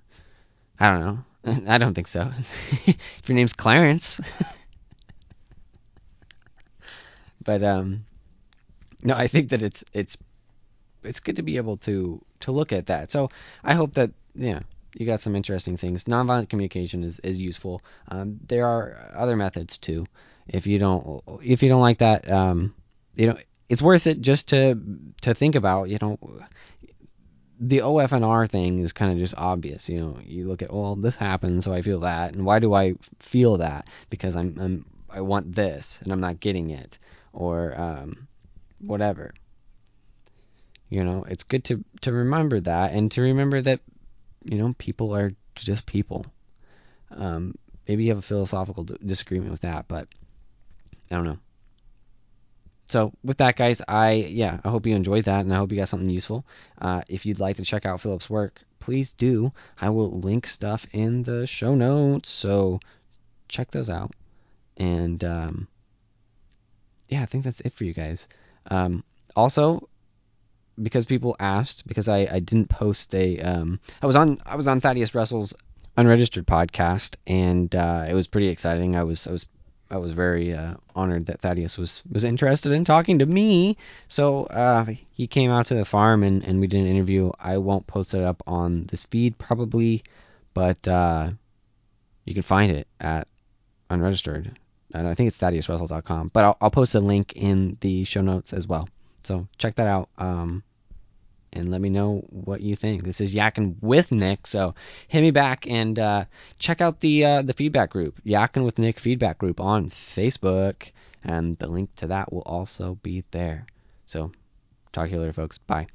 I don't know. I don't think so. If your name's Clarence, but no, I think that it's good to be able to look at that. So I hope that you got some interesting things. Nonviolent communication is useful. There are other methods too. If you don't like that, it's worth it just to think about. The OFNR thing is kind of just obvious. You look at, well, this happened, so I feel that, and why do I feel that? Because I want this and I'm not getting it, or whatever. It's good to remember that, and to remember that people are just people. Maybe you have a philosophical disagreement with that, but I don't know. So with that, guys, I hope you enjoyed that, and I hope you got something useful. If you'd like to check out Philip's work, please do. I will link stuff in the show notes, so check those out. And yeah, I think that's it for you guys. Also, because people asked, because I didn't post I was on Thaddeus Russell's unregistered podcast, and it was pretty exciting. I was very honored that Thaddeus was interested in talking to me. So he came out to the farm, and we did an interview. I won't post it up on this feed probably, but you can find it at unregistered. And I think it's ThaddeusRussell.com, but I'll post a link in the show notes as well. So check that out. And let me know what you think. This is Yakkin with Nick, so hit me back, and check out the feedback group, Yakkin with Nick feedback group on Facebook, and the link to that will also be there. So talk to you later, folks. Bye.